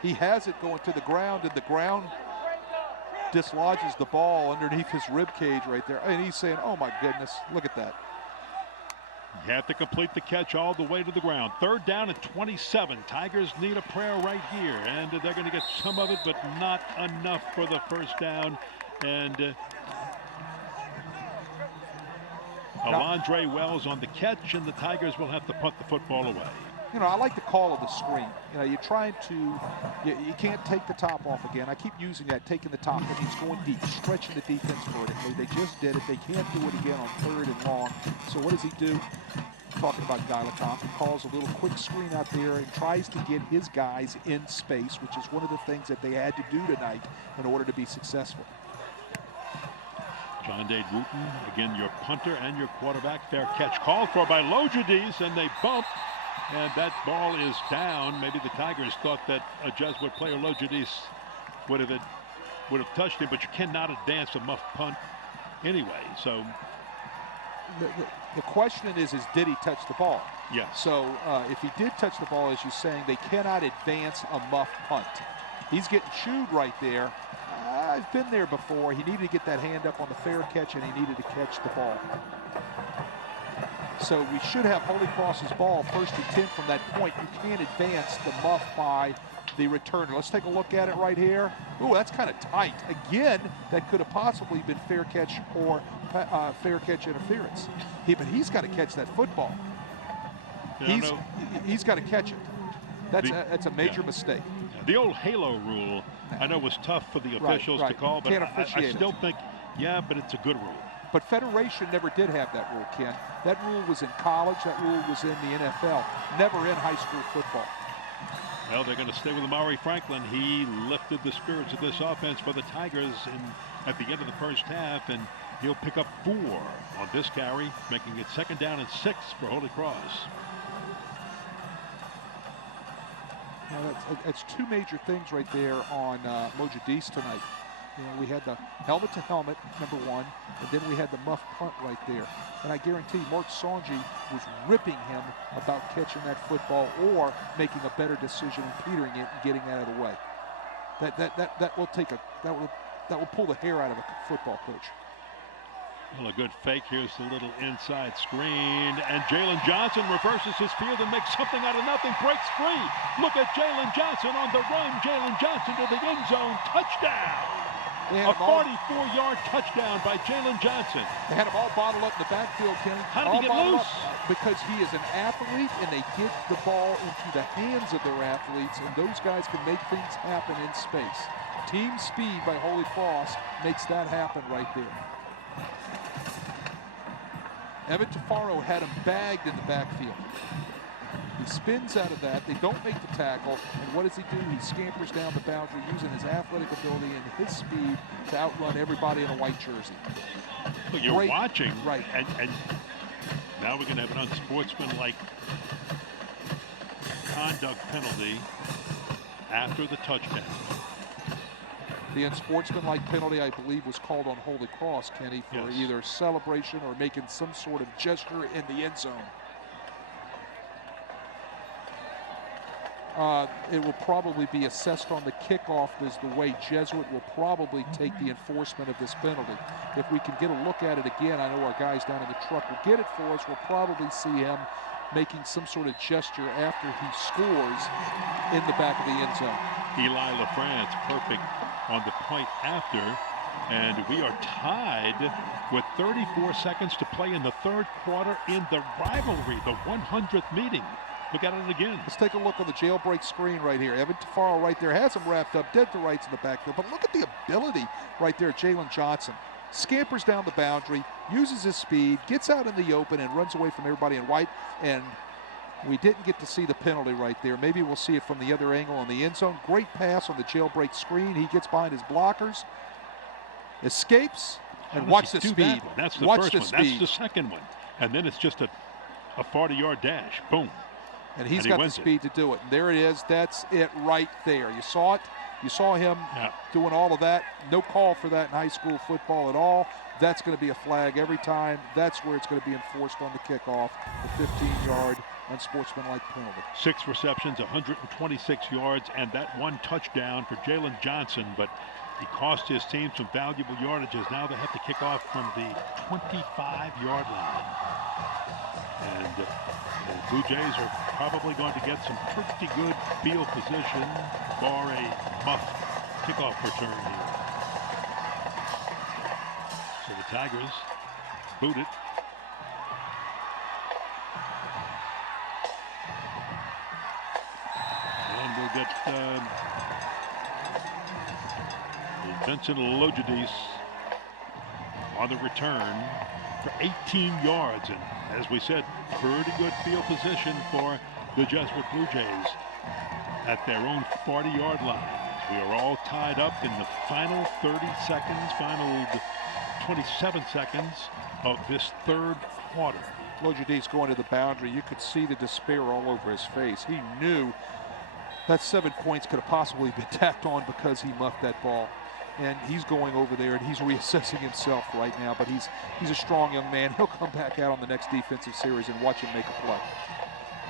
He has it going to the ground, and the ground dislodges the ball underneath his rib cage right there. And he's saying, oh, my goodness, look at that. You have to complete the catch all the way to the ground. 3rd down and 27. Tigers need a prayer right here, and they're going to get some of it, but not enough for the first down. And Alondre Wells on the catch, and the Tigers will have to punt the football away. You know, I like the call of the screen. You know, you're trying to, you can't take the top off again. I keep using that, taking the top, and he's going deep, stretching the defense vertically. They just did it. They can't do it again on 3rd and long. So what does he do? Talking about Guy LaCombe, he calls a little quick screen out there and tries to get his guys in space, which is one of the things that they had to do tonight in order to be successful. John Dade Wooten, again, your punter and your quarterback. Fair catch called for by Lojadis, and they bump, and that ball is down. Maybe the Tigers thought that a Jesuit player, Lojadis, would have touched him, but you cannot advance a muff punt anyway. So the question is did he touch the ball? Yes. So if he did touch the ball, as you're saying, they cannot advance a muff punt. He's getting chewed right there. I've been there before. He needed to get that hand up on the fair catch, and he needed to catch the ball. So we should have Holy Cross's ball 1st and 10 from that point. You can't advance the muff by the returner. Let's take a look at it right here. Ooh, that's kind of tight. Again, that could have possibly been fair catch or fair catch interference. But he's got to catch that football. He's got to catch it. That's a major mistake. The old halo rule, I know, was tough for the officials to call, but I still think, but it's a good rule. But Federation never did have that rule, Ken. That rule was in college. That rule was in the NFL, never in high school football. Well, they're going to stay with Amari Franklin. He lifted the spirits of this offense for the Tigers at the end of the first half, and he'll pick up 4 on this carry, making it 2nd down and 6 for Holy Cross. That's 2 major things right there on Lojadis tonight. You know, we had the helmet-to-helmet, number 1, and then we had the muff punt right there. And I guarantee Mark Sonji was ripping him about catching that football or making a better decision and petering it and getting it out of the way. That will pull the hair out of a football coach. Well, a good fake. Here's the little inside screen. And Jalen Johnson reverses his field and makes something out of nothing. Breaks free. Look at Jalen Johnson on the run. Jalen Johnson to the end zone. Touchdown. A 44-yard touchdown by Jalen Johnson. They had him all bottled up in the backfield, Kenny. How did he get loose? Because he is an athlete, and they get the ball into the hands of their athletes, and those guys can make things happen in space. Team speed by Holy Cross makes that happen right there. Evan Tafaro had him bagged in the backfield. He spins out of that. They don't make the tackle. And what does he do? He scampers down the boundary using his athletic ability and his speed to outrun everybody in a white jersey. Well, you're watching. Right. And now we're going to have an unsportsmanlike conduct penalty after the touchdown. The unsportsmanlike penalty, I believe, was called on Holy Cross, Kenny, for either celebration or making some sort of gesture in the end zone. It will probably be assessed on the kickoff as the way Jesuit will probably take the enforcement of this penalty. If we can get a look at it again, I know our guys down in the truck will get it for us. We'll probably see him making some sort of gesture after he scores in the back of the end zone. Eli LaFrance, perfect on the point after, and we are tied with 34 seconds to play in the third quarter in the rivalry, the 100th meeting. Look at it again. Let's take a look on the jailbreak screen right here. Evan Tafaro right there has him wrapped up dead to rights in the backfield, but look at the ability right there. Jalen Johnson scampers down the boundary, uses his speed, gets out in the open, and runs away from everybody in white. And we didn't get to see the penalty right there. Maybe we'll see it from the other angle in the end zone. Great pass on the jailbreak screen. He gets behind his blockers, escapes, and watch the speed. That's the watch first the one. Speed. That's the second one. And then it's just a 40-yard dash. Boom. And he's got the speed to do it. And there it is. That's it right there. You saw it. You saw him doing all of that. No call for that in high school football at all. That's going to be a flag every time. That's where it's going to be enforced on the kickoff, the 15-yard unsportsmanlike penalty. 6 receptions, 126 yards, and that one touchdown for Jalen Johnson, but he cost his team some valuable yardages. Now they have to kick off from the 25-yard line. And the Blue Jays are probably going to get some pretty good field position for a muff kickoff return here. So the Tigers boot it. And we'll get Vincent Lojadis on the return for 18 yards. And as we said, pretty good field position for the Jesuit Blue Jays at their own 40-yard line. We are all tied up in the final 30 seconds, final 27 seconds of this third quarter. Lojadis going to the boundary. You could see the despair all over his face. He knew that 7 points could have possibly been tacked on because he muffed that ball. And he's going over there and he's reassessing himself right now, but he's a strong young man. He'll come back out on the next defensive series and watch him make a play.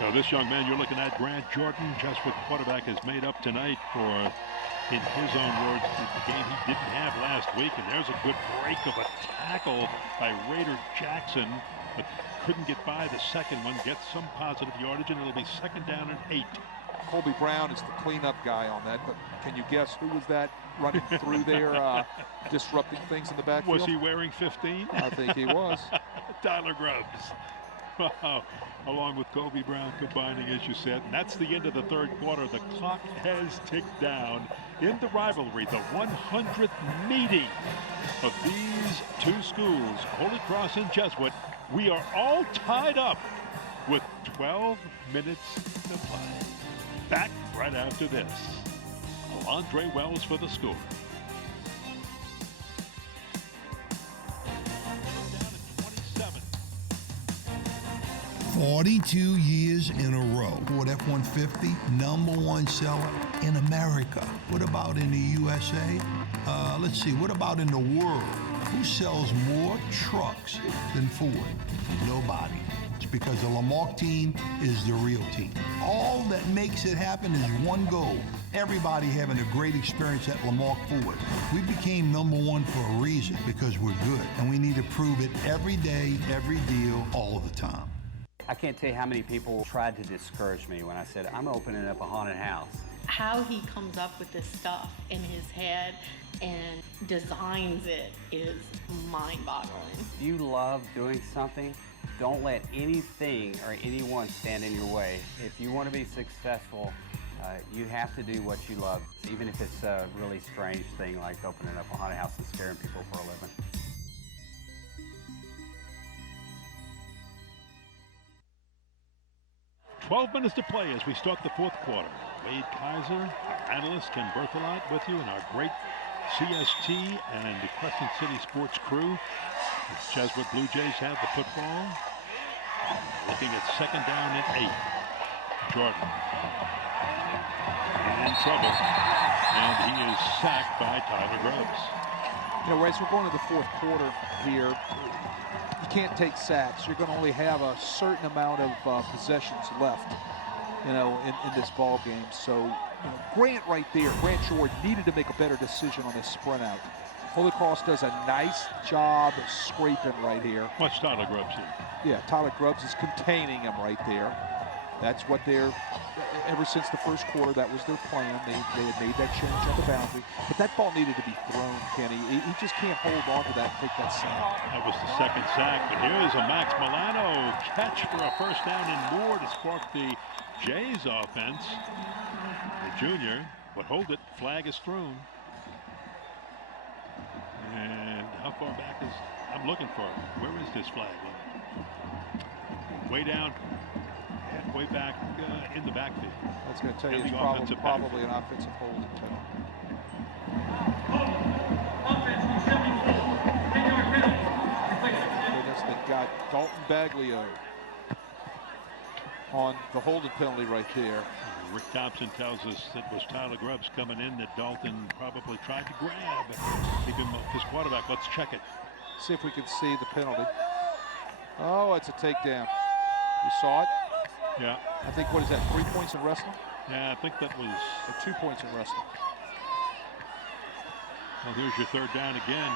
Now this young man you're looking at, Grant Jordan, Jesuit quarterback, has made up tonight for, in his own words, the game he didn't have last week. And there's a good break of a tackle by Raider Jackson, but couldn't get by the second one, get some positive yardage, and it'll be 2nd down and 8. Colby Brown is the cleanup guy on that, but can you guess who was that running through there, disrupting things in the backfield? Was he wearing 15? I think he was. Tyler Grubbs. Wow. Along with Colby Brown combining, as you said. And that's the end of the third quarter. The clock has ticked down in the rivalry, the 100th meeting of these two schools, Holy Cross and Jesuit. We are all tied up with 12 minutes to play. Back right after this. Andre Wells for the score. 42 years in a row. Ford F-150, #1 seller in America. What about in the USA? Let's see, what about in the world? Who sells more trucks than Ford? Nobody. It's because the Lamarck team is the real team. All that makes it happen is one goal. Everybody having a great experience at Lamarck Ford. We became #1 for a reason, because we're good. And we need to prove it every day, every deal, all the time. I can't tell you how many people tried to discourage me when I said, I'm opening up a haunted house. How he comes up with this stuff in his head and designs it is mind-boggling. If you love doing something, don't let anything or anyone stand in your way. If you want to be successful, You have to do what you love, even if it's a really strange thing like opening up a haunted house and scaring people for a living. "12 minutes to play as we start the fourth quarter. Wade Kaiser, our analyst, Ken Berthelot with you, and our great CST and the Crescent City Sports crew. The Jesuit Blue Jays have the football. Looking at second down and 8. Jordan in trouble, and he is sacked by Tyler Grubbs. You know, as we're going to the fourth quarter here, you can't take sacks. You're going to only have a certain amount of possessions left, you know, in this ball game. So, you know, Grant right there, Grant Jordan needed to make a better decision on this sprint out. Holy Cross does a nice job scraping right here. Watch Tyler Grubbs here. Yeah, Tyler Grubbs is containing him right there. That's what they're, ever since the first quarter, that was their plan. They had made that change on the boundary. But that ball needed to be thrown, Kenny. He just can't hold on to that and take that sack. That was the second sack, but here's a Max Milano catch for a first down and more to spark the Jays offense. The junior, but hold it, flag is thrown. And how far back is, I'm looking for it. Where is this flag? Way down, halfway back in the backfield. That's going to tell you In it's the probably an offensive holding penalty. They've got Dalton Baglio on the holding penalty right there. Rick Thompson tells us it was Tyler Grubbs coming in that Dalton probably tried to grab. Keep him off his quarterback. Let's check it. See if we can see the penalty. Oh, it's a takedown. You saw it? Yeah. I think, what is that, 3 points in wrestling? Yeah, I think that was... Or 2 points in wrestling. Well, here's your third down again.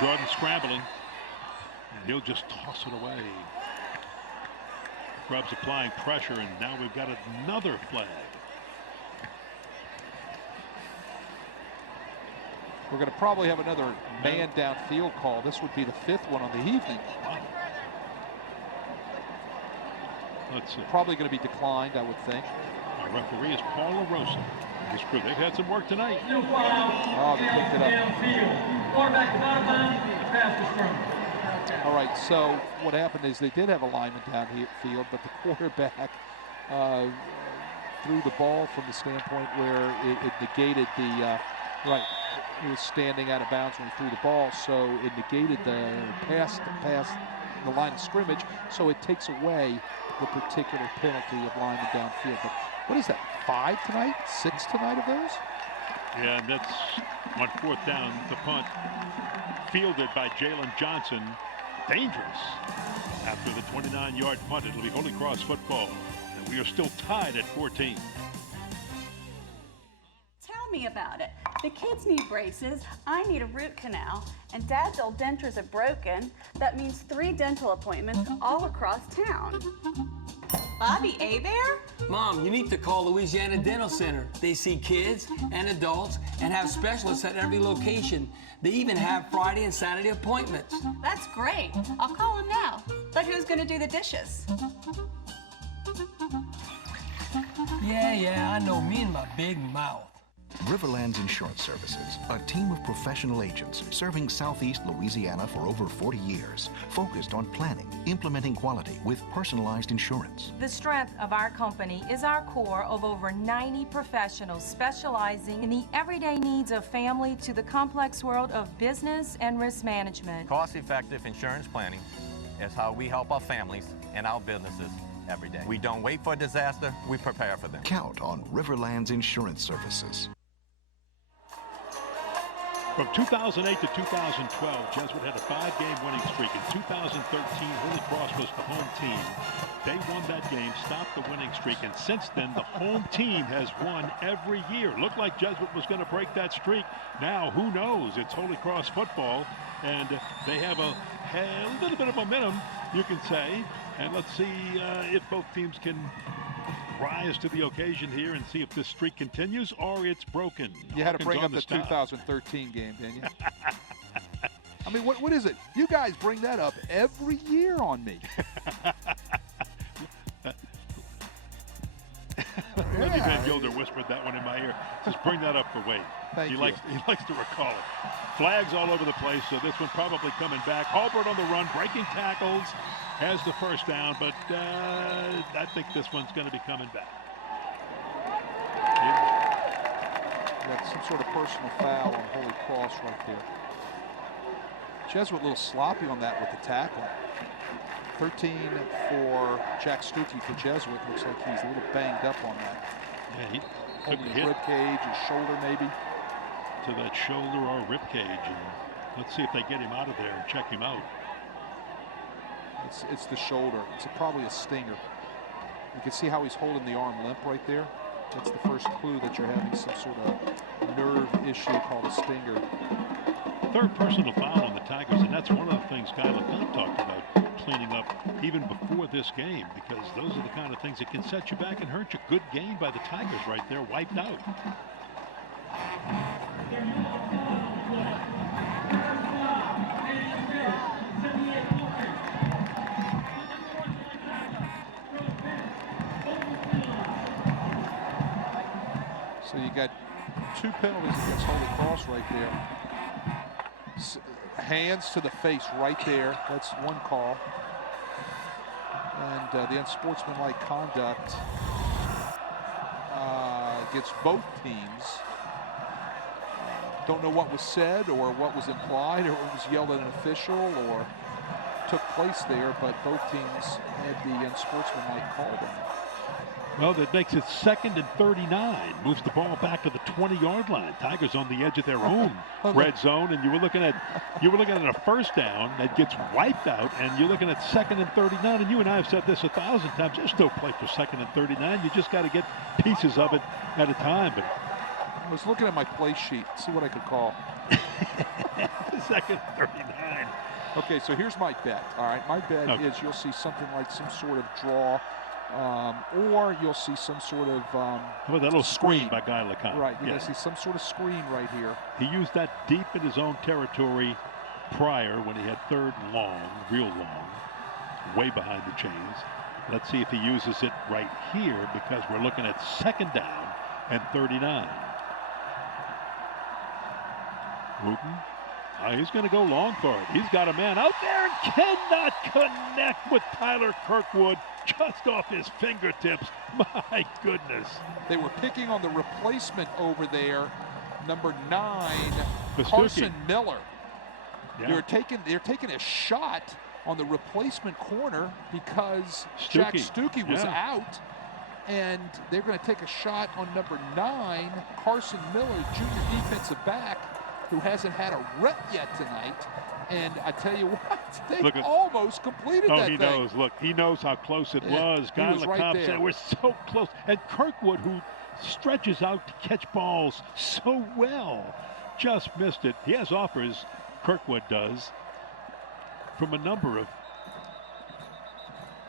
Jordan scrambling. And he'll just toss it away. Grubbs applying pressure, and now we've got another flag. We're going to probably have another man downfield call. This would be the 5th one on the evening. Wow. Let's see. Probably going to be declined, I would think. Our referee is Paul LaRosa. His crew, they've had some work tonight. Oh, they picked it up. Quarterback is out of bounds, the pass is thrown. All right, so what happened is they did have a lineman downfield, but the quarterback threw the ball from the standpoint where it negated the, right, he was standing out of bounds when he threw the ball, so it negated the pass the line of scrimmage, so it takes away the particular penalty of lineman downfield. But what is that, 5 tonight, 6 tonight of those? Yeah, and that's on 4th down, the punt fielded by Jalen Johnson. Dangerous. After the 29-yard punt, it'll be Holy Cross football. And we are still tied at 14. Tell me about it. The kids need braces, I need a root canal, and Dad's old dentures are broken. That means 3 dental appointments all across town. Bobby Abear? Mom, you need to call Louisiana Dental Center. They see kids and adults and have specialists at every location. They even have Friday and Saturday appointments. That's great. I'll call him now. But who's going to do the dishes? Yeah, I know, me and my big mouth. Riverlands Insurance Services, a team of professional agents serving Southeast Louisiana for over 40 years, focused on planning, implementing quality with personalized insurance. The strength of our company is our core of over 90 professionals specializing in the everyday needs of family to the complex world of business and risk management. Cost-effective insurance planning is how we help our families and our businesses every day. We don't wait for a disaster, we prepare for them. Count on Riverlands Insurance Services. From 2008 to 2012, Jesuit had a 5-game winning streak. In 2013, Holy Cross was the home team. They won that game, stopped the winning streak, and since then, the home team has won every year. Looked like Jesuit was going to break that streak. Now, who knows? It's Holy Cross football, and they have a little bit of momentum, you can say. And let's see if both teams can rise to the occasion here and see if this streak continues or it's broken. You had to bring up the 2013 game, didn't you? I mean, what is it? You guys bring that up every year on me. Fielder whispered that one in my ear. Just bring that up for Wade. Thank you. He likes to recall it. Flags all over the place, so this one probably coming back. Halbert on the run, breaking tackles, has the first down, but I think this one's going to be coming back. Got some sort of personal foul on Holy Cross right there. Jesuit a little sloppy on that with the tackle. 13 for Jack Stuckey for Jesuit. Looks like he's a little banged up on that. Yeah, he took Holding a his hit rib cage, his shoulder maybe. to that shoulder or rib cage, and let's see if they get him out of there and check him out. It's the shoulder. It's probably a stinger. You can see how he's holding the arm limp right there. That's the first clue that you're having some sort of nerve issue called a stinger. Third personal foul on the Tigers, and that's one of the things Guy LeCompte talked about cleaning up even before this game, because those are the kind of things that can set you back and hurt you. Good game by the Tigers right there, wiped out. So you got 2 penalties against Holy Cross right there. Hands to the face right there. That's one call. And the unsportsmanlike conduct against both teams. Don't know what was said or what was implied or what was yelled at an official or took place there, but both teams had the unsportsmanlike call down. Well, that makes it 2nd and 39. Moves the ball back to the 20-yard line. Tigers on the edge of their own red zone, and you were looking at a first down that gets wiped out, and you're looking at 2nd and 39. And you and I have said this 1,000 times. There's no play for 2nd and 39. You just got to get pieces of it at a time. But I was looking at my play sheet, see what I could call. 2nd and 39. Okay, so here's my bet. All right, my bet is you'll see something like some sort of draw. Or you'll see some sort of how about that little screen by Guy LeCompte? Right, you're going to see some sort of screen right here. He used that deep in his own territory prior when he had 3rd and long, real long, way behind the chains. Let's see if he uses it right here, because we're looking at 2nd down and 39. Wooten. He's going to go long for it. He's got a man out there and cannot connect with Tyler Kirkwood. Just off his fingertips. My goodness. They were picking on the replacement over there, number 9, Stuckey. Carson Miller. Yeah. They're taking a shot on the replacement corner because Jack Stuckey was out, and they're going to take a shot on number 9, Carson Miller, junior defensive back, who hasn't had a rep yet tonight. And I tell you what, they almost completed that thing. Oh, he knows. Look, he knows how close it was. Guy LeCompte said we're so close. And Kirkwood, who stretches out to catch balls so well, just missed it. He has offers, Kirkwood does, from a number of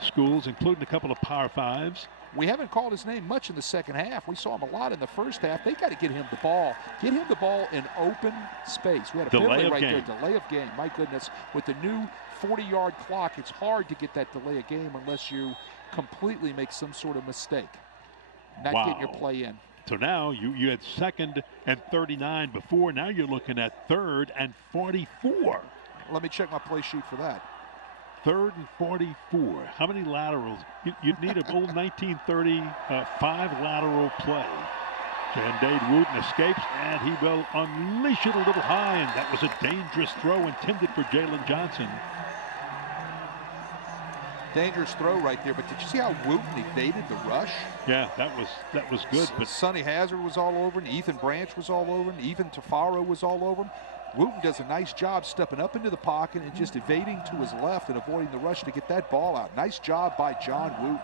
schools, including a couple of Power 5s. We haven't called his name much in the second half. We saw him a lot in the first half. They got to get him the ball. Get him the ball in open space. We had a penalty right there. Delay of game. My goodness. With the new 40-yard clock, it's hard to get that delay of game unless you completely make some sort of mistake. Not getting your play in. So now you had 2nd and 39 before. Now you're looking at 3rd and 44. Let me check my play sheet for that. 3rd and 44. How many laterals? You'd need an old 1930 5-lateral play. Jandade Wooten escapes, and he will unleash it a little high, and that was a dangerous throw intended for Jalen Johnson. Dangerous throw right there, but did you see how Wooten evaded the rush? Yeah, that was good. But Sonny Hazard was all over him. Ethan Branch was all over him. Even Tafaro was all over him. Wooten does a nice job stepping up into the pocket and just evading to his left and avoiding the rush to get that ball out. Nice job by John Wooten.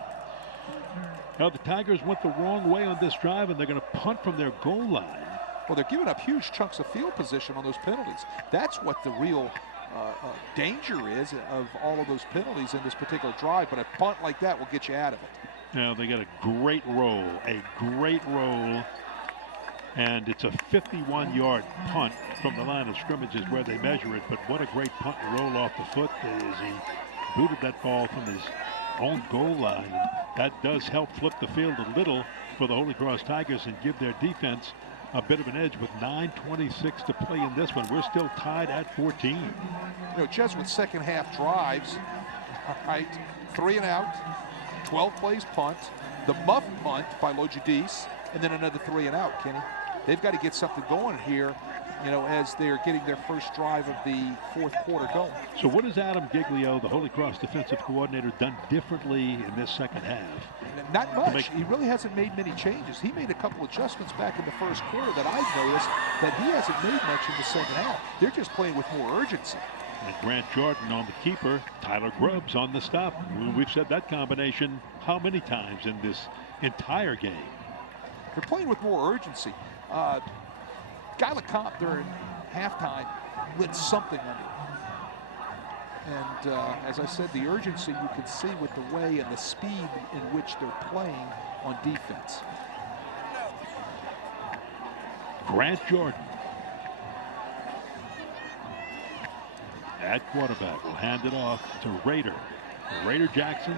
Now the Tigers went the wrong way on this drive, and they're going to punt from their goal line. Well, they're giving up huge chunks of field position on those penalties. That's what the real danger is of all of those penalties in this particular drive. But a punt like that will get you out of it. Now they got a great roll, and it's a 51-yard punt from the line of scrimmage is where they measure it. But what a great punt and roll off the foot as he booted that ball from his own goal line. And that does help flip the field a little for the Holy Cross Tigers and give their defense a bit of an edge with 9:26 to play in this one. We're still tied at 14. You know, Jesuit's second half drives, all right, 3 and out, 12 plays punt, the muff punt by Lojadis, and then another 3 and out, Kenny. They've got to get something going here, you know, as they're getting their first drive of the fourth quarter going. So what has Adam Giglio, the Holy Cross defensive coordinator, done differently in this second half? Not much. He really hasn't made many changes. He made a couple adjustments back in the first quarter that I've noticed that he hasn't made much in the second half. They're just playing with more urgency. And Grant Jordan on the keeper, Tyler Grubbs on the stop. We've said that combination how many times in this entire game? They're playing with more urgency. Guy LeCompte during halftime lit something under it. And as I said, the urgency you can see with the way and the speed in which they're playing on defense. Grant Jordan at quarterback will hand it off to Raider. Raider Jackson,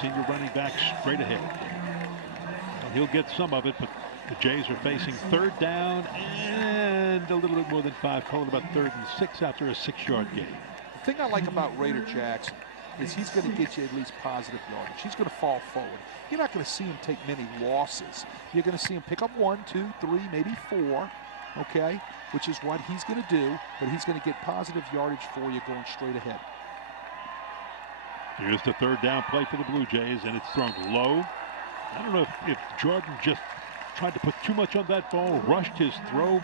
senior running back, straight ahead. Well, he'll get some of it, but the Jays are facing third down and a little bit more than 5, calling about 3rd and 6 after a 6-yard gain. The thing I like about Raider Jackson is he's going to get you at least positive yardage. He's going to fall forward. You're not going to see him take many losses. You're going to see him pick up 1, 2, 3, maybe 4, okay, which is what he's going to do, but he's going to get positive yardage for you going straight ahead. Here's the third down play for the Blue Jays, and it's thrown low. I don't know if Jordan just tried to put too much on that ball, rushed his throw.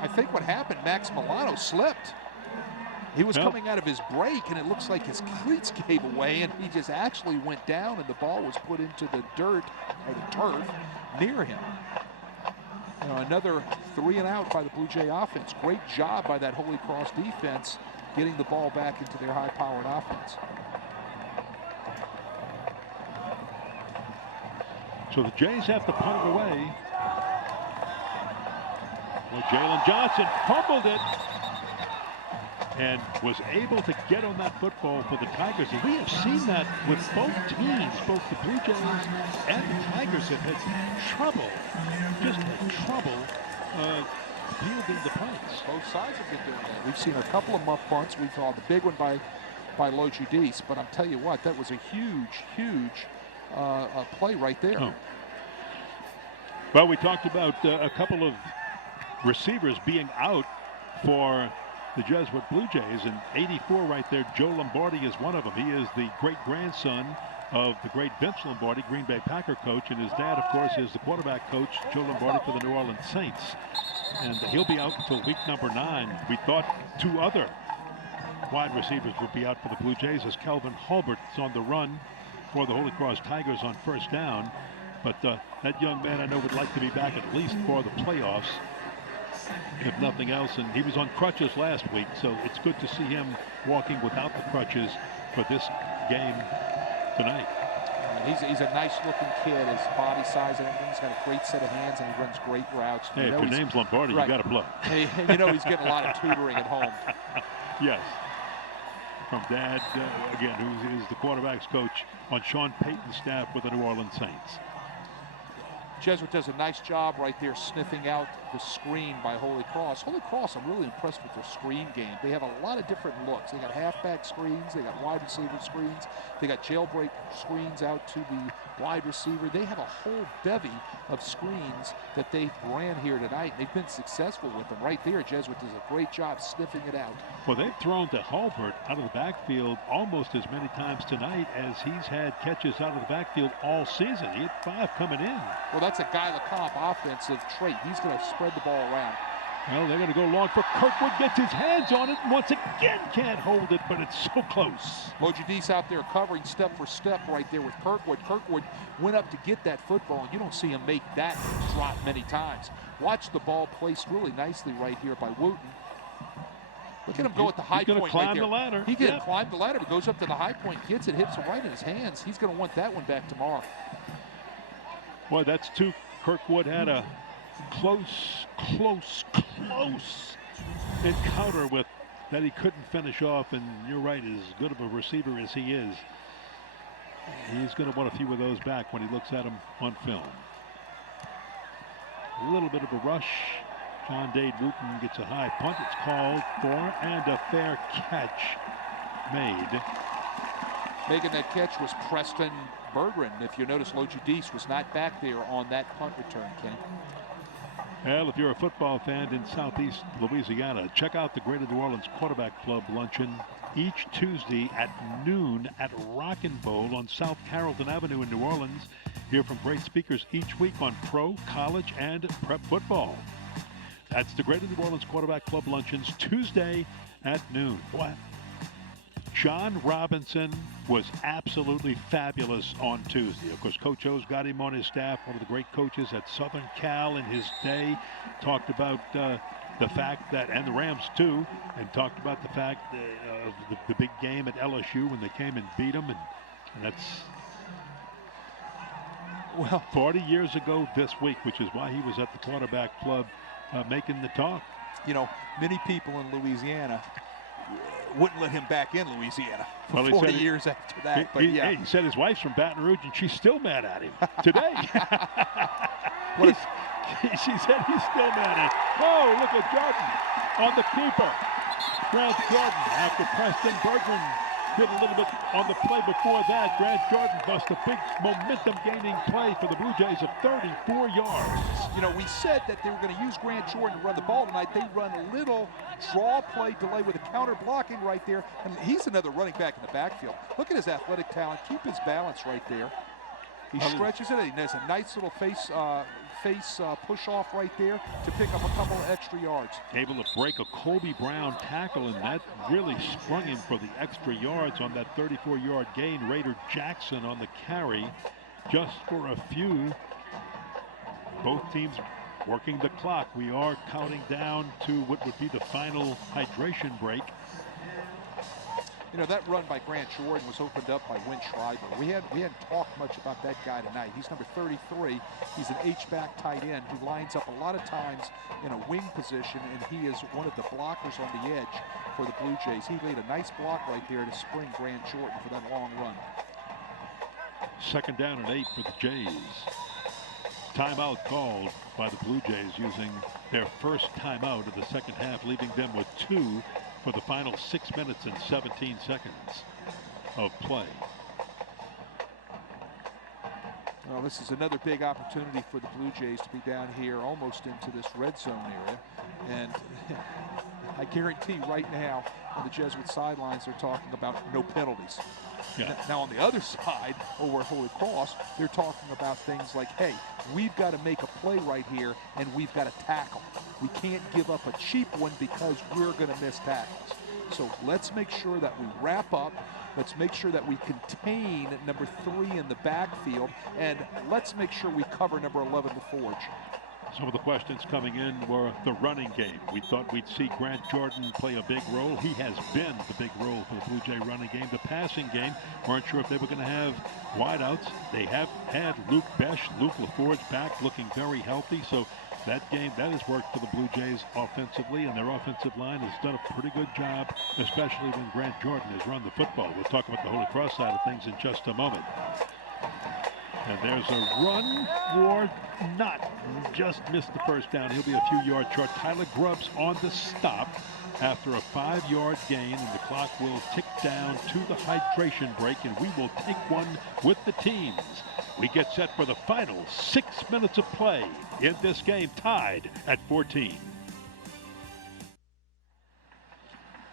I think what happened, Max Milano slipped. He was coming out of his break, and it looks like his cleats gave away, and he just actually went down, and the ball was put into the dirt, or the turf, near him. You know, another 3 and out by the Blue Jay offense. Great job by that Holy Cross defense getting the ball back into their high-powered offense. So the Jays have to punt it away. Well, Jalen Johnson fumbled it and was able to get on that football for the Tigers. And we have seen that with both teams, both the Blue Jays and the Tigers have had trouble, just had trouble fielding the punts. Both sides have been doing that. We've seen a couple of muff punts. We saw the big one by Lojudis, but I'll tell you what, that was a huge play right there. Oh. Well, we talked about a couple of receivers being out for the Jesuit Blue Jays, and 84 right there, Joe Lombardi is one of them. He is the great-grandson of the great Vince Lombardi, Green Bay Packer coach, and his dad, of course, is the quarterback coach, Joe Lombardi, for the New Orleans Saints. And he'll be out until week number 9. We thought 2 other wide receivers would be out for the Blue Jays, as Kelvin Hulbert is on the run for the Holy Cross Tigers on first down. But that young man, I know, would like to be back at least for the playoffs, if nothing else. And he was on crutches last week, so it's good to see him walking without the crutches for this game tonight. He's a nice-looking kid. His body size and everything. He's got a great set of hands, and he runs great routes. Hey, if your name's Lombardi, right. You got to blow. Hey, you know he's getting a lot of tutoring at home. Yes. From Dad, again, who is the quarterback's coach on Sean Payton's staff with the New Orleans Saints. Jesuit does a nice job right there sniffing out the screen by Holy Cross. Holy Cross, I'm really impressed with their screen game. They have a lot of different looks. They got halfback screens, they got wide receiver screens, they got jailbreak screens out to the wide receiver. They have a whole bevy of screens that they've ran here tonight. They've been successful with them. Right there, Jesuit does a great job sniffing it out. Well, they've thrown to Hulbert out of the backfield almost as many times tonight as he's had catches out of the backfield all season. He had 5 coming in. Well, that's a Guy LeCompte offensive trait. He's going to spread the ball around. Well, they're going to go long for Kirkwood. Gets his hands on it. Once again, can't hold it, but it's so close. Lojadis out there covering step for step right there with Kirkwood. Kirkwood went up to get that football, and you don't see him make that drop many times. Watch the ball placed really nicely right here by Wooten. Look at him go at the high point. He's going to climb the ladder. He can climb the ladder, but goes up to the high point, gets it, hits it right in his hands. He's going to want that one back tomorrow. Boy, that's 2. Kirkwood had a close encounter with that he couldn't finish off, and you're right, as good of a receiver as he is, He's going to want a few of those back when he looks at them on film. A little bit of a rush. John Dade Wooten gets a high punt. It's called for, and a fair catch made. Making that catch was Preston Bergeron. If you notice, Lojudis was not back there on that punt return, Kenny. Well, if you're a football fan in Southeast Louisiana, check out the Greater New Orleans Quarterback Club Luncheon each Tuesday at noon at Rockin' Bowl on South Carrollton Avenue in New Orleans. Hear from great speakers each week on pro, college, and prep football. That's the Greater New Orleans Quarterback Club Luncheons Tuesday at noon. Boy, John Robinson was absolutely fabulous on Tuesday. Of course, Coach O's got him on his staff, one of the great coaches at Southern Cal in his day. Talked about the fact that, and the Rams too, and talked about the fact of the big game at LSU when they came and beat them. And that's, well, 40 years ago this week, which is why he was at the Quarterback Club making the talk. You know, many people in Louisiana wouldn't let him back in Louisiana for 40 years after that. But yeah, he said his wife's from Baton Rouge and she's still mad at him today. She said he's still mad at him. Oh, look at Jordan on the keeper. Grant Jordan after Preston Bergeron did a little bit on the play before that. Grant Jordan bust a big momentum-gaining play for the Blue Jays of 34 yards. You know, we said that they were going to use Grant Jordan to run the ball tonight. They run a little draw play delay with a counter blocking right there. And he's another running back in the backfield. Look at his athletic talent. Keep his balance right there. He stretches it. He does a nice little face push off right there to pick up a couple of extra yards. Able to break a Kobe Brown tackle, and that really sprung him for the extra yards on that 34-yard gain. Raider Jackson on the carry just for a few. Both teams working the clock. We are counting down to what would be the final hydration break. You know, that run by Grant Jordan was opened up by Win Schreiber. We hadn't talked much about that guy tonight. He's number 33. He's an H-back tight end who lines up a lot of times in a wing position, and he is one of the blockers on the edge for the Blue Jays. He laid a nice block right there to spring Grant Jordan for that long run. 2nd down and 8 for the Jays. Timeout called by the Blue Jays, using their first timeout of the second half, leaving them with 2 for the final 6 minutes and 17 seconds of play. Well, this is another big opportunity for the Blue Jays to be down here almost into this red zone area. And I guarantee right now on the Jesuit sidelines, they're talking about no penalties. Yeah. Now on the other side, over at Holy Cross, they're talking about things like, hey, we've got to make a play right here and we've got to tackle. We can't give up a cheap one because we're going to miss tackles. So let's make sure that we wrap up. Let's make sure that we contain number 3 in the backfield, and let's make sure we cover number 11, LaForge. Some of the questions coming in were the running game. We thought we'd see Grant Jordan play a big role. He has been the big role for the Blue Jay running game. The passing game, weren't sure if they were going to have wideouts. They have had Luke Besh, Luke LaForge back, looking very healthy. So that game, that has worked for the Blue Jays offensively, and their offensive line has done a pretty good job, especially when Grant Jordan has run the football. We'll talk about the Holy Cross side of things in just a moment. And there's a run for Knott. Just missed the first down. He'll be a few yards short. Tyler Grubbs on the stop after a 5-yard gain, and the clock will tick down to the hydration break, and we will take one with the teams. We get set for the final 6 minutes of play in this game, tied at 14.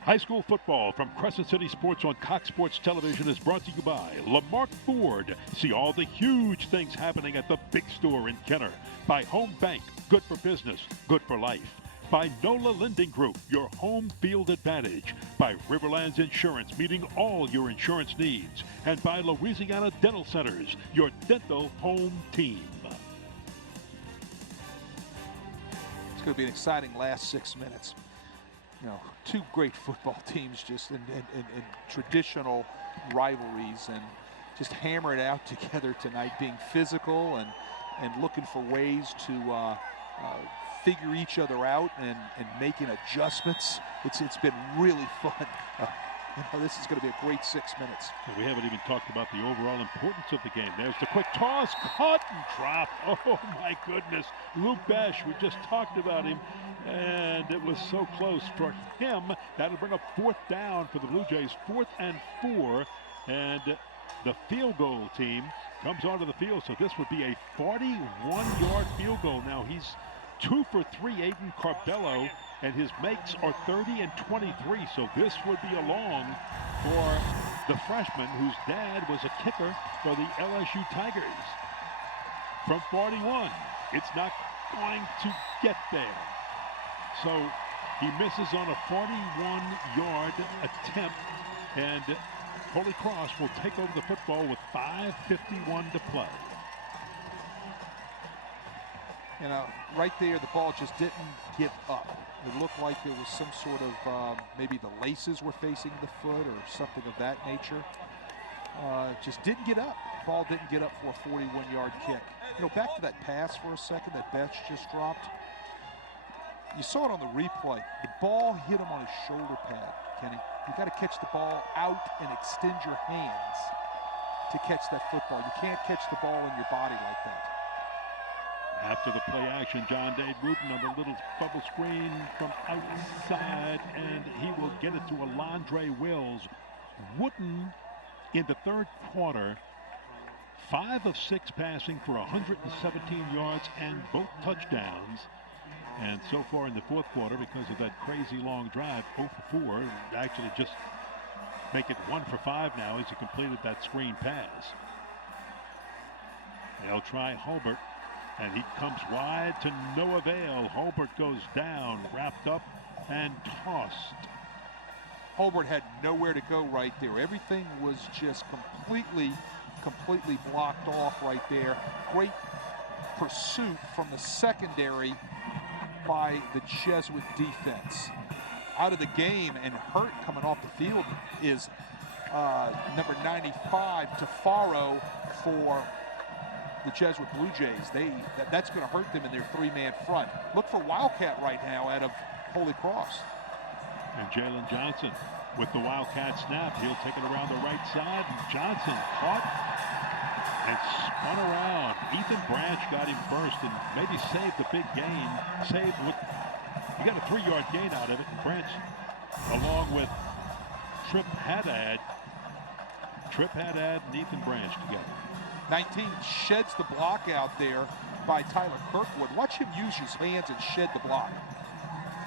High school football from Crescent City Sports on Cox Sports Television is brought to you by Lamarck Ford. See all the huge things happening at the big store in Kenner. By Home Bank, good for business, good for life. By NOLA Lending Group, your home field advantage. By Riverlands Insurance, meeting all your insurance needs. And by Louisiana Dental Centers, your dental home team. It's going to be an exciting last 6 minutes. You know, 2 great football teams just in traditional rivalries, and just hammer it out together tonight, being physical and looking for ways to figure each other out and making adjustments. It's been really fun. This is going to be a great 6 minutes. We haven't even talked about the overall importance of the game. There's the quick toss, cut and drop. Oh my goodness. Luke Bash, we just talked about him, and it was so close for him. That'll bring up 4th down for the Blue Jays, 4th and 4, and the field goal team comes onto the field, so this would be a 41-yard field goal. Now he's 2 for 3, Aiden Carbello, and his mates are 30 and 23, so this would be a long for the freshman whose dad was a kicker for the LSU Tigers. From 41, it's not going to get there. So he misses on a 41-yard attempt, and Holy Cross will take over the football with 5:51 to play. You know, right there, the ball just didn't get up. It looked like there was some sort of, maybe the laces were facing the foot or something of that nature. Just didn't get up. Ball didn't get up for a 41-yard kick. You know, back to that pass for a second that Betch just dropped. You saw it on the replay. The ball hit him on his shoulder pad, Kenny. You got to catch the ball out and extend your hands to catch that football. You can't catch the ball in your body like that. After the play action, John Dade Wooten on the little bubble screen from outside, and he will get it to Alondre Wills. Wooten in the 3rd quarter, 5 of 6 passing for 117 yards and both touchdowns. And so far in the 4th quarter, because of that crazy long drive, 0 for 4, actually just make it 1 for 5 now as he completed that screen pass. They'll try Hulbert, and he comes wide to no avail. Hulbert goes down, wrapped up, and tossed. Hulbert had nowhere to go right there. Everything was just completely blocked off right there. Great pursuit from the secondary by the Jesuit defense. Out of the game and hurt coming off the field is number 95, Tafaro, for the Jesuit Blue Jays. That's going to hurt them in their 3-man front. Look for Wildcat right now out of Holy Cross. And Jalen Johnson with the Wildcat snap. He'll take it around the right side. And Johnson caught and spun around. Ethan Branch got him first and maybe saved the big gain. He got a 3-yard gain out of it. And Branch, along with Trip Haddad and Ethan Branch together. 19 sheds the block out there by Tyler Kirkwood. Watch him use his hands and shed the block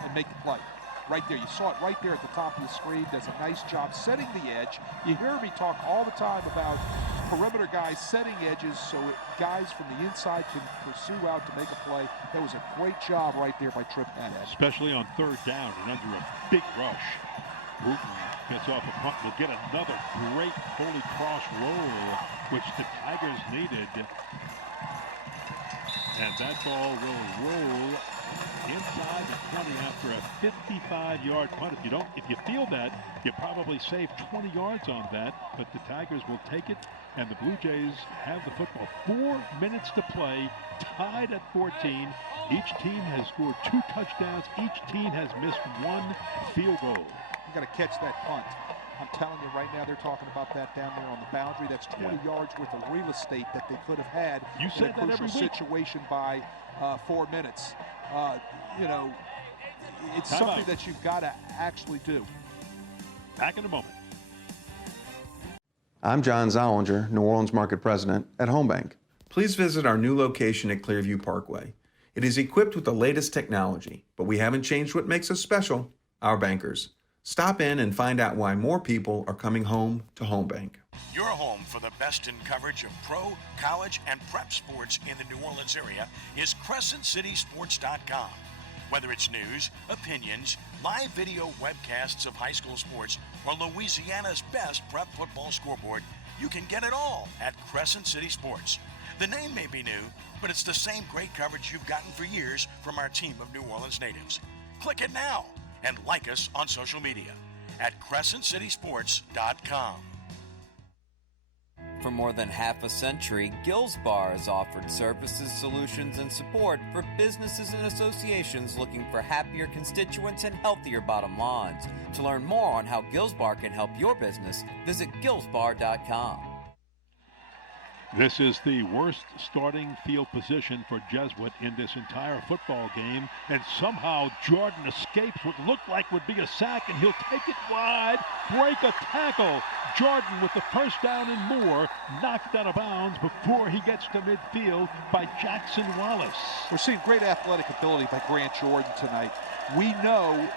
and make the play. Right there, you saw it right there at the top of the screen. Does a nice job setting the edge. You hear me talk all the time about perimeter guys setting edges so guys from the inside can pursue out to make a play. That was a great job right there by Trip Haddad. Especially on 3rd down and under a big rush. Wooten gets off a punt. We'll get another great Holy Cross roll, which the Tigers needed. And that ball will roll inside the 20 after a 55-yard punt. If you feel that, you probably save 20 yards on that, but the Tigers will take it, and the Blue Jays have the football. 4 minutes to play, tied at 14. Each team has scored 2 touchdowns. Each team has missed 1 field goal. You got to catch that punt. I'm telling you right now, they're talking about that down there on the boundary. That's 20 yards worth of real estate that they could have had in a crucial situation by 4 minutes. You know, it's something that you've got to actually do. Back in a moment. I'm John Zollinger, New Orleans Market President at Home Bank. Please visit our new location at Clearview Parkway. It is equipped with the latest technology, but we haven't changed what makes us special, our bankers. Stop in and find out why more people are coming home to Home Bank. Your home for the best in coverage of pro, college, and prep sports in the New Orleans area is CrescentCitySports.com. Whether it's news, opinions, live video webcasts of high school sports, or Louisiana's best prep football scoreboard, you can get it all at Crescent City Sports. The name may be new, but it's the same great coverage you've gotten for years from our team of New Orleans natives. Click it now and like us on social media at CrescentCitySports.com. For more than half a century, Gills Bar has offered services, solutions, and support for businesses and associations looking for happier constituents and healthier bottom lines. To learn more on how Gills Bar can help your business, visit gillsbar.com. This is the worst starting field position for Jesuit in this entire football game, and somehow Jordan escapes what looked like would be a sack, and he'll take it wide, break a tackle. Jordan with the first down and more, knocked out of bounds before he gets to midfield by Jackson Wallace. We're seeing great athletic ability by Grant Jordan tonight. We know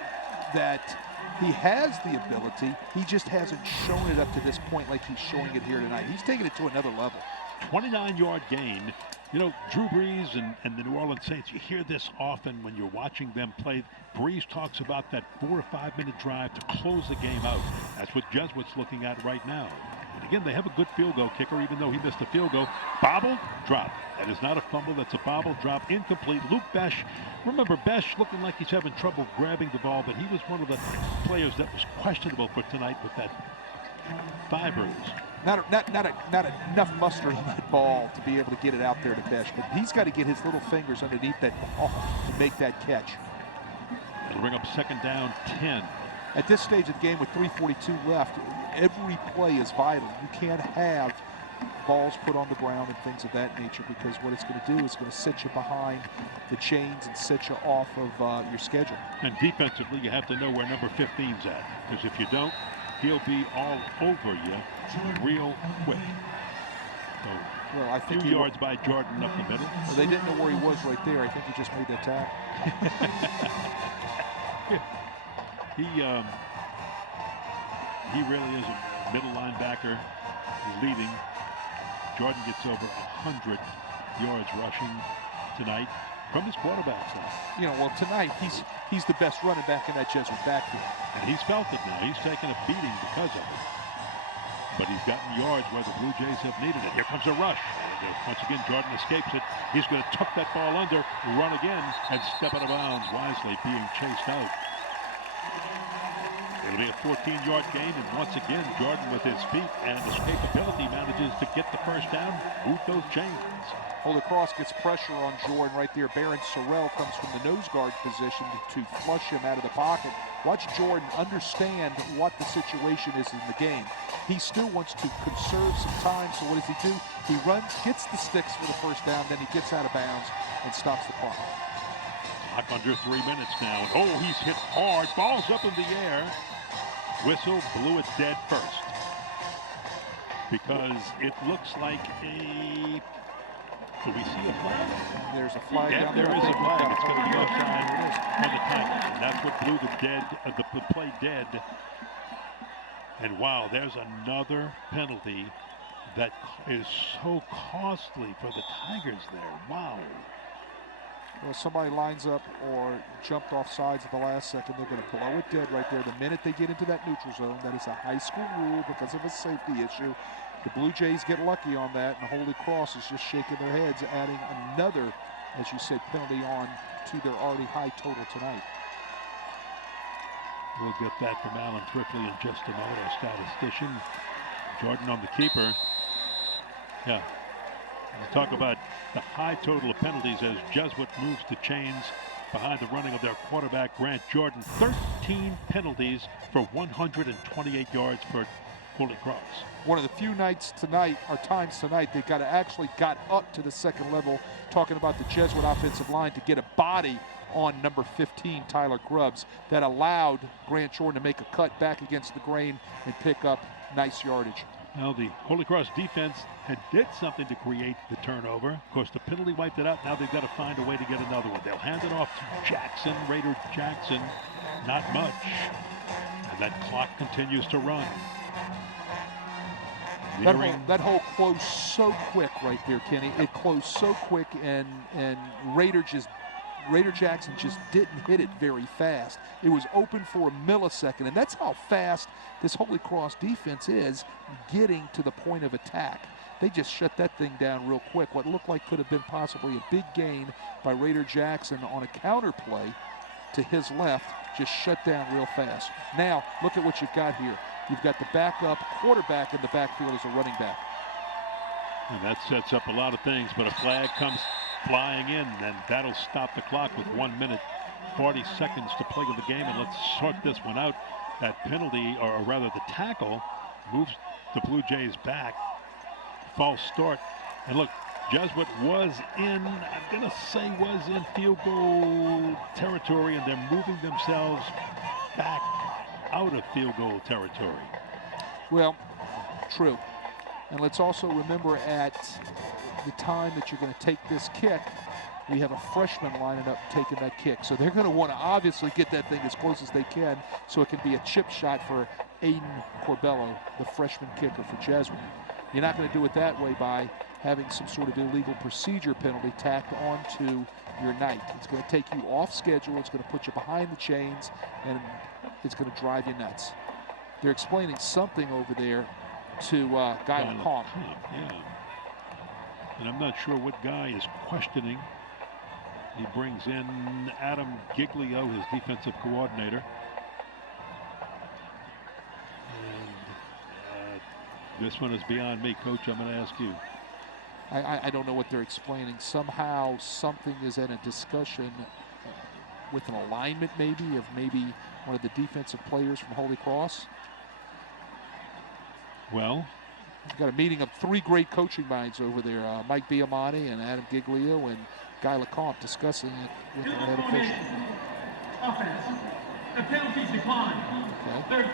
that he has the ability, he just hasn't shown it up to this point like he's showing it here tonight. He's taking it to another level. 29-yard gain. You know, Drew Brees and the New Orleans Saints, you hear this often when you're watching them play. Brees talks about that 4 or 5 minute drive to close the game out. That's what Jesuit's looking at right now. And again, they have a good field goal kicker, even though he missed a field goal. Bobble, drop. That is not a fumble, that's a bobble, drop, incomplete. Luke Besh, remember Besh looking like he's having trouble grabbing the ball, but he was one of the players that was questionable for tonight with that fibers. Not enough muster on that ball to be able to get it out there to Besh, but he's got to get his little fingers underneath that ball to make that catch. It'll bring up second down 10. At this stage of the game with 3:42 left, every play is vital. You can't have balls put on the ground and things of that nature, because what it's going to do is going to set you behind the chains and set you off of your schedule. And defensively, you have to know where number 15's at, because if you don't, he'll be all over you real quick. So, well, I think 2 yards by Jordan up the middle. Well, they didn't know where he was right there. I think he just made that tackle. He really is a middle linebacker leading. Jordan gets over 100 yards rushing tonight from his quarterback side. You know, well, tonight he's the best running back in that Jesuit backfield. And he's felt it now. He's taken a beating because of it. But he's gotten yards where the Blue Jays have needed it. Here comes a rush. And once again, Jordan escapes it. He's going to tuck that ball under, run again, and step out of bounds wisely, being chased out. It'll be a 14-yard gain, and once again, Jordan with his feet and escapability manages to get the first down, boot those chains. Holy Cross gets pressure on Jordan right there. Baron Sorrell comes from the nose guard position to flush him out of the pocket. Watch Jordan understand what the situation is in the game. He still wants to conserve some time, so what does he do? He runs, gets the sticks for the first down, then he gets out of bounds and stops the clock. Clock under 3 minutes now. Oh, he's hit hard. Ball's up in the air. Whistle blew it dead first, because it looks like a... Do we see a flag? There's a flag down there. There is a flag. It's going to be offside on the Tigers, and that's what blew the play dead. And wow, there's another penalty that is so costly for the Tigers there. Wow. Well, somebody lines up or jumped off sides at the last second, they're going to blow it dead right there. The minute they get into that neutral zone, that is a high school rule because of a safety issue. The Blue Jays get lucky on that, and Holy Cross is just shaking their heads, adding another, as you said, penalty on to their already high total tonight. We'll get that from Alan Tripoli in just a moment, our statistician. Jordan on the keeper. Yeah. We'll talk about the high total of penalties as Jesuit moves the chains behind the running of their quarterback, Grant Jordan. 13 penalties for 128 yards for Holy Cross. One of the few nights tonight, or times tonight, they actually got up to the second level, talking about the Jesuit offensive line to get a body on number 15, Tyler Grubbs, that allowed Grant Jordan to make a cut back against the grain and pick up nice yardage. Now the Holy Cross defense did something to create the turnover. Of course, the penalty wiped it out. Now they've got to find a way to get another one. They'll hand it off to Jackson, Raider Jackson. Not much. And that clock continues to run. That hole closed so quick right there, Kenny. It closed so quick, and Raider Jackson just didn't hit it very fast. It was open for a millisecond, and that's how fast this Holy Cross defense is getting to the point of attack. They just shut that thing down real quick. What looked like could have been possibly a big gain by Raider Jackson on a counter play to his left just shut down real fast. Now, look at what you've got here. You've got the backup quarterback in the backfield as a running back. And that sets up a lot of things, but a flag comes flying in, and that'll stop the clock with 1 minute, 40 seconds to play in the game. And let's sort this one out. That penalty, or rather the tackle, moves the Blue Jays back. False start. And look, Jesuit was in, I'm going to say was in field goal territory, and they're moving themselves back out of field goal territory. Well, true. And let's also remember at the time that you're going to take this kick, we have a freshman lining up taking that kick. So they're going to want to obviously get that thing as close as they can so it can be a chip shot for Aiden Corbello, the freshman kicker for Jesuit. You're not going to do it that way by having some sort of illegal procedure penalty tacked onto your night. It's going to take you off schedule. It's going to put you behind the chains, and it's going to drive you nuts. They're explaining something over there to Guy LeCompte. Yeah. And I'm not sure what Guy is questioning. He brings in Adam Giglio, his defensive coordinator. And this one is beyond me, Coach. I'm going to ask you. I don't know what they're explaining. Somehow something is in a discussion with an alignment maybe of maybe one of the defensive players from Holy Cross. Well, we've got a meeting of three great coaching minds over there, Mike Biamati and Adam Giglio and Guy LeCompte discussing it with the head official. Offense. The penalty's declined. Okay.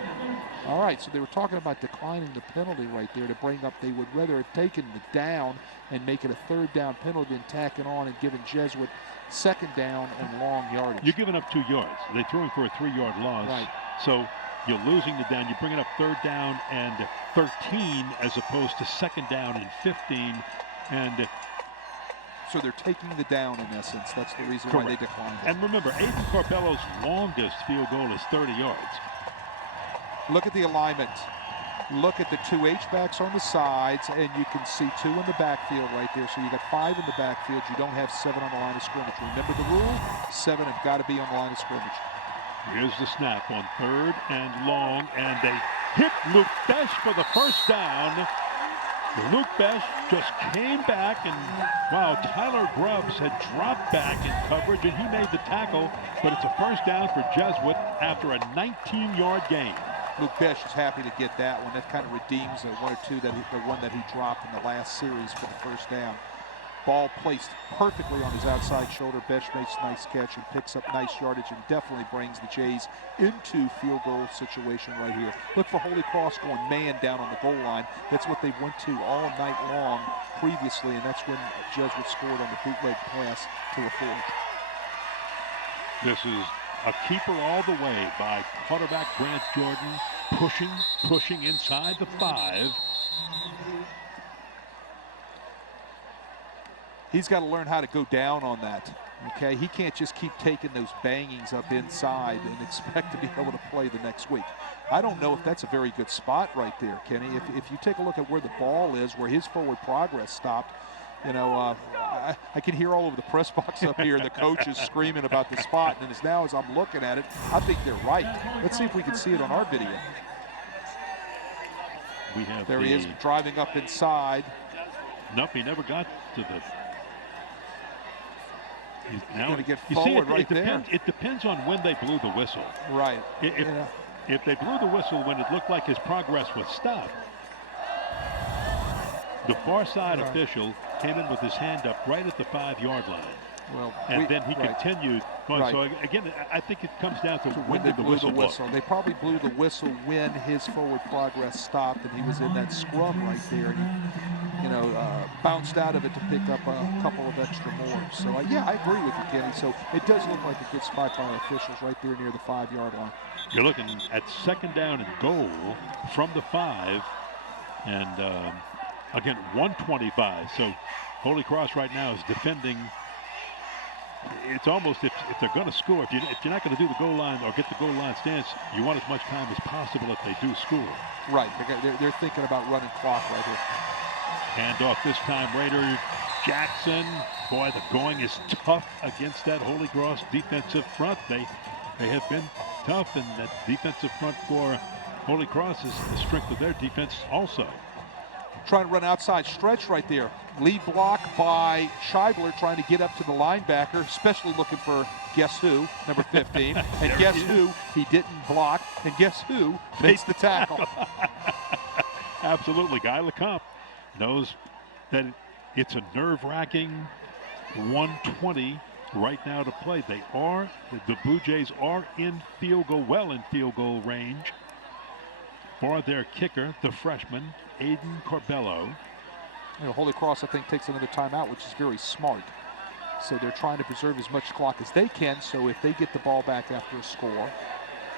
All right, so they were talking about declining the penalty right there to bring up, they would rather have taken the down and make it a third down penalty than tacking on and giving Jesuit second down and long yardage. You're giving up 2 yards. They threw him for a 3-yard loss. Right. So you're losing the down. You're bringing up third down and 13 as opposed to second down and 15. And so they're taking the down in essence. That's the reason why they declined it. And remember, Aiden Corbello's longest field goal is 30 yards. Look at the alignment. Look at the 2 H-backs on the sides, and you can see 2 in the backfield right there. So you got 5 in the backfield. You don't have 7 on the line of scrimmage. Remember the rule? 7 have got to be on the line of scrimmage. Here's the snap on 3rd and long, and they hit Luke Besh for the first down. Luke Besh just came back, and wow, Tyler Grubbs had dropped back in coverage, and he made the tackle, but it's a first down for Jesuit after a 19-yard gain. Luke Besh is happy to get that one. That kind of redeems the 1 or 2 that the one that he dropped in the last series for the first down. Ball placed perfectly on his outside shoulder. Besh makes a nice catch and picks up nice yardage and definitely brings the Jays into field goal situation right here. Look for Holy Cross going man down on the goal line. That's what they went to all night long previously, and that's when Jesuit scored on the bootleg pass to LaForge. This is a keeper all the way by quarterback Grant Jordan, pushing inside the 5. He's got to learn how to go down on that, okay? He can't just keep taking those bangings up inside and expect to be able to play the next week. I don't know if that's a very good spot right there, Kenny. If you take a look at where the ball is, where his forward progress stopped, you know, I can hear all over the press box up here the coaches screaming about the spot, and as I'm looking at it, I think they're right. Let's see if we can see it on our video. We have there he is driving up inside. Nope, he never got to the... He's going to get forward right there. It depends on when they blew the whistle. Right. If they blew the whistle when it looked like his progress was stopped, the far side official came in with his hand up right at the 5-yard line. Well, and then he continued. Right. So again, I think it comes down to when did the whistle blow. They probably blew the whistle when his forward progress stopped and he was in that scrum right there, and he, bounced out of it to pick up a couple of extra more. So yeah, I agree with you, Kenny. So it does look like it gets spiked by officials right there near the 5-yard line. You're looking at 2nd down and goal from the 5, and again 125. So Holy Cross right now is defending. It's almost if they're going to score, if you're not going to do the goal line or get the goal line stance, you want as much time as possible if they do score. Right, they're thinking about running clock right here. Hand off this time, Raider Jackson. Boy, the going is tough against that Holy Cross defensive front. They have been tough, and that defensive front for Holy Cross is the strength of their defense also. trying to run outside stretch right there. Lead block by Scheibler trying to get up to the linebacker, especially looking for guess who, number 15. And guess who he didn't block. And guess who makes the tackle. Absolutely. Guy LeCompte knows that it's a nerve-wracking 120 right now to play. The Blue Jays are well in field goal range for their kicker, the freshman, Aiden Corbello. Holy Cross, I think, takes another timeout, which is very smart. So they're trying to preserve as much clock as they can, so if they get the ball back after a score,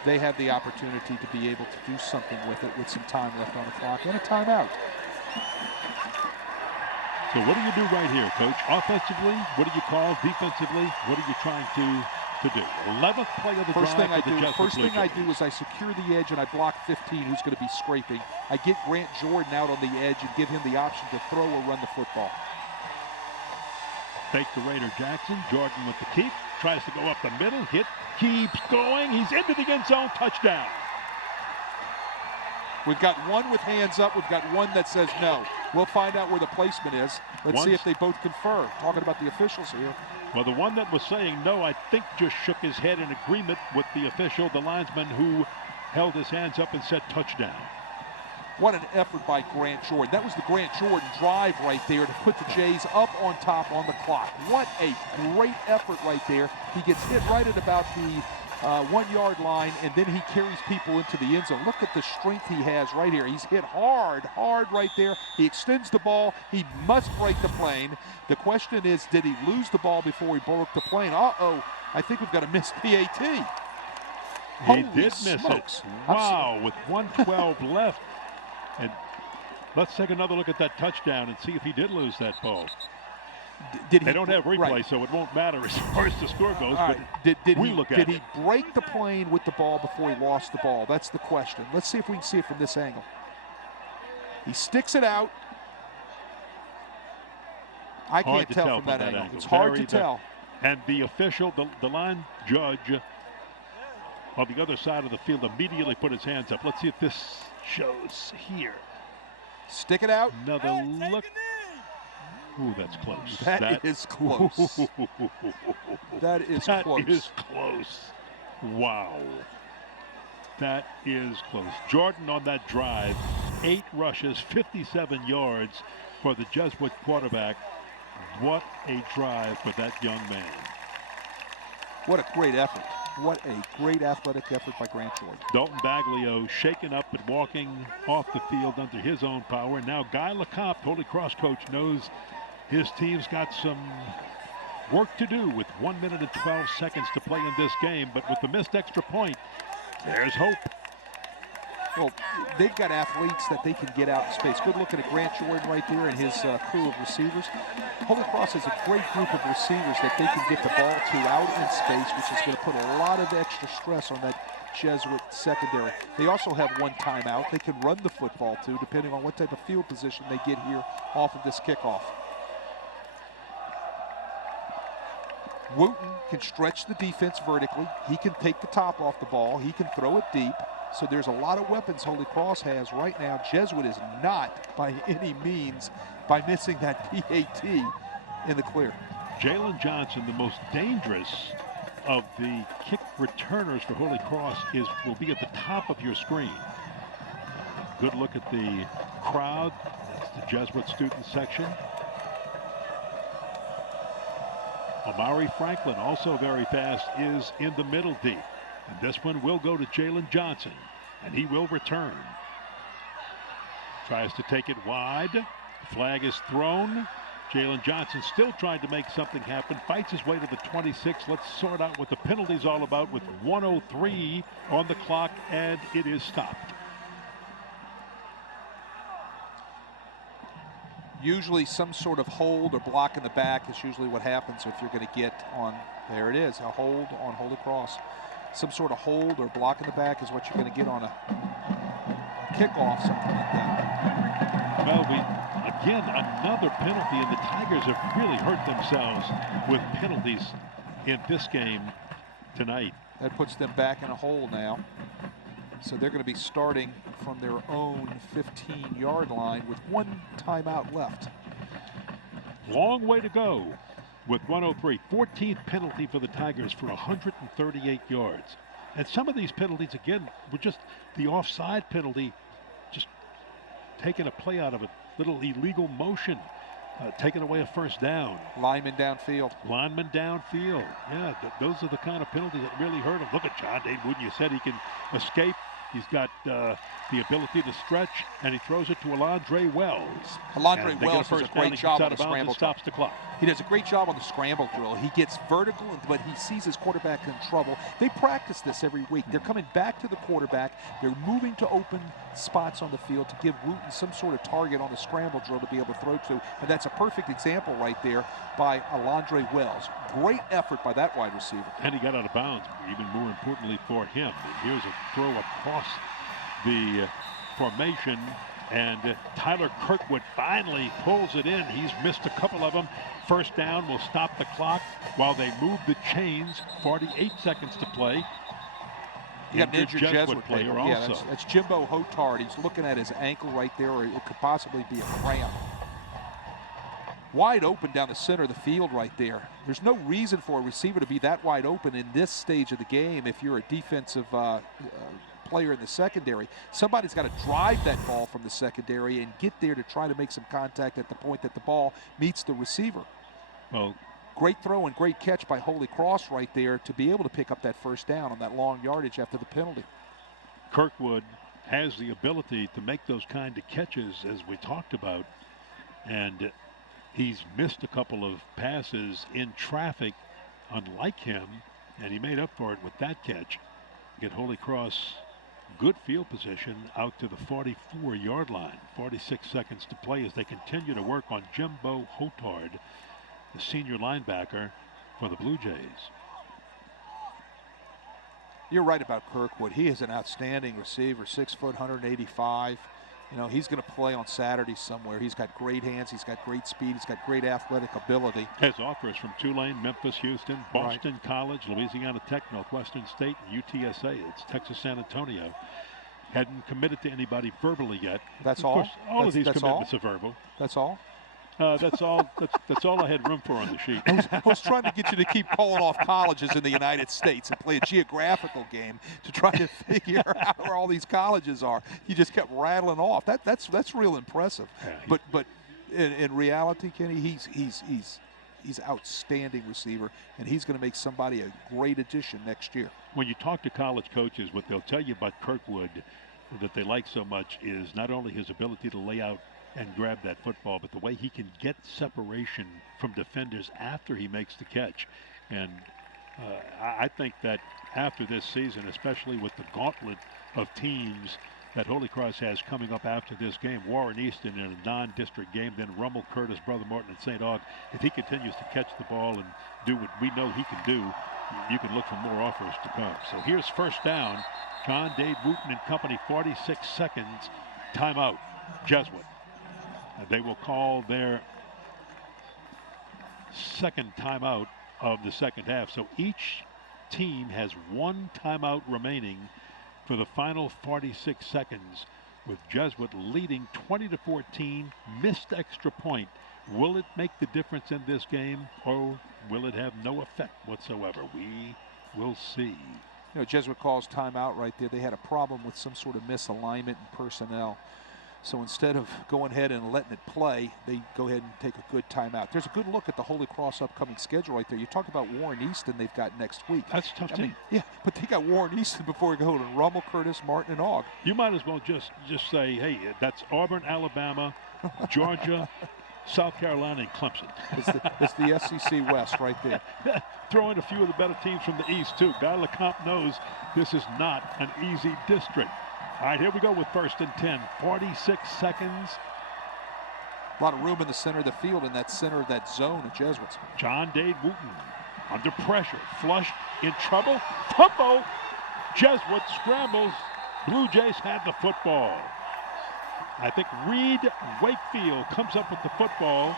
they have the opportunity to be able to do something with it with some time left on the clock and a timeout. So what do you do right here, Coach? Offensively, what do you call? Defensively, what are you trying to do? 11th play of the First drive thing I do is I secure the edge and I block 15, who's going to be scraping. I get Grant Jordan out on the edge and give him the option to throw or run the football. Fake to Raider Jackson. Jordan with the keep. Tries to go up the middle. Hit. Keeps going. He's into the end zone. Touchdown. We've got one with hands up. We've got one that says no. We'll find out where the placement is. Let's see if they both confer. Talking about the officials here. Well, the one that was saying no, I think just shook his head in agreement with the official, the linesman who held his hands up and said touchdown. What an effort by Grant Jordan. That was the Grant Jordan drive right there to put the Jays up on top on the clock. What a great effort right there. He gets hit right at about the 1-yard line, and then he carries people into the end zone. Look at the strength he has right here. He's hit hard right there. He extends the ball. He must break the plane. The question is, did he lose the ball before he broke the plane? Uh-oh, I think we've got a missed PAT. He did miss it. Wow, with 1:12 left. And let's take another look at that touchdown and see if he did lose that ball. They don't have replay, so it won't matter as far as the score goes. Right. But did he break the plane with the ball before he lost the ball? That's the question. Let's see if we can see it from this angle. He sticks it out. I can't tell from that angle. It's hard to tell. And the official, the line judge on the other side of the field immediately put his hands up. Let's see if this shows here. Stick it out. Another look. Ooh, that's close. That is close. That is close. Wow. That is close. Jordan on that drive, 8 rushes, 57 yards for the Jesuit quarterback. What a drive for that young man. What a great effort. What a great athletic effort by Grant Jordan. Dalton Baglio shaken up and walking off the field under his own power. Now Guy LeCompte, Holy Cross coach, knows his team's got some work to do with 1 minute and 12 seconds to play in this game. But with the missed extra point, there's hope. Well, they've got athletes that they can get out in space. Good looking at Grant Jordan right there and his crew of receivers. Holy Cross has a great group of receivers that they can get the ball to out in space, which is going to put a lot of extra stress on that Jesuit secondary. They also have one timeout. They can run the football too, depending on what type of field position they get here off of this kickoff. Wooten can stretch the defense vertically. He can take the top off the ball. He can throw it deep. So there's a lot of weapons Holy Cross has right now. Jesuit is not by any means by missing that PAT in the clear. Jalen Johnson, the most dangerous of the kick returners for Holy Cross, will be at the top of your screen. Good look at the crowd. That's the Jesuit student section. Amari Franklin, also very fast, is in the middle deep. And this one will go to Jalen Johnson, and he will return. Tries to take it wide. Flag is thrown. Jalen Johnson still trying to make something happen. Fights his way to the 26. Let's sort out what the penalty's all about with 1:03 on the clock, and it is stopped. Usually some sort of hold or block in the back is usually what happens if you're going to get on, there it is, a hold on Holy Cross. Some sort of hold or block in the back is what you're going to get on a kickoff, something like that. Well, again, another penalty, and the Tigers have really hurt themselves with penalties in this game tonight. That puts them back in a hole now. So they're going to be starting from their own 15-yard line with 1 timeout left. Long way to go with 1:03. 14th penalty for the Tigers for 138 yards. And some of these penalties, again, were just the offside penalty, just taking a play out of a little illegal motion, taking away a first down. Lineman downfield. Lineman downfield. Yeah, those are the kind of penalties that really hurt him. Look at John Dade Wooten. You said he can escape. He's got the ability to stretch, and he throws it to Alondre Wells. Alondre Wells does a great job on the scramble. Stops the clock. He does a great job on the scramble drill. He gets vertical, but he sees his quarterback in trouble. They practice this every week. They're coming back to the quarterback. They're moving to open spots on the field to give Wooten some sort of target on the scramble drill to be able to throw to. And that's a perfect example right there by Alondre Wells. Great effort by that wide receiver. And he got out of bounds, even more importantly for him. And here's a throw across the formation, and Tyler Kirkwood finally pulls it in. He's missed a couple of them. First down will stop the clock while they move the chains. 48 seconds to play. You got an injured Jesuit player also. also. Yeah, that's Jimbo Hotard. He's looking at his ankle right there, or it could possibly be a cramp. Wide open down the center of the field right there. There's no reason for a receiver to be that wide open in this stage of the game if you're a defensive player in the secondary. Somebody's got to drive that ball from the secondary and get there to try to make some contact at the point that the ball meets the receiver. Well, great throw and great catch by Holy Cross right there to be able to pick up that first down on that long yardage after the penalty. Kirkwood has the ability to make those kind of catches, as we talked about, and he's missed a couple of passes in traffic, unlike him, and he made up for it with that catch. Get Holy Cross good field position out to the 44-yard line. 46 seconds to play as they continue to work on Jimbo Hotard, the senior linebacker for the Blue Jays. You're right about Kirkwood. He is an outstanding receiver, 6 foot, 185. You know, he's going to play on Saturday somewhere. He's got great hands. He's got great speed. He's got great athletic ability. Has offers from Tulane, Memphis, Houston, Boston College, Louisiana Tech, Northwestern State, and UTSA. It's Texas San Antonio. Hadn't committed to anybody verbally yet. That's of all? Course, all of these commitments are verbal. That's all? That's all. That's all I had room for on the sheet. I was trying to get you to keep calling off colleges in the United States and play a geographical game to try to figure out where all these colleges are. You just kept rattling off. That's real impressive. Yeah, but in reality, Kenny, he's outstanding receiver, and he's going to make somebody a great addition next year. When you talk to college coaches, what they'll tell you about Kirkwood that they like so much is not only his ability to lay out and grab that football, but the way he can get separation from defenders after he makes the catch. And I think that after this season, especially with the gauntlet of teams that Holy Cross has coming up after this game, Warren Easton in a non-district game, then Rummel, Curtis, Brother Martin, and St. Aug, if he continues to catch the ball and do what we know he can do, you can look for more offers to come. So here's first down. John Dade Wooten and company, 46 seconds, timeout, Jesuit. They will call their second timeout of the second half. So each team has one timeout remaining for the final 46 seconds, with Jesuit leading 20-14, missed extra point. Will it make the difference in this game, or will it have no effect whatsoever? We will see. You know, Jesuit calls timeout right there. They had a problem with some sort of misalignment in personnel. So instead of going ahead and letting it play, they go ahead and take a good timeout. There's a good look at the Holy Cross upcoming schedule right there. You talk about Warren Easton they've got next week. That's a tough team. Yeah, but they got Warren Easton before we go to Rummel, Curtis, Martin, and Aug. You might as well just say, hey, that's Auburn, Alabama, Georgia, South Carolina, and Clemson. It's the SEC West right there. Throw in a few of the better teams from the East, too. Guy LeCompte knows this is not an easy district. All right, here we go with first and 10. 46 seconds. A lot of room in the center of the field, in that center of that zone of Jesuits. John Dade Wooten under pressure. Flushed, in trouble. Fumble. Jesuit scrambles. Blue Jays had the football. I think Reed Wakefield comes up with the football.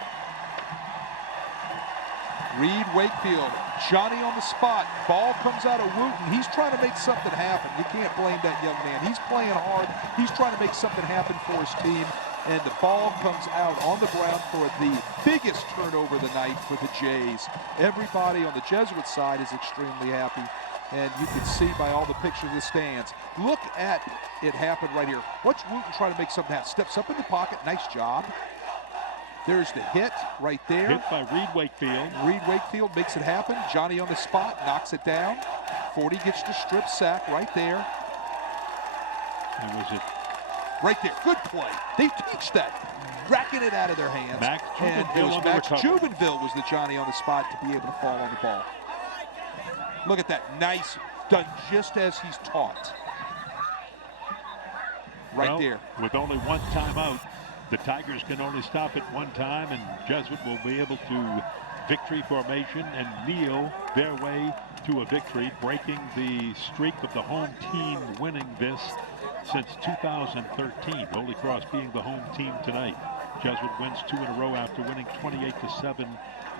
Reed Wakefield, Johnny on the spot. Ball comes out of Wooten. He's trying to make something happen. You can't blame that young man. He's playing hard. He's trying to make something happen for his team. And the ball comes out on the ground for the biggest turnover of the night for the Jays. Everybody on the Jesuit side is extremely happy. And you can see by all the pictures of the stands. Look at it happen right here. Watch Wooten try to make something happen. Steps up in the pocket. Nice job. There's the hit right there. Hit by Reed Wakefield. Reed Wakefield makes it happen. Johnny on the spot, knocks it down. 40 gets the strip sack right there. And was it? Right there, good play. They teach that, racking it out of their hands. And it was Max Jubenville was the Johnny on the spot to be able to fall on the ball. Look at that, nice, done just as he's taught. Right there. With only one timeout, the Tigers can only stop it one time, and Jesuit will be able to victory formation and kneel their way to a victory, breaking the streak of the home team winning this since 2013. Holy Cross being the home team tonight. Jesuit wins 2 in a row after winning 28-7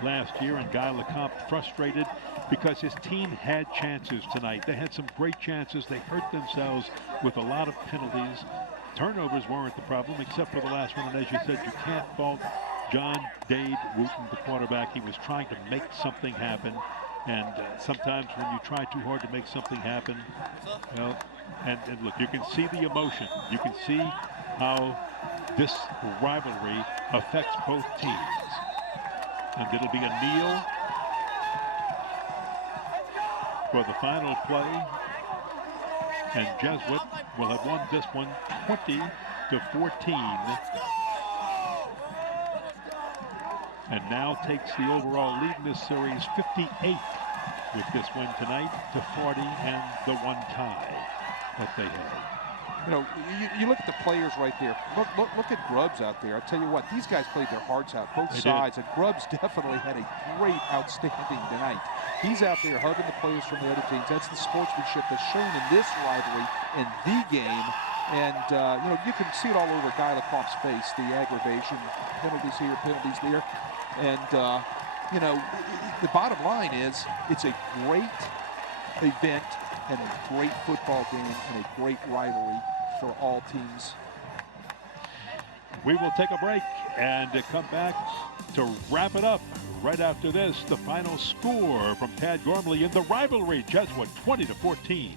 last year, and Guy Lecomte frustrated because his team had chances tonight. They had some great chances. They hurt themselves with a lot of penalties. Turnovers weren't the problem, except for the last one. And as you said, you can't fault John Dade Wooten, the quarterback. He was trying to make something happen. And sometimes when you try too hard to make something happen, well, and look, you can see the emotion. You can see how this rivalry affects both teams. And it'll be a kneel for the final play. And Jesuit will have won this one 20-14. And now takes the overall lead in this series 58 with this win tonight to 40 and the one tie that they had. You know, you look at the players right there. Look at Grubbs out there. I'll tell you what, these guys played their hearts out, both sides. And Grubbs definitely had a great, outstanding night. He's out there hugging the players from the other teams. That's the sportsmanship that's shown in this rivalry, in the game. And, you know, you can see it all over Guy Lecomte's face, the aggravation, penalties here, penalties there. And, you know, the bottom line is it's a great event and a great football game and a great rivalry for all teams. We will take a break and come back to wrap it up. Right after this, the final score from Tad Gormley in the rivalry, Jesuit 20-14.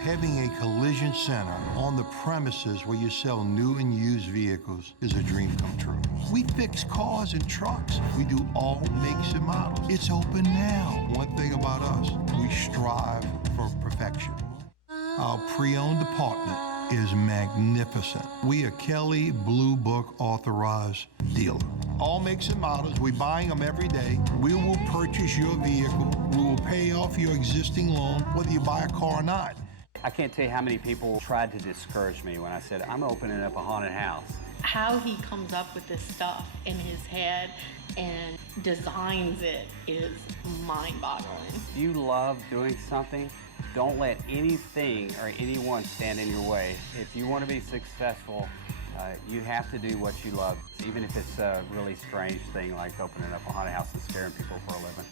Having a collision center on the premises where you sell new and used vehicles is a dream come true. We fix cars and trucks. We do all makes and models. It's open now. One thing about us, we strive for perfection. Our pre-owned department is magnificent. We are Kelly Blue Book authorized dealer. All makes and models, we're buying them every day. We will purchase your vehicle. We will pay off your existing loan, whether you buy a car or not. I can't tell you how many people tried to discourage me when I said, I'm opening up a haunted house. How he comes up with this stuff in his head and designs it is mind-boggling. If you love doing something, don't let anything or anyone stand in your way. If you want to be successful, you have to do what you love, even if it's a really strange thing like opening up a haunted house and scaring people for a living.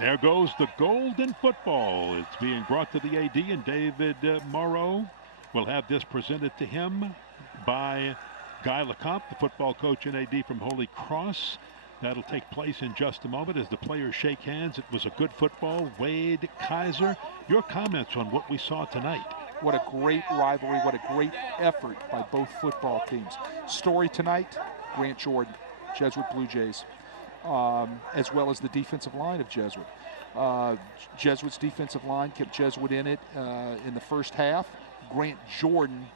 There goes the golden football. It's being brought to the AD, and David Morrow will have this presented to him by Guy Lecomte, the football coach and AD from Holy Cross. That'll take place in just a moment as the players shake hands. It was a good football. Wade, Kaiser, your comments on what we saw tonight. What a great rivalry, what a great effort by both football teams. Story tonight, Grant Jordan, Jesuit Blue Jays. As well as the defensive line of Jesuit. Jesuit's defensive line kept Jesuit in it in the first half. Grant Jordan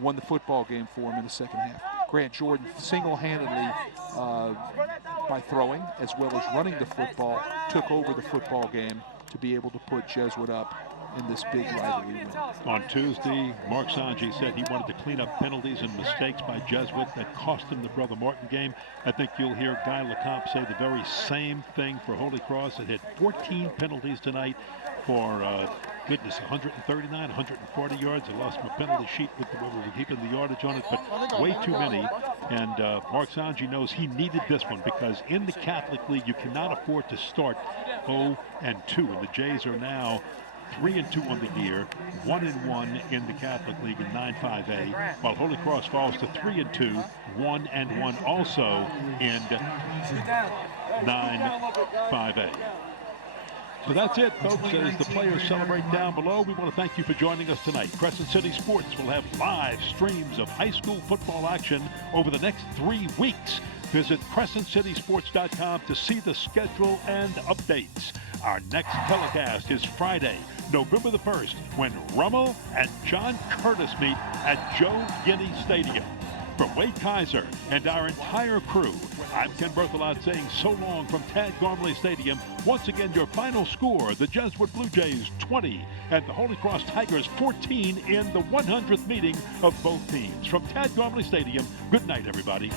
won the football game for him in the second half. Grant Jordan single-handedly, by throwing as well as running the football, took over the football game to be able to put Jesuit up in this big rivalry win. On Tuesday, Mark Sanji said he wanted to clean up penalties and mistakes by Jesuit that cost him the Brother Martin game. I think you'll hear Guy Lecomte say the very same thing for Holy Cross. It had 14 penalties tonight for goodness, 139, 140 yards. I lost my penalty sheet with the way we were keeping the yardage on it, but way too many. And Mark Sanji knows he needed this one because in the Catholic League, you cannot afford to start 0-2. And the Jays are now 3-2 on the year, 1-1 in the Catholic League in 9-5A, while Holy Cross falls to 3-2, 1-1 also in 9-5A. So that's it, folks. As the players celebrate down below, we want to thank you for joining us tonight. Crescent City Sports will have live streams of high school football action over the next 3 weeks. Visit CrescentCitySports.com to see the schedule and updates. Our next telecast is Friday, November the 1st, when Rummel and John Curtis meet at Joe Guinea Stadium. From Wade Kaiser and our entire crew, I'm Ken Berthelot saying so long from Tad Gormley Stadium. Once again, your final score, the Jesuit Blue Jays 20 and the Holy Cross Tigers 14 in the 100th meeting of both teams. From Tad Gormley Stadium, good night, everybody.